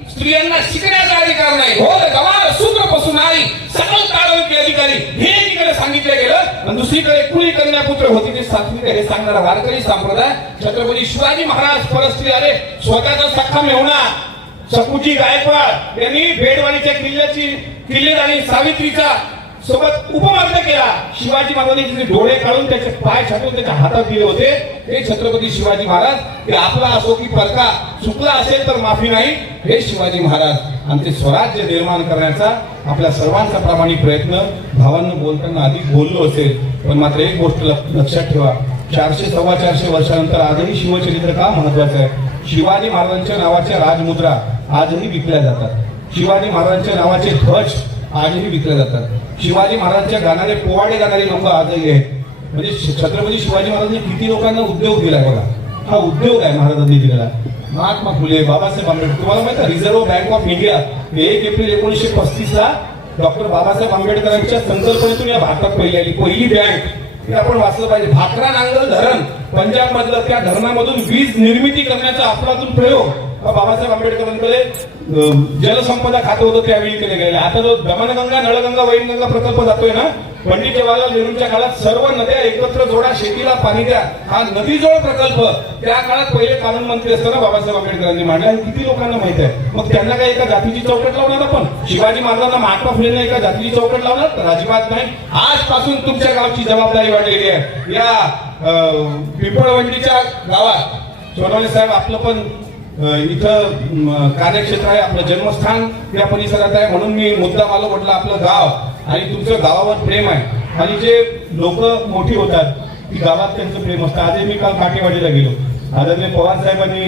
स्त्रियांना शिकण्याचा अधिकार नाही. हो गवार शूद्रपासून आई सकल तारण अधिकारी हे एकीकडे सांगितलं गेलं आणि दुसरीकडे कुणी कन्या पुत्र होती ते सात्विक हे सांगणारा वारकरी संप्रदाय. छत्रपती शिवाजी महाराज परस्त्री आले, स्वतःचा सख्खा मेहुणा सपूजी गायकवाड यांनी बेडवाडीच्या किल्लेदारी सावित्रीचा सोबत उपमार्ग केला. शिवाजी महाराजांनी तिचे डोळे काढून त्याचे पाय छाटून त्याच्या हातात दिले होते. हे छत्रपती शिवाजी महाराज, ते आपला असो की परका, चुकला असेल तर माफी नाही, हे शिवाजी महाराज. आणि ते स्वराज्य निर्माण करण्याचा आपल्या सर्वांचा प्रामाणिक प्रयत्न. भावांना बोलताना अधिक बोललो असेल, पण मात्र एक गोष्ट लक्षात ठेवा, 400-450 वर्षानंतर आजही शिवचरित्र का महत्वाचं आहे. शिवाजी महाराजांच्या नावाच्या राजमुद्रा आजही विकल्या जातात. शिवाजी महाराजांच्या नावाचे ध्वज आजही विकले जातात. शिवाजी महाराजांच्या गाणारे पोवाडे गाणारे लोक आजही आहेत. म्हणजे छत्रपती शिवाजी महाराजांनी किती लोकांना उद्योग दिलाय बघा. हा उद्योग आहे महाराजांनी दिलेला. महात्मा फुले, बाबासाहेब आंबेडकर. तुम्हाला माहिती आहे reserve bank of India 1 April 1935 ला डॉक्टर बाबासाहेब आंबेडकरांच्या संकल्पनेतून या भारतात पहिली बँक. हे आपण वाचलं पाहिजे. भाकरा नांगल धरण पंजाब मधलं, त्या धरणामधून वीज निर्मिती करण्याचा अफलातून प्रयोग बाबासाहेब आंबेडकरांकडे जलसंपदा खातं होतं त्यावेळी केले गेले. आता जो दमनगंगा नळगंगा वैनगंगा प्रकल्प जातोय ना, पंडित जवाहरलाल नेहरूंच्या काळात सर्व नद्या एकत्र जोडा, शेतीला पाणी द्या, हा नदीजोड प्रकल्प त्या काळात पहिले कानून मंत्री असताना बाबासाहेब आंबेडकरांनी मांडला. आणि किती लोकांना माहित आहे. मग त्यांना काय एका जातीची चौकट लावणार आपण? शिवाजी महाराजांना महात्मा फुलेंना एका जातीची चौकट लावणार? तर अजिबात नाही. आजपासून तुमच्या गावची जबाबदारी वाढलेली आहे. या पिंपळवंडीच्या गावात सोनवणे साहेब आपलं पण इथं कार्यक्षेत्र आहे, आपलं जन्मस्थान या परिसरात आहे. म्हणून मी मुद्दा मला म्हटलं आपलं गाव आणि तुमचं गावावर प्रेम आहे. आणि जे लोक मोठी होतात ती गावात त्यांचं प्रेम असतं. आजही मी काल काटेवाडीला गेलो. आदरणीय पवार साहेबांनी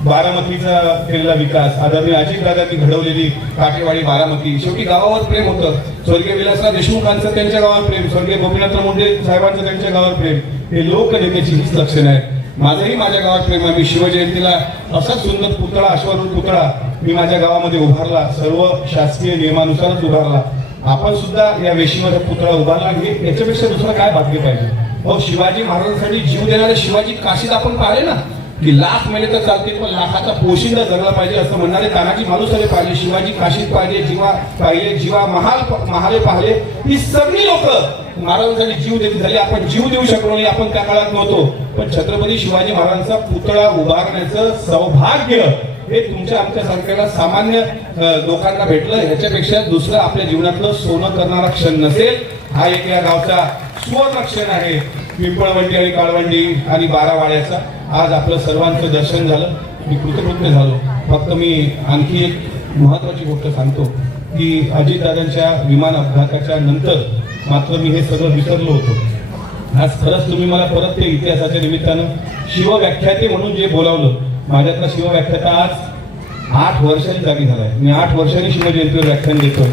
बारामतीचा केलेला विकास, आदरणीय अजितदादांनी घडवलेली काटेवाडी बारामती, शेवटी गावावर प्रेम होतं. स्वर्गीय विलासराव देशमुखांचं त्यांच्या गावावर प्रेम, स्वर्गीय गोपीनाथराव मुंडे साहेबांचं त्यांच्या गावावर प्रेम, हे लोकनेत्याची हीच लक्षणं आहेत. माझंही माझ्या गावात प्रेम आहे. मी शिवजयंतीला असा सुंदर पुतळा, अश्वारूढ पुतळा मी माझ्या गावामध्ये उभारला, सर्व शासकीय नियमानुसारच उभारला. आपण सुद्धा या वेशीमध्ये पुतळा उभारला. हे याच्यापेक्षा दुसरं काय भाग्य पाहिजे? अहो, शिवाजी महाराजांसाठी जीव देणारे शिवाजी काशीत आपण पाहिले ना, की लाख मेले तर चालतील पण लाखाचा पोशिंदा जगला पाहिजे असं म्हणणारे तानाजी मालुसरे पाहिले, शिवाजी काशीत पाहिले, जीवा पाहिले, जीवा महाले पाहिले. ही सगळी लोक महाराजांसाठी जीव देत झाली. आपण जीव देऊ शकलो नाही, आपण त्या काळात नव्हतो. पण छत्रपती शिवाजी महाराजांचा पुतळा उभारण्याचं सौभाग्य हे तुमच्या आमच्या सारख्याला सामान्य लोकांना भेटलं. ह्याच्यापेक्षा दुसरं आपल्या जीवनातलं सोनं करणारा क्षण नसेल. हा एक या गावचा सुवर्ण क्षण आहे. पिंपळवंडी आणि काळवंडी आणि बारावाड्याचा आज आपलं सर्वांचं दर्शन झालं. मी कृतकृत्य झालो. फक्त मी आणखी एक महत्वाची गोष्ट सांगतो की अजितदादांच्या विमान अपघाताच्या नंतर मात्र मी हे सगळं विसरलो होतो. आज खरंच तुम्ही मला परत ते इतिहासाच्या निमित्तानं शिवव्याख्याते म्हणून जे बोलावलं, माझ्यातला शिवव्याख्याता आज 8 वर्षांनी जागी झालाय. मी 8 वर्षांनी शिवजयंतीवर व्याख्यान देतोय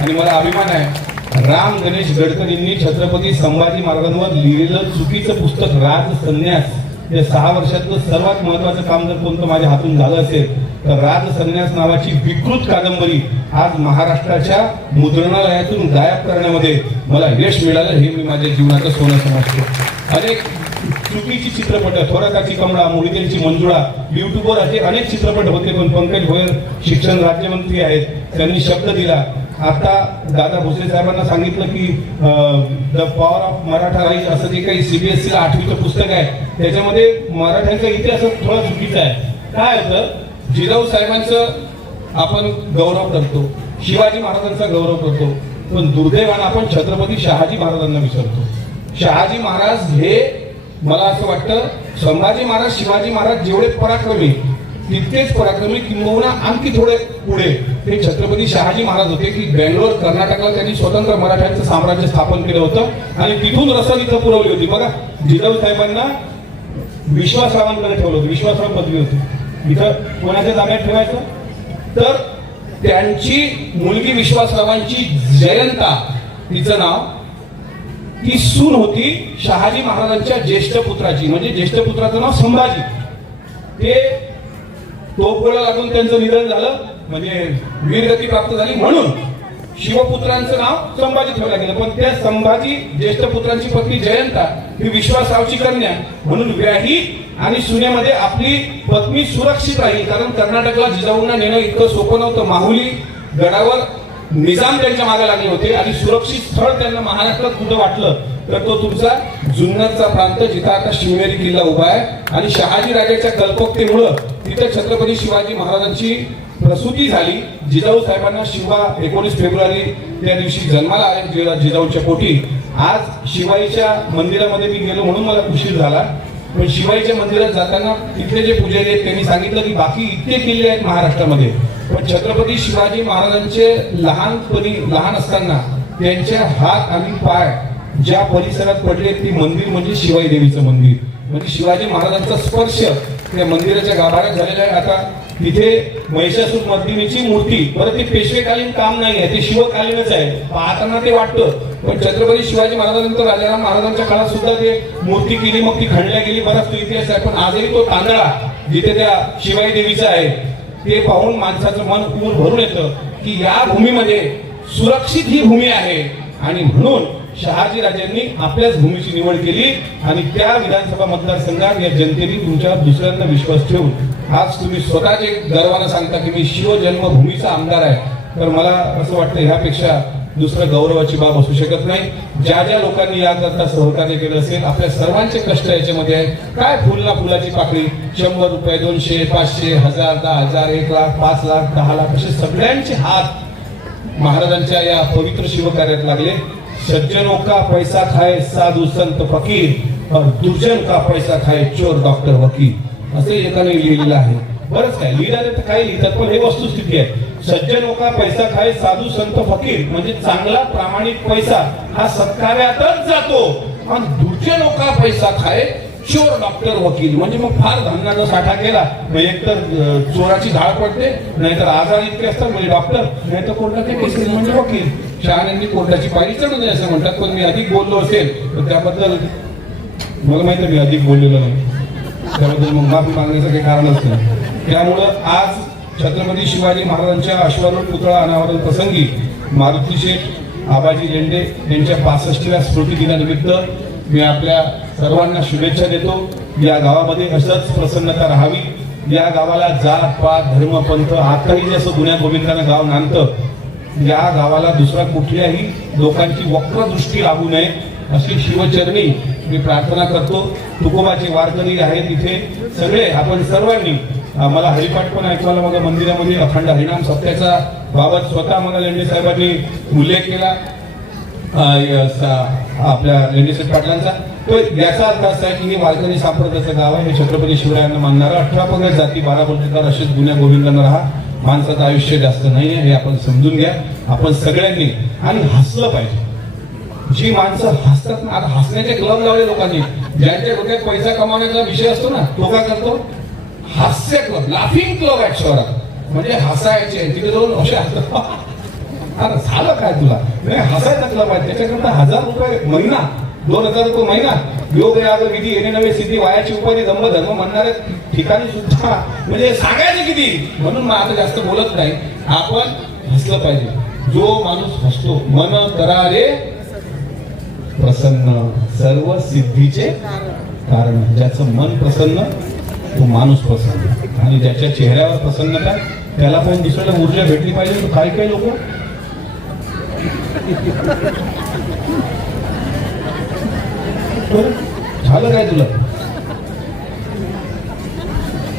आणि मला अभिमान आहे. राम गणेश गडकरींनी छत्रपती संभाजी महाराजांवर लिहिलेलं चुकीचं पुस्तक राज संन्यास, या 6 वर्षातलं सर्वात महत्वाचं काम जर कोणतं माझ्या हातून झालं असेल तर राज संन्यास नावाची विकृत कादंबरी आज महाराष्ट्राच्या मुद्रणालयातून गायब करण्यामध्ये मला यश मिळालं. हे मी माझ्या जीवनाचं सोनं समजतो. अनेक चुकीची चित्रपट, थोराताची कमळा, मोहितेंची मंजुळा, युट्यूबवर असे अनेक चित्रपट होते. पण पंकज भोयर शिक्षण राज्यमंत्री आहेत, त्यांनी शब्द दिला. आता दादा भोसले साहेबांना सांगितलं की the power of Maratha rise असं जे काही CBSE ला 8वीचं पुस्तक आहे त्याच्यामध्ये मराठ्यांचा इतिहास थोडा चुकीचा आहे. काय होतं, जिजाऊ साहेबांचं आपण गौरव करतो, शिवाजी महाराजांचा गौरव करतो, पण दुर्दैवानं आपण छत्रपती शहाजी महाराजांना विसरतो. शहाजी महाराज हे मला असं वाटतं संभाजी महाराज शिवाजी महाराज जेवढे पराक्रमी तितकेच पराक्रमी किंबहुना आणखी थोडे पुढे हे छत्रपती शहाजी महाराज होते की बेंगलोर कर्नाटकला त्यांनी स्वतंत्र मराठ्यांचं साम्राज्य स्थापन केलं होतं आणि तिथून रसद इथं पुरवली होती. बघा, जिजाऊ साहेबांना विश्वासरावांकडे ठेवलं होतं, विश्वासराव पदवी होती. इथं कोणाच्या जागेत ठेवायचं तर त्यांची मुलगी विश्वासरावांची जयंता, तिचं नाव, ती सून होती शहाजी महाराजांच्या ज्येष्ठ पुत्राची, म्हणजे ज्येष्ठ पुत्राचं नाव संभाजी. ते तोफगोळा लागून त्यांचं निधन झालं, म्हणजे वीरगती प्राप्त झाली, म्हणून शिवपुत्रांचं नाव संभाजी ठेवलं गेलं. पण त्या संभाजी ज्येष्ठ पुत्रांची पत्नी जयंता ही विश्वासरावची कन्या म्हणून व्याही आणि सुनेमध्ये आपली पत्नी सुरक्षित राहील. कारण कर्नाटकला जिजाऊंना नेणं इतकं सोपं नव्हतं. माहुली गडावर निजाम त्यांच्या मागे लागले होते आणि सुरक्षित स्थळ त्यांना महाराष्ट्रात कुठं वाटलं तर तो तुमचा जुन्नरचा प्रांत, जिथं आता शिवनेरी किल्ला उभा आहे. आणि शहाजी राजाच्या कल्पकतेमुळं तिथे छत्रपती शिवाजी महाराजांची प्रसूती झाली. जिजाऊ साहेबांना शिवा 19 फेब्रुवारी त्या दिवशी जन्माला आले जिजाऊच्या पोटी. आज शिवाईच्या मंदिरामध्ये मी गेलो म्हणून मला उशीर झाला. पण शिवाईच्या मंदिरात जाताना तिथले जे पुजारी आहेत त्यांनी सांगितलं की बाकी इतके किल्ले आहेत महाराष्ट्रामध्ये, पण छत्रपती शिवाजी महाराजांचे लहान असताना त्यांचे हात आणि पाय ज्या परिसरात पडले ते मंदिर म्हणजे शिवाई देवीचं मंदिर. म्हणजे शिवाजी महाराजांचा स्पर्श त्या मंदिराच्या गाभाऱ्यात झालेला आहे. आता तिथे महिषासूर मर्दिनीची मूर्ती, बरं ते पेशवेकालीन काम नाही आहे, ते शिवकालीनच आहे. पाहताना ते वाटतं, पण छत्रपती शिवाजी महाराजांनंतर राजाराम महाराजांच्या काळात सुद्धा ते मूर्ती केली, मग ती खणल्या गेली, बराच तो इतिहास आहे. पण आजही तो तांदळा जिथे त्या शिवाई देवीचा आहे ते पाहून माणसाचं मन ऊर भरून येतं की या भूमीमध्ये सुरक्षित ही भूमी आहे. आणि म्हणून शहाजीराजांनी आपल्याच भूमीची निवड केली आणि त्या विधानसभा मतदारसंघात या जनतेने तुमच्यावर दुसऱ्यांदा विश्वास ठेवून आज तुम्ही स्वतः जे गर्वानं सांगता की मी शिवजन्मभूमीचा आमदार आहे, तर मला असं वाटतं ह्यापेक्षा दुसरं गौरवाची बाब असू शकत नाही. ज्या ज्या लोकांनी याकरता सहकार्य केलं असेल, आपल्या सर्वांचे कष्ट याच्यामध्ये आहे. काय फुलला फुलाची पाकळी, 100 रुपये, 200, 500, 1000, 10,000, 1 लाख, 5 लाख, 10 लाख असे सगळ्यांचे हात महाराजांच्या या पवित्र शिवकार्यात लागले. सज्जनों का पैसा खाए साधू संत फकीर और दुर्जन का पैसा खाए चोर डॉक्टर वकील असे एकाने लिहिलेलं आहे. बरंच काय लिहिणार तर काही लिहितात, पण हे वस्तुस्थिती आहे. सज्जनों का पैसा खाए साधू संत फकीर म्हणजे चांगला प्रामाणिक पैसा हा सत्कार्यातच जातो आणि दुर्जनों का पैसा खाए चोर डॉक्टर वकील म्हणजे मग फार धनाचा साठा केला मग एकतर चोराची धाळ पडते, नाहीतर आजार इतके असतात म्हणजे डॉक्टर, नाहीतर कोर्टाचे केसेस म्हणजे वकील. शहाण्यांनी कोर्टाची पायरी चढू नये असं म्हणतात. पण मी अधिक बोललो असेल तर त्याबद्दल मला माहिती आहे मी अधिक बोललेलो नाही, त्याबद्दल मग माफी मागण्याचं काही कारणच नाही. त्यामुळं आज छत्रपती शिवाजी महाराजांच्या अश्वारूढ पुतळा अनावरण प्रसंगी मारुती शेठ आबाजी लेंडे यांच्या 65व्या स्मृती दिनानिमित्त मी आपल्या सर्वांना शुभेच्छा देतो. या गावामध्ये असंच प्रसन्नता राहावी. या गावाला जात पात धर्म पंथ आताही जसं गुन्ह्या गोविंदानं गाव नांदतं, या गावाला दुसरा कुठल्याही लोकांची वक्रदृष्टी लागू नये अशी शिवचरणी मी प्रार्थना करतो. तुकोबाचे वारकरी आहेत इथे सगळे, आपण सर्वांनी मला हरिपाठ पण ऐकवायला मग मंदिरामध्ये अखंड हरिनाम सप्त्याचा बाबत स्वतः मला लेंडे साहेबांनी उल्लेख केला आपल्या लेंडेसाहेब पाटलांचा. तो याचा अर्थ असा आहे की हे वारकरी संप्रदायाचं गाव आहे. हे छत्रपती शिवरायांना मानणारं 18 पगड जाती 12 बोलतेदार असेच गुन्ह्या गोविंदांना राहा. माणसाचं आयुष्य जास्त नाहीये हे आपण समजून घ्या. आपण सगळ्यांनी आणि हसलं पाहिजे. जी माणसं हसतात ना, आता हसण्याचे क्लब लावले लोकांनी, ज्यांच्या डोक्यात पैसा कमावण्याचा विषय असतो ना तो काय करतो, हास्य क्लब, लाफिंग क्लब आहेत शहरात. म्हणजे हसायचे तिथे जाऊन असे हसतात. आता झालं काय तुला, नाही हसायचा क्लब आहे त्याच्याकरता 1000 रुपये महिना, 2000 रुपये महिना, योग याग विधी येणे नवे सिद्धी वायाची उपाय दंभ धर्म म्हणणारे ठिकाणी सुद्धा म्हणजे सांगायचं किती. म्हणून मग आता जास्त बोलत नाही, आपण हसलं पाहिजे. जो माणूस हसतो मन करारे प्रसन्न सर्व सिद्धीचे कारण. ज्याचं मन प्रसन्न तो माणूस प्रसन्न, आणि ज्याच्या चेहऱ्यावर प्रसन्नता त्याला पण दुसऱ्याला ऊर्जा भेटली पाहिजे. तो काही काही लोक झालं काय तुला,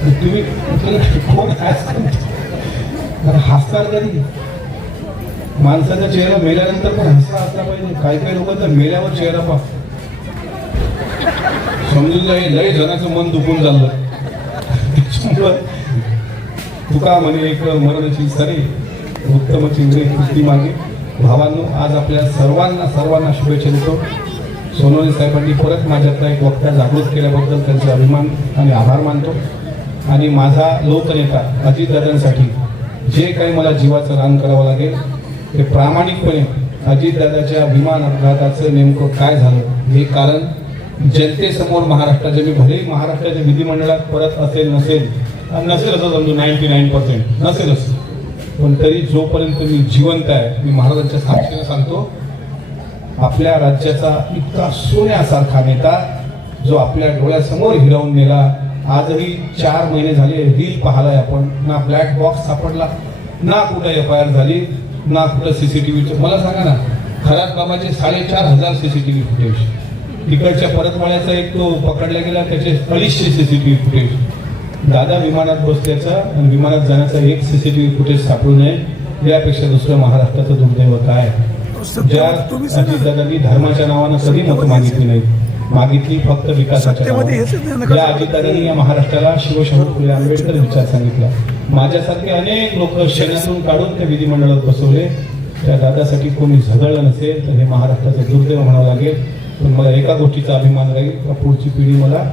तुम्ही कोण हसतात कधी. माणसाचा चेहरा मेल्यानंतर पण हसरा असला पाहिजे. काही काही लोक तर मेल्यावर चेहरा पहा समजून जाईल लय जणांचं मन दुखून चाललं. तुका म्हणे एक मरणाची सरी उत्तम चिंद्रे कृती मागे. भावांनो, आज आपल्या सर्वांना शुभेच्छा देतो. सोनवणे साहेबांनी परत माझ्यातला एक वक्ता जागृत केल्याबद्दल त्यांचे अभिमान आणि आभार मानतो. आणि माझा लोकनेता अजितदादांसाठी जे काही मला जीवाचं रान करावं लागेल ते प्रामाणिकपणे अजितदादाच्या विमान अपघाताचं नेमकं काय झालं हे कारण जनतेसमोर महाराष्ट्राच्या, मी भलेही महाराष्ट्राच्या विधिमंडळात परत असेल नसेल असं समजू 99% नसेलच, पण तरी जोपर्यंत मी जिवंत आहे मी महाराजांच्या साक्षीने सांगतो, आपल्या राज्याचा इतका सोन्यासारखा नेता जो आपल्या डोळ्यासमोर हिरावून नेला. आजही 4 महिने झाले रील पाहलाय आपण, ना ब्लॅक बॉक्स सापडला, ना कुठं FIR झाली, ना कुठं CCTV. मला सांगा ना, खरात बाबाचे 4500 CCTV फुटेज, तिकडच्या परतवाड्याचा एक तो पकडला गेला त्याचे 250 CCTV फुटेज. दादा विमानात बसल्याचा आणि विमानात जाण्याचा एक CCTV फुटेज सापडू नये यापेक्षा दुसरं महाराष्ट्राचं दुर्दैव काय. ज्या अजितदादांनी धर्माच्या नावानं कधी मत मागितली नाही, मागितली फक्त विकासाच्या नावानं. या अजितदादांनी या महाराष्ट्राला शिवशाहू फुले आंबेडकर विचार सांगितला. माझ्यासारखे अनेक लोक शेणातून काढून त्या विधिमंडळात बसवले. त्या दादासाठी कोणी झगडलं नसेल तर हे महाराष्ट्राचं दुर्दैव म्हणावं लागेल. पण मला एका गोष्टीचा अभिमान राहील का पुढची पिढी मला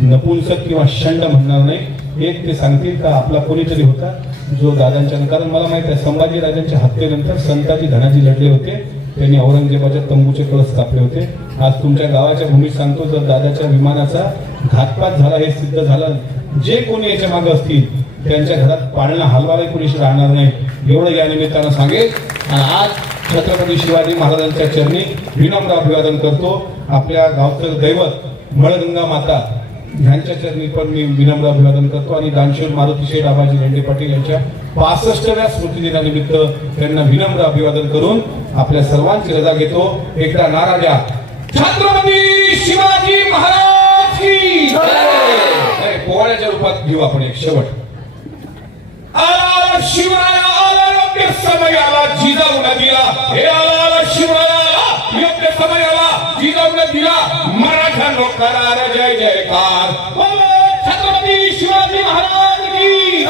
नपुंसक किंवा शंड म्हणणार नाही. एक ते सांगतील का आपला कोणीतरी होता जो दादांच्या, कारण मला माहित आहे संभाजीराजांच्या हत्येनंतर संताजी धनाजी लढले होते, त्यांनी औरंगजेबाच्या तंबूचे कळस कापले होते. आज तुमच्या गावाच्या भूमीत सांगतो, जर दादाच्या विमानाचा घातपात झाला हे सिद्ध झालं, जे कोणी याच्या मागे असतील त्यांच्या घरात पाळणा हलवायला कोणीशी राहणार नाही एवढं या निमित्तानं सांगेल. आणि आज छत्रपती शिवाजी महाराजांच्या चरणी विनम्र अभिवादन करतो. आपल्या गावचं दैवत मळगंगा माता ह्यांच्या चरणी पण मी विनम्र अभिवादन करतो आणि दानशूर मारुती शेठ आबाजी लेंडे पाटील यांच्या 65व्या स्मृतिदिनानिमित्त त्यांना विनम्र अभिवादन करून आपल्या सर्वांची रजा घेतो. एकदा नारा द्या, छत्रपती शिवाजी महाराज की जय. पोवाड्याच्या रूपात घेऊ आपण एक शेवट. आला शिवराया आला योग्य समय आला जिजाऊ नदीला, हे आला शिवराया योग्य समय आला जिजाऊ नदीला, मराठा लोकांना जय जयकार. छत्रपती शिवाजी महाराज की